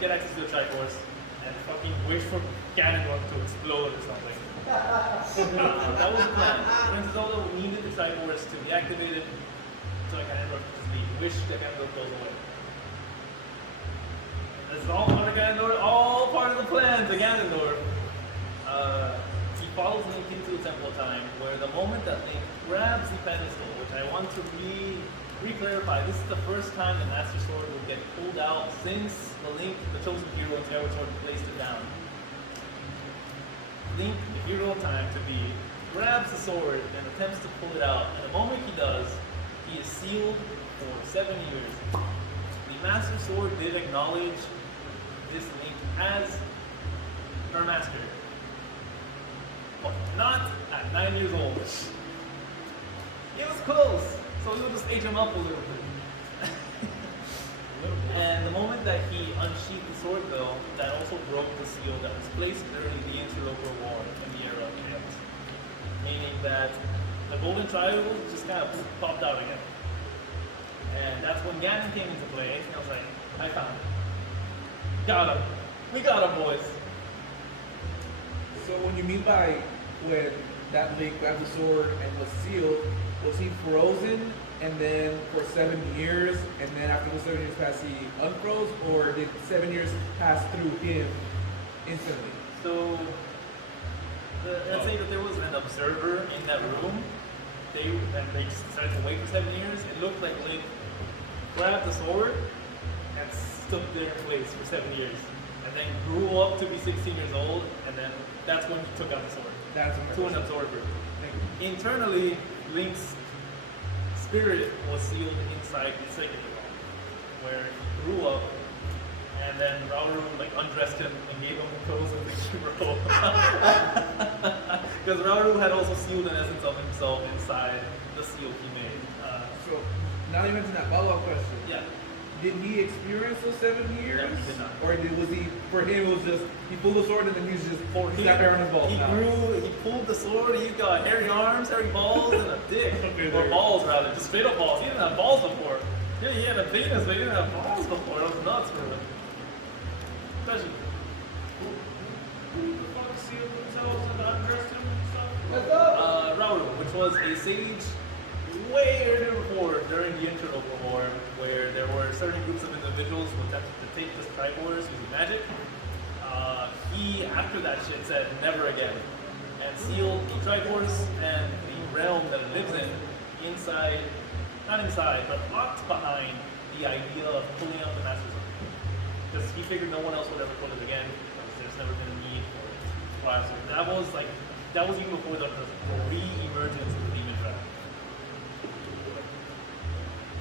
get access to the Triforce and fucking wish for Ganondorf to explode or something. That was the plan. Princess Zelda needed the Triforce to be activated so Ganondorf could just leave. Wish that Ganondorf goes away. This is all part of Ganondorf, all part of the plan to Ganondorf. He follows Link into the Temple of Time, where the moment that Link grabs the pedestal, which I want to re-clarify, this is the first time the Master Sword will get pulled out since the chosen hero in Skyward Sword placed it down. Link, the hero of time to be, grabs the sword and attempts to pull it out, and the moment he does, he is sealed for 7 years. The Master Sword did acknowledge this Link as her master, but not at 9 years old. It was close, so we'll just age him up a little bit. And the moment that he unsheathed the sword, though, that also broke the seal that was placed during the Interloper War in the era of Chaos. Meaning that the Golden Triangle just kind of popped out again. And that's when Ganon came into play, and I was like, I found it. Got him. We got him, boys. So when you mean by when that Link grabbed the sword and was sealed, was he frozen and then for 7 years, and then after the 7 years passed, he unfroze, or did 7 years pass through him instantly? So, let's say that there was an observer in that room. They just decided to wait for 7 years. It looked like Link grabbed the sword and stood there in place for 7 years, and then grew up to be 16 years old, and then that's when he took out the sword. That's To an absorber. Internally, Link's spirit was sealed inside the Sacred Realm, where he grew up, and then Rauru undressed him and gave him the pose of the hero. Because Rauru had also sealed an essence of himself inside the seal he made. So now you mentioned that follow-up question. Yeah. Did he experience those 7 years? No, he did not. Or was he, for him, it was just, he pulled the sword and then he was just, he got there on his balls. He pulled the sword, he got hairy arms, hairy balls, and a dick. Or balls, rather, just straight up balls. He didn't have balls before. Yeah, he had a penis, but he didn't have balls before. It was nuts for him. Especially. Who the fuck sealed themselves and undressed him and stuff? What's up? Rauru, which was a sage way earlier before, during the Interloper War, where there were certain groups of individuals who attempted to take this Triforce using magic. He, after that shit, said never again, and sealed the Triforce and the realm that it lives in inside, not inside, but locked behind the idea of pulling out the Master Sword. Because he figured no one else would ever pull it again, because there's never been a need for it. Wow, so that was even before the re-emergence of the Demon Dragon.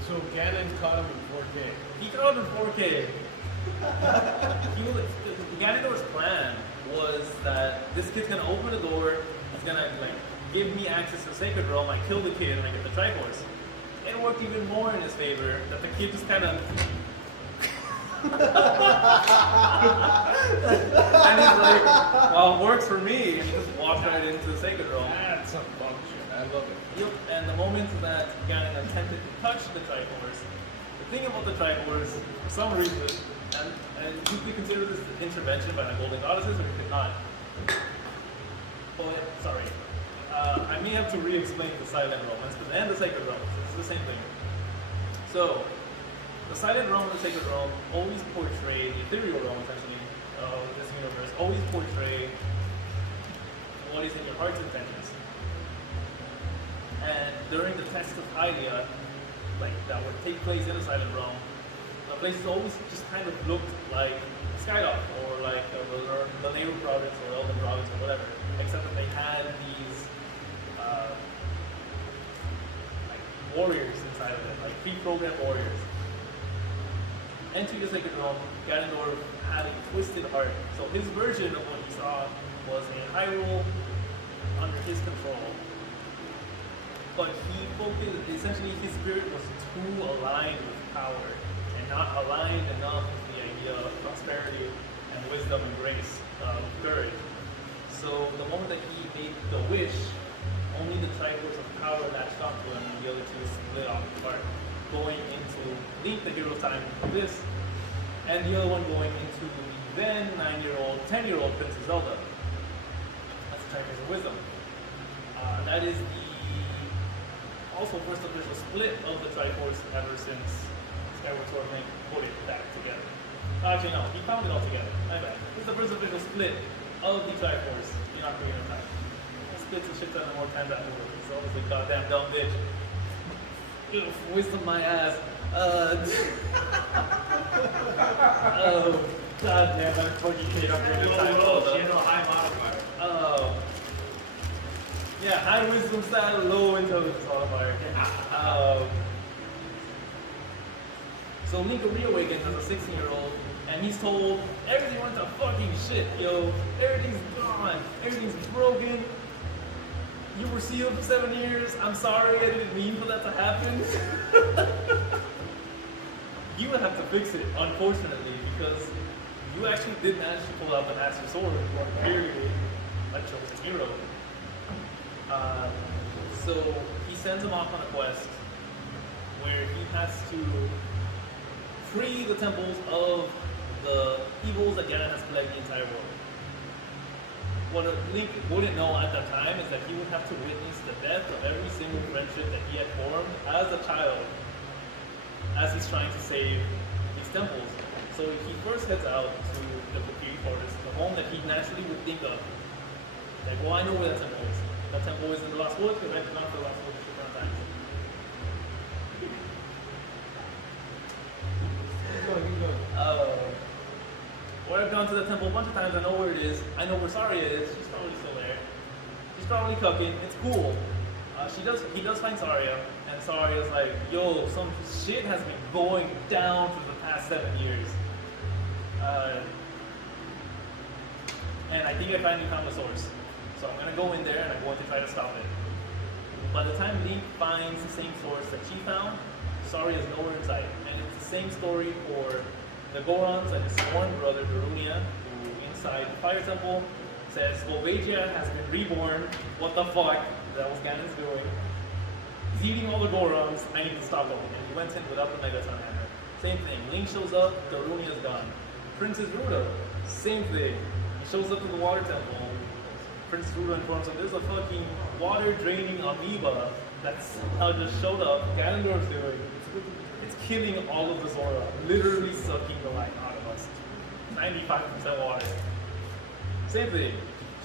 So Ganon caught him in 4K. He caught him in 4K. Ganondorf's plan was that this kid's gonna open the door, he's gonna give me access to the Sacred Realm, I kill the kid and I get the Triforce. It worked even more in his favor that the kid just kind of and he's like, well, it works for me. And he just walked right into the Sacred Realm. That's some bug shit. I love it. Yep. And the moment that Ganon attempted to touch the Triforce, the thing about the Triforce, for some reason, and you could consider this an intervention by the Golden Goddesses, or you could not. But sorry, I may have to re-explain the Silent Realm and the Sacred Realm. It's the same thing. So, the Silent Realm and the Sacred Realm always portray, the ethereal realm essentially, of this universe, always portray what is in your heart's intentions. And during the test of Hylia, that would take place in the Silent Realm, the places always just kind of looked like Skydock, or like the Nehru province, or Elden province, or whatever, except that they had these warriors inside of it, pre-programmed warriors. Entering the Sacred Realm, Ganondorf had a twisted heart. So his version of what he saw was a Hyrule under his control. but he focused, essentially his spirit was too aligned with power and not aligned enough with the idea of prosperity and wisdom and grace, courage. So the moment that he made the wish, only the Triforce of power latched onto him and the other two split off apart, going into Link, the hero time of this, and the other one going into the then 9-year-old, 10-year-old Princess Zelda. That's the Triforce of wisdom. That is the also first official split of the Triforce ever since Skyward Sword Link put it back together. Actually, no, he found it all together. My bad. This is the first official split of the Triforce in Ocarina of Time. It splits a shit ton of more times afterwards. It's always a goddamn dumb bitch. Ugh, wisdom my ass. Oh, goddamn, that fucking kid up here. She has a high modifier. Oh. Yeah, high wisdom stat, low intelligence modifier. So Link reawakens as a 16-year-old, and he's told everything went to fucking shit, yo. Everything's gone. Everything's broken. You were sealed for 7 years. I'm sorry, I didn't mean for that to happen. You would have to fix it, unfortunately, because you actually did manage to pull out the Master Sword. You are clearly a chosen hero. So he sends him off on a quest where he has to free the temples of the evils that Ganon has plagued the entire world. What Link wouldn't know at that time is that he would have to witness the death of every single friendship that he had formed as a child as he's trying to save these temples. So he first heads out to the Kokiri Forest, the home that he naturally would think of. Like, well, I know where that temple is. That temple is in the Lost Woods, because I've gone to the Lost Woods a shit ton of times. Or I've gone to the temple a bunch of times, I know where it is, I know where Saria is, she's probably still there. She's probably cooking, it's cool. He does find Saria, and Saria's like, yo, some shit has been going down for the past 7 years. And I think I finally found the source. So I'm gonna go in there and I'm going to try to stop it. By the time Link finds the same source that she found, Saria is nowhere in sight. And it's the same story for the Gorons and his sworn brother Darunia, who inside the Fire Temple says, Volvagia has been reborn. What the fuck? That was Ganon's doing. He's eating all the Gorons. I need to stop him. And he went in without the Megaton Hammer. Same thing. Link shows up. Darunia's gone. Princess Ruda, same thing. He shows up to the Water Temple. Princess Ruda informs him there's a fucking water draining amoeba that somehow just showed up. Ganondorf's doing. It's killing all of the Zora. Literally sucking the life out of us. 95% water. Same thing.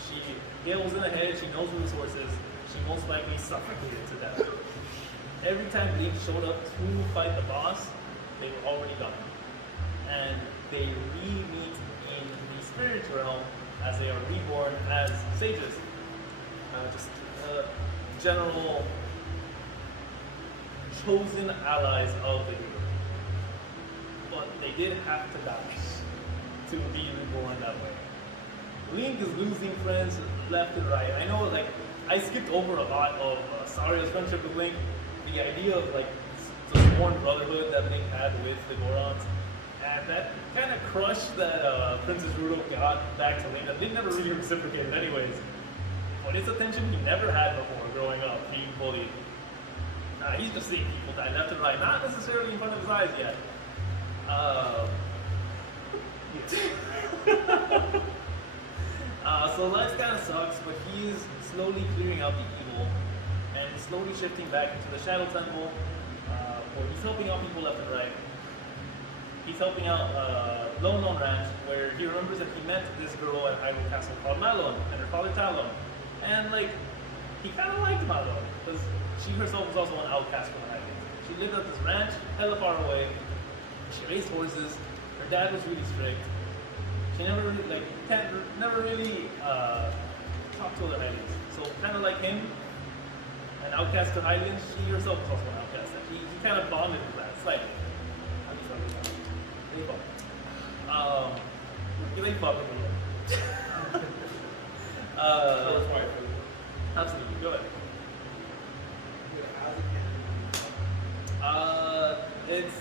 She hails in ahead. She knows where the source is. She most likely suffocated to death. Every time Link showed up to fight the boss, they were already gone. And they re-meet in the spirit realm as they are reborn as sages. Just general chosen allies of the hero. But they did have to die to be reborn that way. Link is losing friends left and right. I know, like, I skipped over a lot of Saria's friendship with Link. The idea of, like, the sworn brotherhood that Link had with the Gorons. And that kind of crushed that Princess Rudo got back to Link. That Link never really reciprocated anyways. But it's a tension he never had before growing up, being bullied. He's just seeing people die left and right, not necessarily in front of his eyes yet. So life kind of sucks, but he's slowly clearing out the evil and slowly shifting back into the Shadow Temple, where he's helping out people left and right. He's helping out Lone Lone Ranch, where he remembers that he met this girl at Hyrule Castle called Malone, and her father Talon. And, like, he kind of liked Malone, because she herself was also an outcast from the Highlands. She lived at this ranch, hella far away. She raised horses. Her dad was really strict. She never really, never really talked to other Highlands. So, kind of like him, an outcast to Highlands, she herself was also an outcast. And he kind of bonded with that, slightly. They fuck with me. Absolutely, go ahead. it's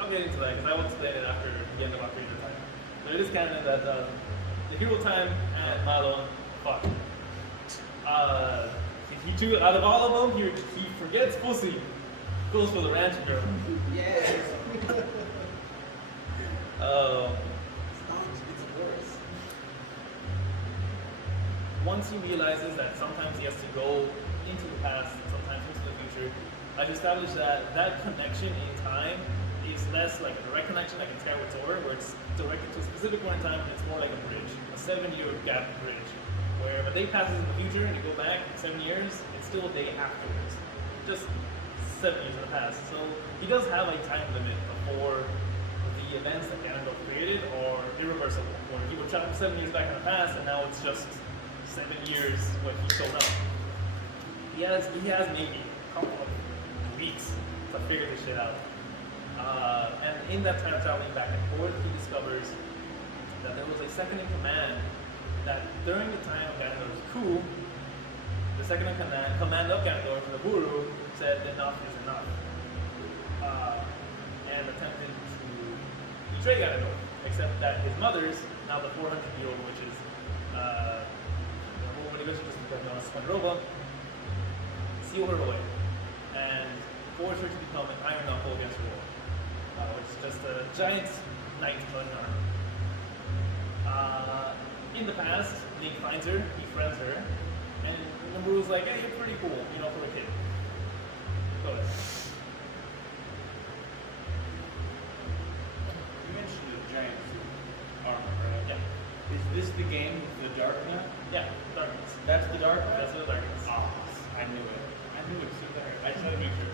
I'll get into that because I will explain it after the end of our period of time. So it is canon that the hero time at Malon, fuck. He out of all of them, he forgets pussy, goes for the ranch girl. Yes. It's a Boris. Once he realizes that sometimes he has to go into the past, sometimes into the future, I've established that that connection in time is less like a direct connection like in Skyward Sword, where it's directed to a specific point in time, and it's more like a bridge, a 7-year gap bridge, where if a day passes in the future and you go back 7 years, it's still a day afterwards, just 7 years in the past. So he does have a time limit before the events that Ganondorf created are irreversible, where he would travel 7 years back in the past, and now it's just 7 years when he showed up. He has maybe a couple of weeks to figure this shit out. And in that time traveling back and forth, he discovers that there was a second in command that during the time of Ganondorf's coup, the second in command of Ganondorf, the Guru, said enough is enough. And attempted to betray Ganondorf, except that his mother's, now the 400-year-old witch is, Spandrova, sealed her away and forced her to become an iron knuckle against her will, which is just a giant knight in armor. In the past, Link finds her, befriends her, and the Guru's like, hey, you're pretty cool, you know, for a kid. Go ahead. You mentioned the giant armor, right? Yeah. Is this the game with the dark knight? Yeah, darkness. That's the dark knight? That's the darkness. Ah, I knew it. I knew it so bad. I just had to make sure.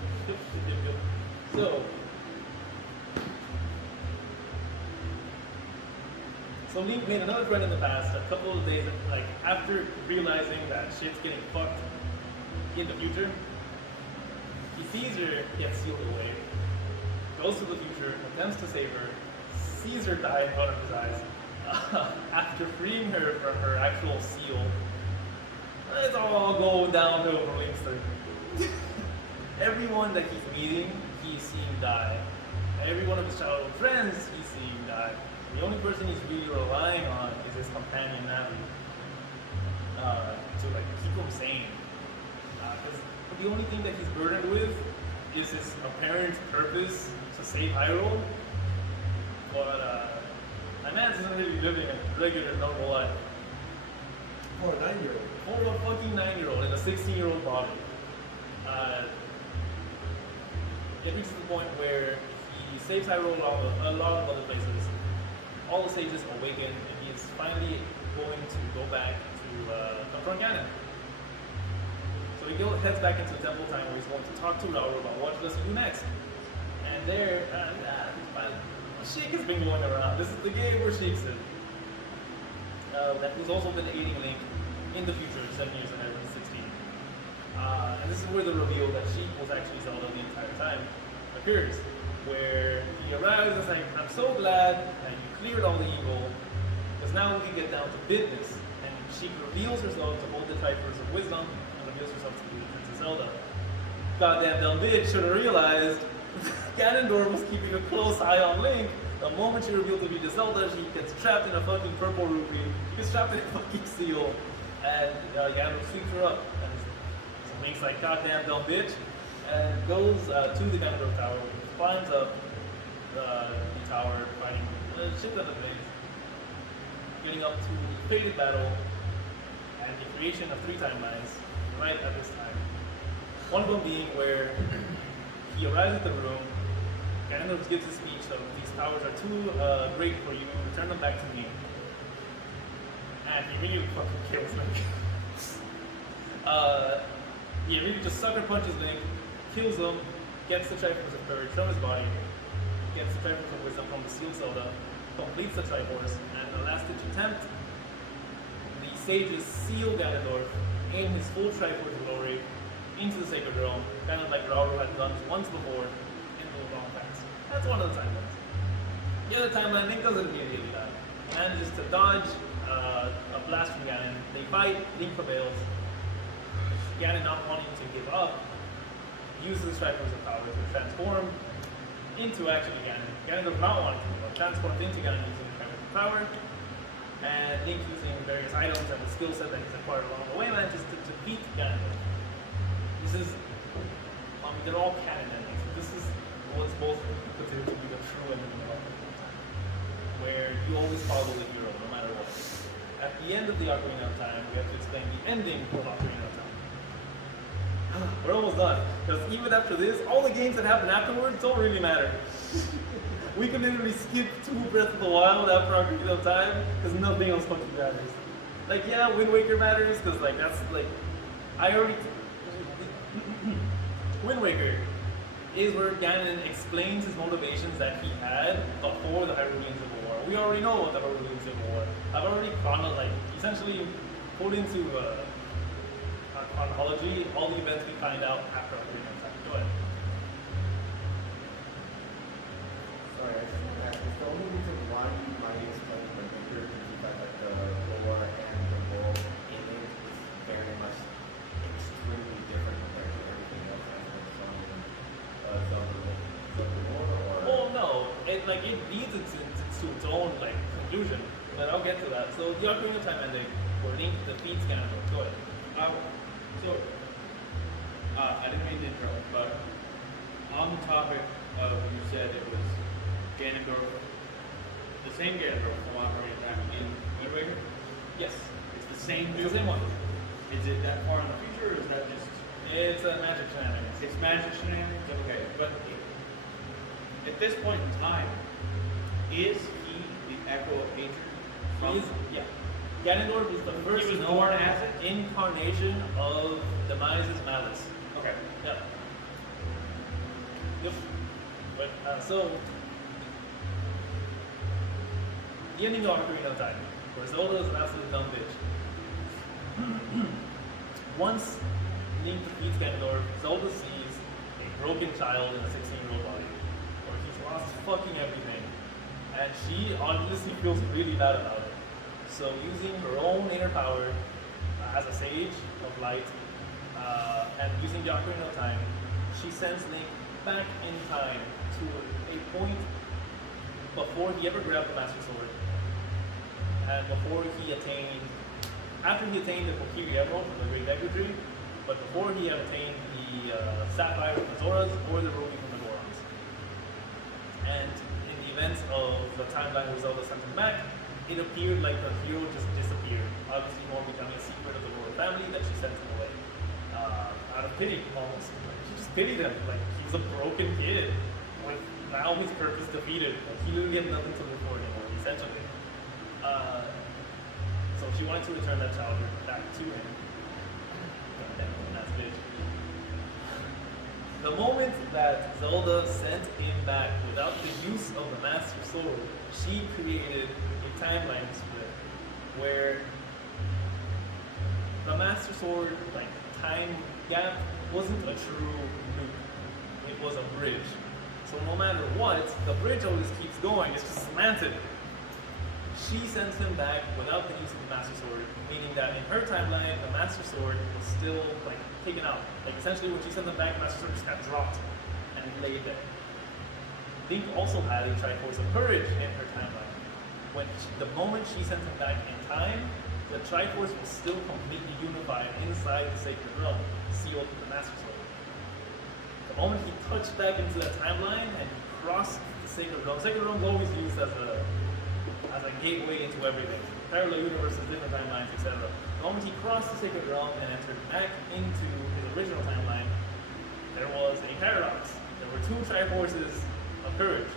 So Link made another friend in the past, a couple of days, like after realizing that shit's getting fucked in the future. He sees her get sealed away, goes to the future, attempts to save her, sees her die in front of his eyes. After freeing her from her actual seal, it's all going downhill for Link's thing. Everyone that he's meeting, he's seeing die. Every one of his childhood friends, he's seeing die. The only person he's really relying on is his companion Navi to like keep him sane. Because the only thing that he's burdened with is his apparent purpose to save Hyrule. But that man isn't really living a regular normal life. For a 9-year-old. For a fucking 9-year-old in a 16-year-old body. It reaches the point where he saves Hyrule a lot of other places. All the sages awaken, and he is finally going to go back to confront Ganon. So he heads back into Temple Time, where he's going to talk to Rauru about what does he do next. And there, Sheik has been going around. This is the game where Sheik's in. That who's also been aiding Link in the future, 7 years ahead of 16. And this is where the reveal that Sheik was actually Zelda the entire time occurs. Where he arrives and is like, I'm so glad that you cleared all the evil, because now we can get down to business. And she reveals herself to hold the Triforce of Wisdom, and reveals herself to be Princess Zelda. Goddamn dumb bitch should have realized Ganondorf was keeping a close eye on Link. The moment she revealed to be the Zelda, she gets trapped in a fucking purple rupee. She gets trapped in a fucking seal, and Ganondorf sweeps her up. And so Link's like, goddamn dumb bitch, and goes to the Ganondorf Tower. Climbs up the tower, fighting shit out of things, getting up to the fated battle and the creation of 3 timelines right at this time. One of them being where he arrives at the room, Ganondorf gives a speech of these powers are too great for you, return them back to me. And he really fucking kills Link. He really just sucker punches Link, kills him, gets the Triforce of Courage from his body, gets the Triforce of Wisdom from the Sealed Zelda, completes the Triforce, and in the last-ditch attempt, the sages seal Ganondorf in his full Triforce glory into the Sacred Realm, kind of like Rauru had done once before in the long past. That's one of the timelines. The other timeline, Link doesn't really that. He manages to dodge a blast from Ganon. They fight, Link prevails. Ganon, not wanting to give up, uses Triforce of Power to transform into actually Ganon. Ganon does not want to, but transforms into Ganon using the chemical power, and Link using various items and the skill set that he's acquired along the way manages to defeat Ganon. This is, they're all canon endings. This is what's both considered to be the true ending of Ocarina of Time, where you always follow the hero no matter what. At the end of the Ocarina of Time, we have to explain the ending of Ocarina of Time. We're almost done, because even after this, all the games that happen afterwards don't really matter. We can literally skip 2 Breath of the Wild after Ocarina of Time, because nothing else fucking matters. Like, yeah, Wind Waker matters, because like that's like, I already. Wind Waker is where Ganon explains his motivations that he had before the Hyrulean Civil War. We already know about the Hyrulean Civil War. I've already essentially put into chronology all the events we find out after Ocarina of Time. Go ahead. Sorry, I just want to ask, is the only reason why you might explain the bigger is that like the lore and the world in it is very much extremely different compared to everything else that's been shown in Zelda lore, or? Well, no, it leads it to its own like conclusion, but I'll get to that. So the Ocarina of Time ending, where Link defeats Ganondorf. Go ahead. I didn't mean to interrupt, but on the topic of you said it was Ganondorf, the same Ganondorf from Ocarina of Time in Wind Waker? Yes, It's the same it's dude? the same one. Is it that far in the future, or is that just... It's a magic shenanigans. It's magic shenanigans? Okay, but at this point in time, is he the echo of hatred? Yeah. Ganondorf is the first He was known born as it? incarnation of Demise's malice. Okay. Yep. Yep. But so the ending of Ocarina of Time, where Zelda is an absolute dumb bitch. Once Link defeats Ganondorf, Zelda sees a broken child in a 16-year-old body, where he's lost fucking everything, and she honestly feels really bad about it. So using her own inner power as a sage of light, and using the Ocarina of Time, she sends Link back in time to a point before he ever grabbed the Master Sword, and after he attained the Kokiri Emerald from the Great Deku Tree, but before he had attained the Sapphire from the Zoras or the Ruby from the Gorons. And in the events of the timeline where Zelda sent him back, it appeared like the hero just disappeared, obviously more becoming a secret of the royal family that she sent him away. Out of pity, almost. Like, she just pitied him. Like, he was a broken kid. With now his purpose defeated. Like, he literally had nothing to live for anymore, essentially. So she wanted to return that child back to him. That's bitch. The moment that Zelda sent him back without the use of the Master Sword, she created a timeline split where the Master Sword, like, time gap wasn't a true loop. It was a bridge. So no matter what, the bridge always keeps going. It's just slanted. She sends him back without the use of the Master Sword, meaning that in her timeline, the Master Sword was still like taken out. Like essentially, when she sent him back, the Master Sword just got dropped and laid there. Link also had a Triforce of Courage in her timeline. The moment she sent him back in time, the Triforce was still completely unified inside the Sacred Realm, sealed with the Master Sword. The moment he touched back into that timeline and crossed the Sacred Realm, Sacred Realm is always used as a gateway into everything. Parallel universes, different timelines, etc. The moment he crossed the Sacred Realm and entered back into his original timeline, there was a paradox. There were 2 Triforces of Courage.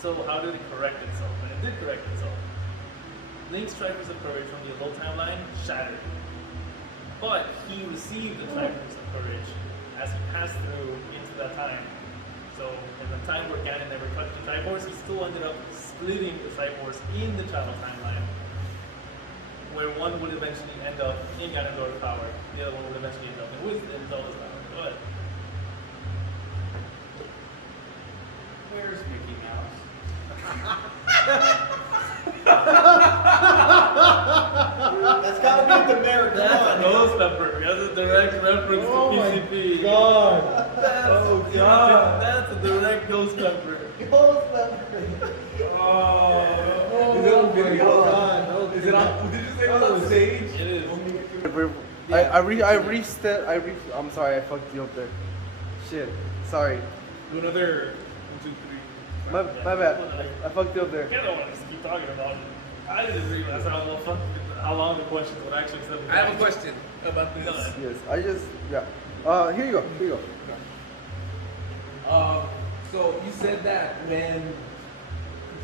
So how did it correct itself? And it did correct itself. Link's Triforce of Courage from the old timeline shattered. But he received the Triforce of Courage as he passed through into that time. So in the time where Ganon never touched the Triforce, he still ended up splitting the Triforce in the travel timeline, where one would eventually end up in Ganondorf's power, the other one would eventually end up in Zelda's power. Go ahead. Where's Mickey Mouse? That's gotta be the merit. That's a nose pepper. That's a direct reference Oh to my PCP. God. That's, Oh God. That's a direct Ghost Clever. Ghost Clever. Oh, is it on video? Is it on? Did you say it was on stage? It is. I'm sorry, I fucked you up there. Shit. Sorry. Do another 1, 2, 3. My bad. I fucked you up there. You're the one just keep talking about it. I didn't realize how long the questions would actually sit. I have a question about this. Yes, here you go. So you said that when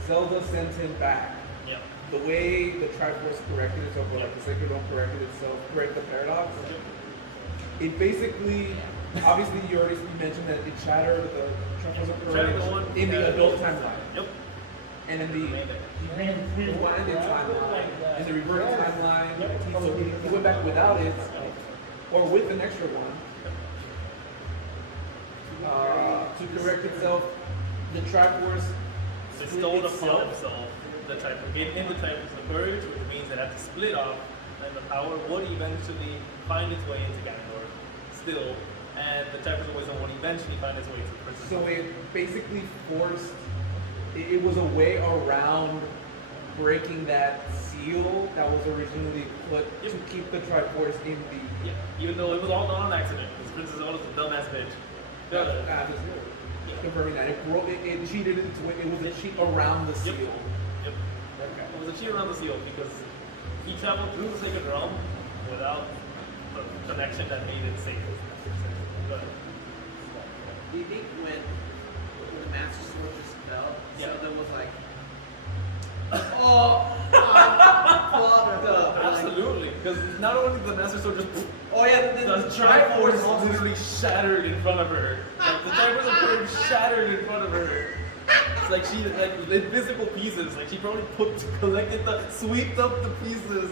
Zelda sent him back, Yeah. the way the Triforce corrected itself, or like the Sacred Realm corrected itself, correct the paradox, it basically, obviously you already mentioned that it shattered the Triforce Shattered the one- correction in the adult timeline. Yep. And in the rewinded timeline, in the reverted timeline, so he went back without it, or with an extra one, to correct itself. The Triforce Bestowed upon himself the type of gave him the type of purge, which means it had to split off, and the power would eventually find its way into Ganondorf still, and the type of wisdom would eventually find its way to the Princess. So it basically forced, it was a way around breaking that seal that was originally put to keep the Triforce in the. Yeah, even though it was all done on accident, because Princess Zelda's a dumbass bitch. Confirming that it cheated into it. It was a cheat around the seal. Yep. It was a cheat around the seal because he traveled through the Sacred Realm without the connection that made it safe. But Do you think when the Master Sword just fell, Zelda was like, oh, fucked up. absolutely, because not only did the Master Sword just Oh yeah, the Triforce literally shattered in front of her. Like the Triforce appeared shattered in front of her. It's like she like invisible pieces. Like she probably collected swept up the pieces.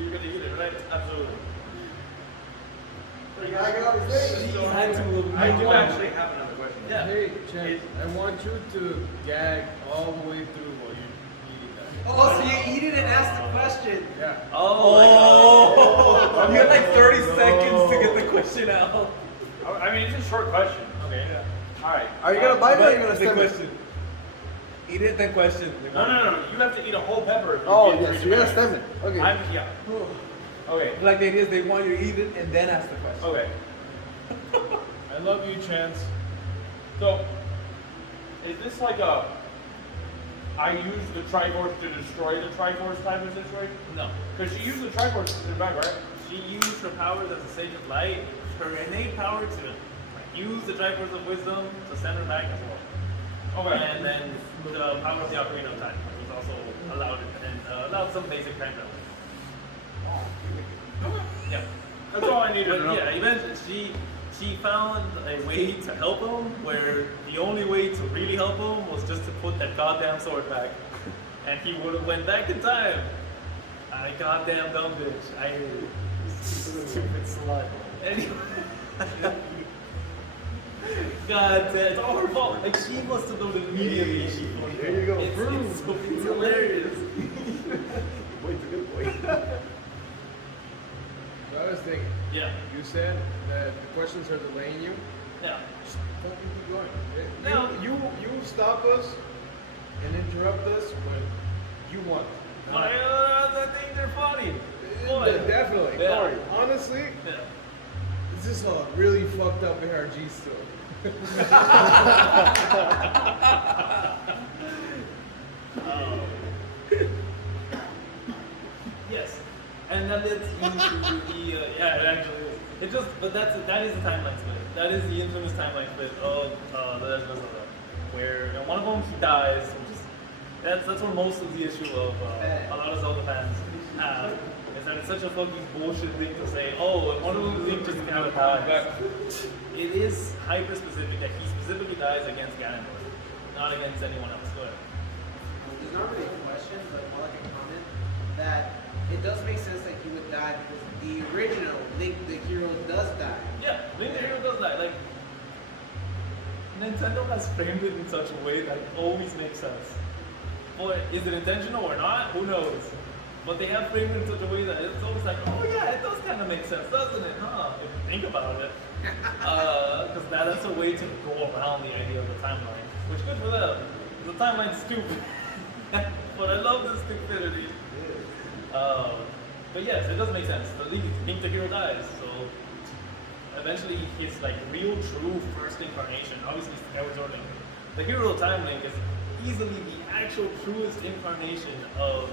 You're gonna eat it, right? Absolutely. You gotta get on the stage. She had to. I do actually have another question. Yeah. Hey, Chance, I want you to gag all the way through while you eat that. Oh, so you didn't ask the question. Yeah. Oh, You had like 30 seconds to get the question out. I mean, it's a short question. Okay. All right. Are you gonna bite it or are you But gonna the stem it? question. Eat it, then question. No. You have to eat a whole pepper. if you Oh, get yes, three you gotta tomatoes. stem it. Okay. Yeah. Okay. Like the idea is they want you to eat it and then ask the question. Okay. I love you, Chance. So, is this like a I use the Triforce to destroy the Triforce type of situation? no. Because she used the Triforce to send back, right? She used her powers as a sage of light, her innate power to use the Triforce of Wisdom to send her back as well. Okay. And then the power of the Ocarina of Time was also allowed and allowed some basic time travel. Yeah. That's all I needed But to know. yeah, eventually she found a way to help him where the only way to really help him was just to put that goddamn sword back. And he would have went back in time. I goddamn dumb bitch. I hate it. Stupid slut. Anyway. God damn, it's all her fault. Like she must have known immediately. There you go. It's hilarious. Boy's a good boy. So I was thinking, Yeah. you said that the questions are delaying you. Yeah. Just fucking keep going. No. You stop us and interrupt us when you want. But I think they're funny. Boy. Definitely. Yeah. Corey, honestly, Yeah. this is a really fucked up ARG still. Yes, and then it's yeah, it actually is. It just, but that is the timeline split. That is the infamous timeline split of the Legend of Zelda, where one of them he dies, which is that's where most of the issue of a lot of Zelda fans have. Is that it's such a fucking bullshit thing to say. Oh, and one of them Link just kind of dies. It is hyper specific that he specifically dies against Ganondorf, not against anyone else. Go ahead. There's not really a question, but more like a comment that it does make sense that he would die because the original Link the Hero does die. Yeah, Link the Hero does that. Like, Nintendo has framed it in such a way that it always makes sense. Or is it intentional or not? Who knows? But they have framed it in such a way that it's always like, oh yeah, it does kind of make sense, doesn't it? Huh? If you think about it. Because that's a way to go around the idea of the timeline. Which good for them. The timeline's stupid. But I love this stupidity. But yes, it does make sense. Link the hero dies, so eventually his like real true first incarnation, obviously Skyward Link. The hero time link is easily the actual truest incarnation of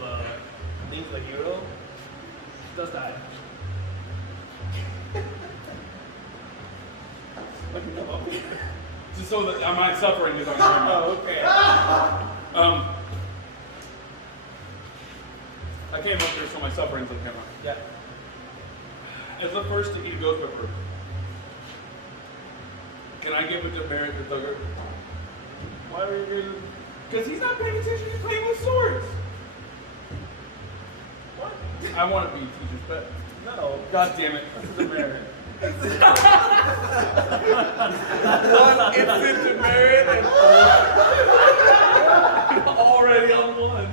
Link the hero. Does die. Just so that I'm not suffering because I'm very much. Oh, okay. I came up here so my sufferings will come out. Yeah. As the first to eat a ghost pepper, can I give it to Barrett the Thugger? Why are you gonna... Because he's not paying attention, he's playing with swords. What? I want to be teacher's pet. No. God damn it. The Baron. One instant to merit and already on one.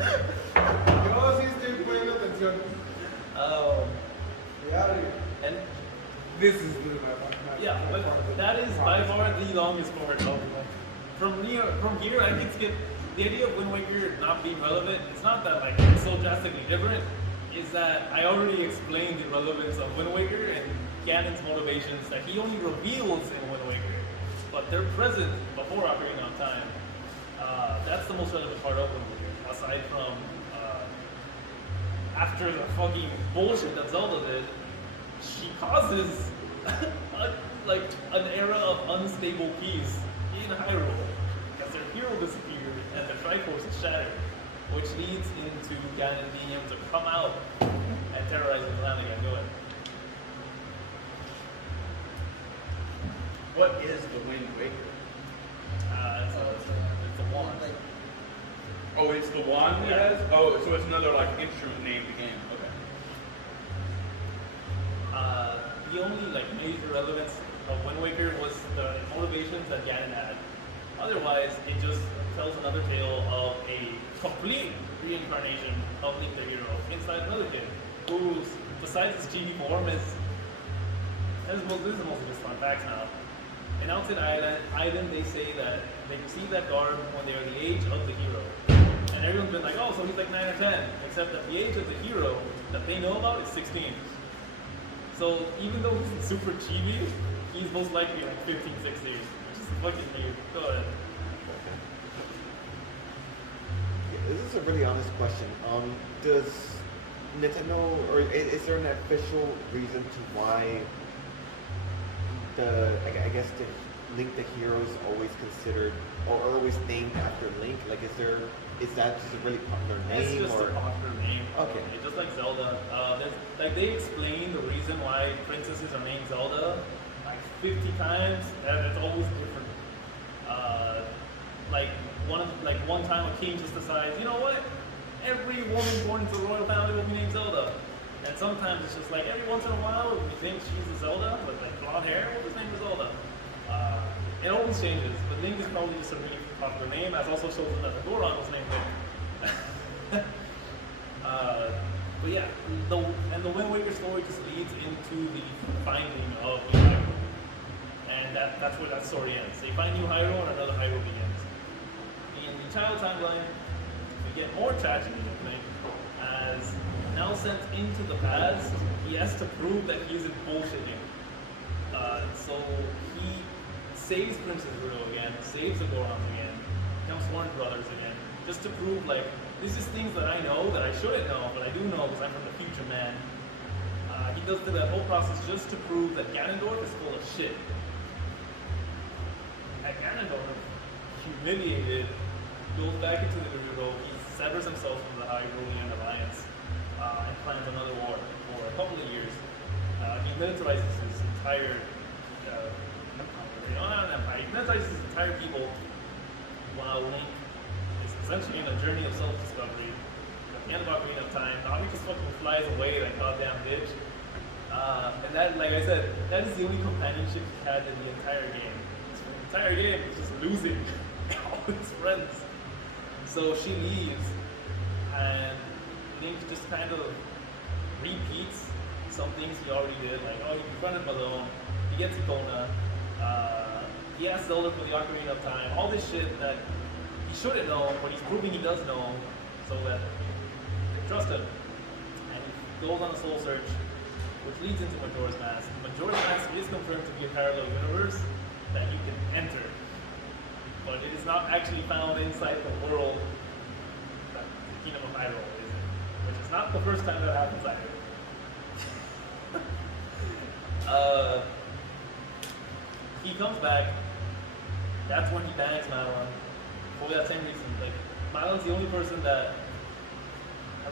Yo, sí estoy poniendo atención. Reality. And This is literally my yeah, but that is by far the longest forward of from here, I can skip the idea of Wind Waker not being relevant. It's not that like it's so drastically different. Is that I already explained the relevance of Wind Waker and Ganon's motivations that he only reveals in Wind Waker, but they're present before Ocarina of Time. That's the most relevant part of Wind Waker, aside from after the fucking bullshit that Zelda did, she causes like an era of unstable peace in Hyrule because their hero disappeared and their Triforce is shattered, which leads into Ganon being able to come out and terrorize the land again. Go ahead. What is the Wind Waker? It's a wand. Oh, it's the wand it has? Oh, so it's another like instrument named the game. Okay. The only like major relevance of Wind Waker was the motivations that Ganon had. Otherwise, it just tells another tale of a complete reincarnation of Link the Hero inside another kid, who's, besides his chibi form, this is mostly just fun facts now. In Outside Island, they say that they receive that garb when they are the age of the hero. And everyone's been like, oh, so he's like 9 or 10, except that the age of the hero that they know about is 16. So even though he's super chibi, he's most likely like 15, 16, which is fucking weird. Go ahead. This is a really honest question. Does Nintendo, or is there an official reason to why I guess the Link the Hero is always considered or always named after Link? Like, is that just a really popular name? It's just or? a popular name. Okay. Just like Zelda. They explain the reason why princesses are named Zelda like 50 times, and it's always different. One time a king just decides, you know what? Every woman born into the royal family will be named Zelda. And sometimes it's just like every once in a while we think she's a Zelda with like blonde hair, we'll just name her Zelda. It always changes, but Link is probably just a really popular name, as also shows that the Goron was named Link. But yeah, the Wind Waker story just leads into the finding of New Hyrule. And that's where that story ends. They find New Hyrule and another Hyrule begins. In the child timeline, we get more tragedy happening, as now sent into the past, he has to prove that he isn't bullshitting. So he saves Princess Hyrule again, saves the Gorons again, becomes sworn brothers again, just to prove like, this is things that I know that I shouldn't know, but I do know because I'm from the future, man. He does that whole process just to prove that Ganondorf is full of shit. And Ganondorf, humiliated, goes back into the Hyrule, he severs himself from the Hyrulean Alliance, and plans another war for a couple of years. He militarizes his entire empire. He militarizes his entire people while Link is essentially in a journey of self-discovery. At the end of Ocarina of Time, Navi just fucking flies away like goddamn bitch. And that, like I said, that is the only companionship he had in the entire game. So the entire game is just losing all his friends. So she leaves, and Link just kind of repeats some things he already did, like, oh, he confronted Malone, he gets Epona, he asked Zelda for the Ocarina of Time, all this shit that he shouldn't know, but he's proving he does know, so that they trust him. And he goes on a soul search, which leads into Majora's Mask. Majora's Mask is confirmed to be a parallel universe that you can enter, but it is not actually found inside the world that the Kingdom of Hyrule is in, which is not the first time that happens either. He comes back. That's when he bangs Malon. For that same reason, like Malon's the only person that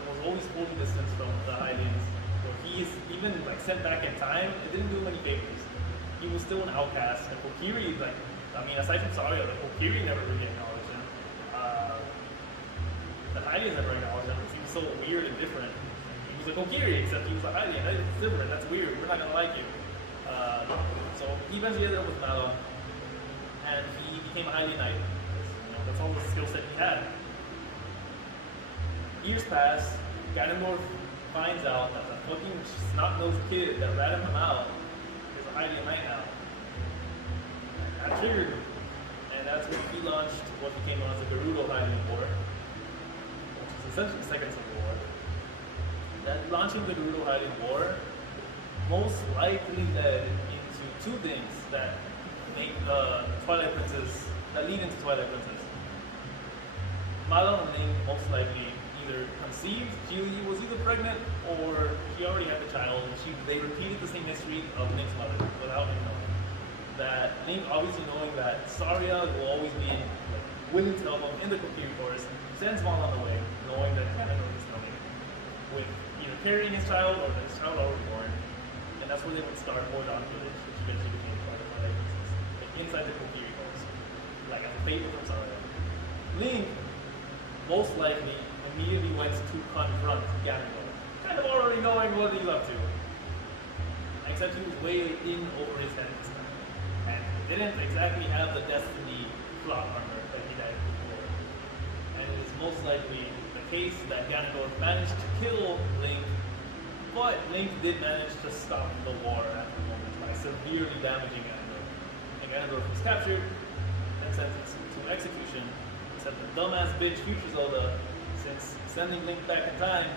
was always holding distance from the Hylians. So he's even like sent back in time. It didn't do him any favors. He was still an outcast. And Kokiri, like, I mean, aside from Saria, like Kokiri never really acknowledged him. The Hylians never acknowledged him. It seems so weird and different. He was like Kokiri, except he was a Hylian. It's different. That's weird. We're not gonna like you. So he eventually ended up with Malon, and he became a Hylian Knight. You know, that's all the skill set he had. Years pass, Ganondorf finds out that the fucking snot-nosed kid that ratted him out is a Hylian Knight now. That triggered him, and that's when he launched what became known as the Gerudo Hylian War, which is essentially the Second Civil War. That launching the Gerudo Hylian War most likely led into two things that make Twilight Princess, that lead into Twilight Princess. Malon and Link most likely either conceived, she was either pregnant or she already had the child, and they repeated the same history of Link's mother without him knowing. That Link, obviously knowing that Saria will always be willing to help him in the Kokiri Forest, sends Malon on the way, knowing that Ganondorf is coming, with either carrying his child or his child already born. And that's where they would start Mordon Village, which eventually became part of Twilight Princess, like inside the Kokiri Forest, like as a favor from Saria. Link most likely immediately went to confront Ganondorf, kind of already knowing what he's up to. Except he was way in over his head this time, and didn't exactly have the Destiny plot armor that he had before. And it is most likely the case that Ganondorf managed to kill Link, but Link did manage to stop the war at the moment by severely damaging Ganondorf. And Ganondorf was captured and sentenced to execution, except the dumbass bitch Future Zelda, since sending Link back in time,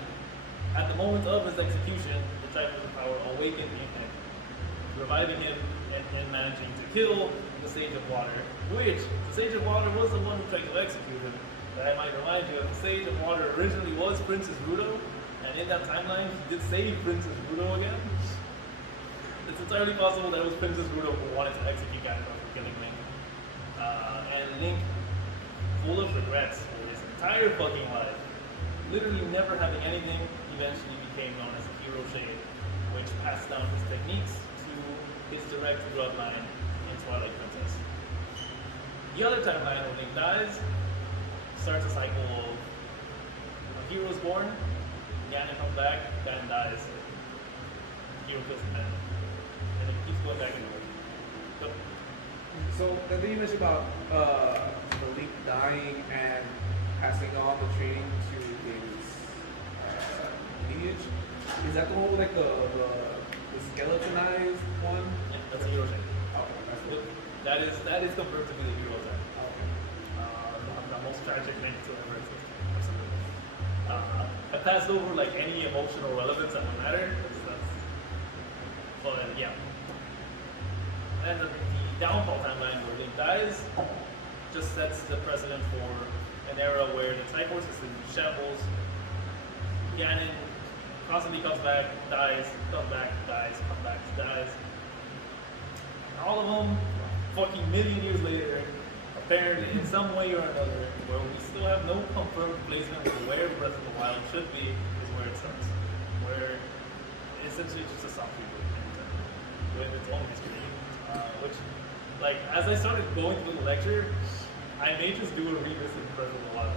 at the moment of his execution, the Triforce of Power awakened in him, reviving him and managing to kill the Sage of Water, which the Sage of Water was the one who tried to execute him. But I might remind you, the Sage of Water originally was Princess Ruto, and in that timeline, he did save Princess Ruto again. It's entirely possible that it was Princess Ruto who wanted to execute Ganondorf for killing Link. And Link, full of regrets for his entire fucking life, literally never having anything, eventually became known as the Hero Shade, which passed down his techniques to his direct bloodline in Twilight Princess. The other timeline, when Link dies, starts a cycle of a hero's born, Ganon comes back, Ganon dies, hero kills the man. And it keeps going back and forth. So the thing you mentioned about the Link dying and passing on the training to his lineage, is that the whole like the skeletonized one? Yeah, that's a hero shade. Okay, that's good. That is confirmed to be the hero shade. The most tragic thing to ever exist. I passed over like any emotional relevance that would matter. But yeah. And the downfall timeline where Link dies just sets the precedent for an era where the Triforce is in shambles. Ganon constantly comes back, dies, comes back, dies, comes back, dies. And all of them, fucking million years later, apparently in some way or another, where we still have no confirmed placement of where Breath of the Wild should be, is where it starts. Where it's essentially just a soft reboot with its own history. Which, like, as I started going through the lecture, I may just do a revisit of Breath of the Wild.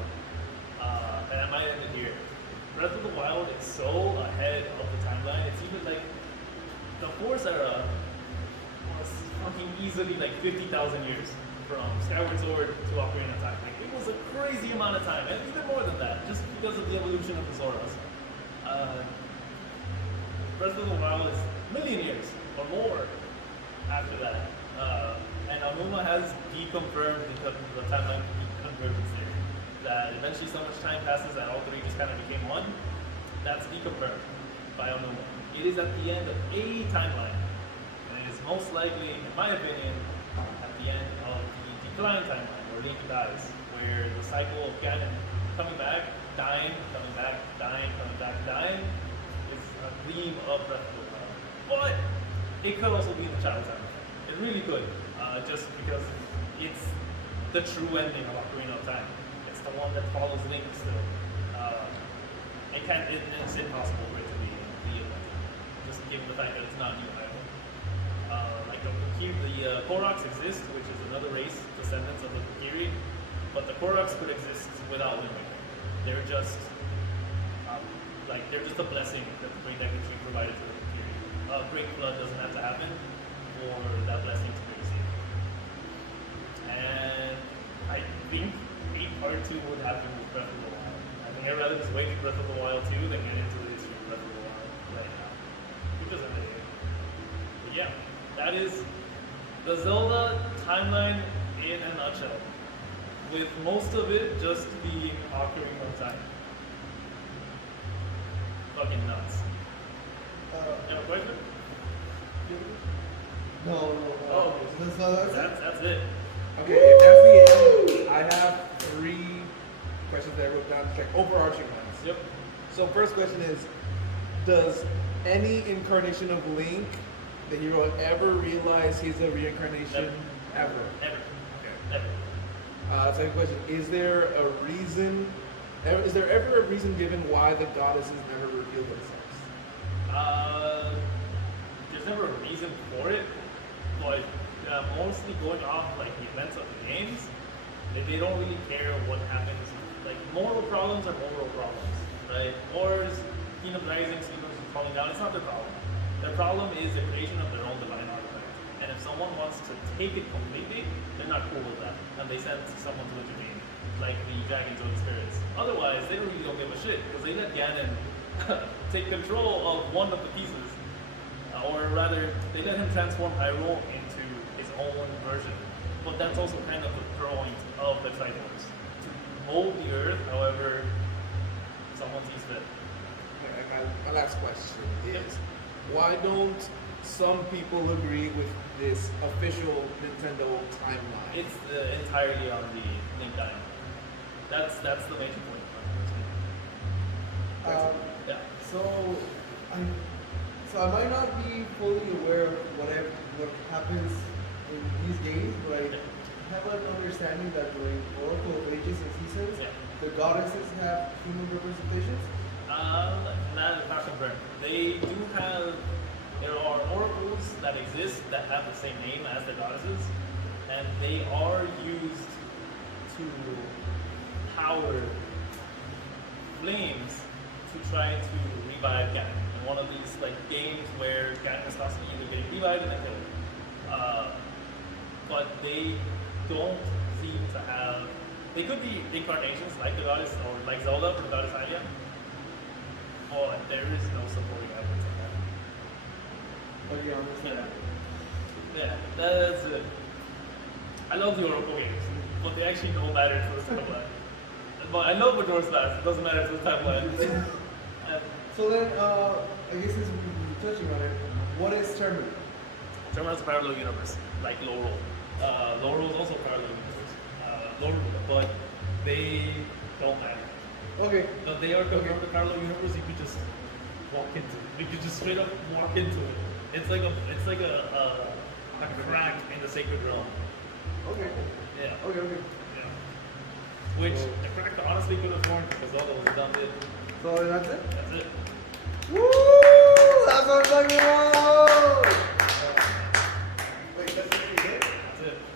And I might end it here. Breath of the Wild is so ahead of the timeline. It's even like the Force era was fucking easily like 50,000 years from Skyward Sword to Ocarina of Time. Like, it was a crazy amount of time, and even more than that, just because of the evolution of the Zoras. Breath of the Wild is a million years or more after that. And Aonuma has deconfirmed the timeline convergence theory. That eventually so much time passes that all three just kind of became one. That's deconfirmed by Aonuma. It is at the end of a timeline. And it is most likely, in my opinion, at the end of the decline timeline, where Link dies. Where the cycle of Ganon coming back, dying, coming back, dying, coming back, dying, is a theme of Breath of the Wild. But it could also be the Child timeline. It really could. Just because it's the true ending of Ocarina of Time. It's the one that follows Link still. It's impossible for it to be just given the fact that it's not new title. Like the Koroks exist, which is another race, descendants of the Kokiri, but the Koroks could exist without Wind Waker. They're just they're just a blessing that the Great Decade Tree provided to the Kokiri. Great Flood doesn't have to happen for that blessing to be received. And I think Part 2 would happen with Breath of the Wild. I think I'd rather just wait for Breath of the Wild 2 than get into the history of Breath of the Wild right now. Because of it. But yeah, that is the Zelda timeline in a nutshell. With most of it just being Ocarina of Time. Fucking nuts. You have a question? No. Oh, That's that's it. Okay, if that's the end, I have 3 questions that I wrote down, like overarching ones. Yep. So first question is, does any incarnation of Link, the hero, ever realize he's a reincarnation? Never. Ever? Never. Never. Second question, is there a reason, is there ever a reason given why the goddesses never reveal themselves? There's never a reason for it, but mostly going off like the events of the games, they don't really care what happens. Like moral problems are moral problems, right? Wars, Kingdom Rising, Sequence falling down, it's not their problem. Their problem is the creation of their own divine artifact. And if someone wants to take it completely, they're not cool with that. And they send someone to intervene, like the dragons or the spirits. Otherwise, they really don't give a shit, because they let Ganon take control of one of the pieces. Or rather, they let him transform Hyrule into his own version. But that's also kind of the point of the Triforce. To mold the earth, however, someone sees fit. And my last question is, why don't some people agree with this official Nintendo timeline? It's entirely on the Link timeline. That's the major point. Yeah. So I might not be fully aware of what happens in these games, but I have an understanding that during Oracle of Ages and Seasons, the goddesses have human representations. Not confirmed. They do have. There are oracles that exist that have the same name as the goddesses, and they are used to power flames to try to revive Ganon. In one of these like games where Ganon is constantly either getting revived and then killed. But they don't seem to have. They could be incarnations like the goddess or like Zelda or the goddess Aya. But there is no supporting evidence of that. Okay, I understand. Yeah, that's it. I love the Oracle games, but they actually don't matter to the timeline. But I love Majora's Mask, it doesn't matter to the timeline. So then, I guess since we're touching on it, what is Terminal? Terminal is a parallel universe, like Laurel. Laurel is also a parallel universe. But they don't matter. Okay. No, they are confirmed the parallel universe. You could just walk into it. You could just straight up walk into it. It's like a crack in the sacred realm. Okay. Yeah. Okay. Yeah. Which the crack honestly could have formed because all that was done did. So that's it? That's it. Woo! That's what I'm talking about!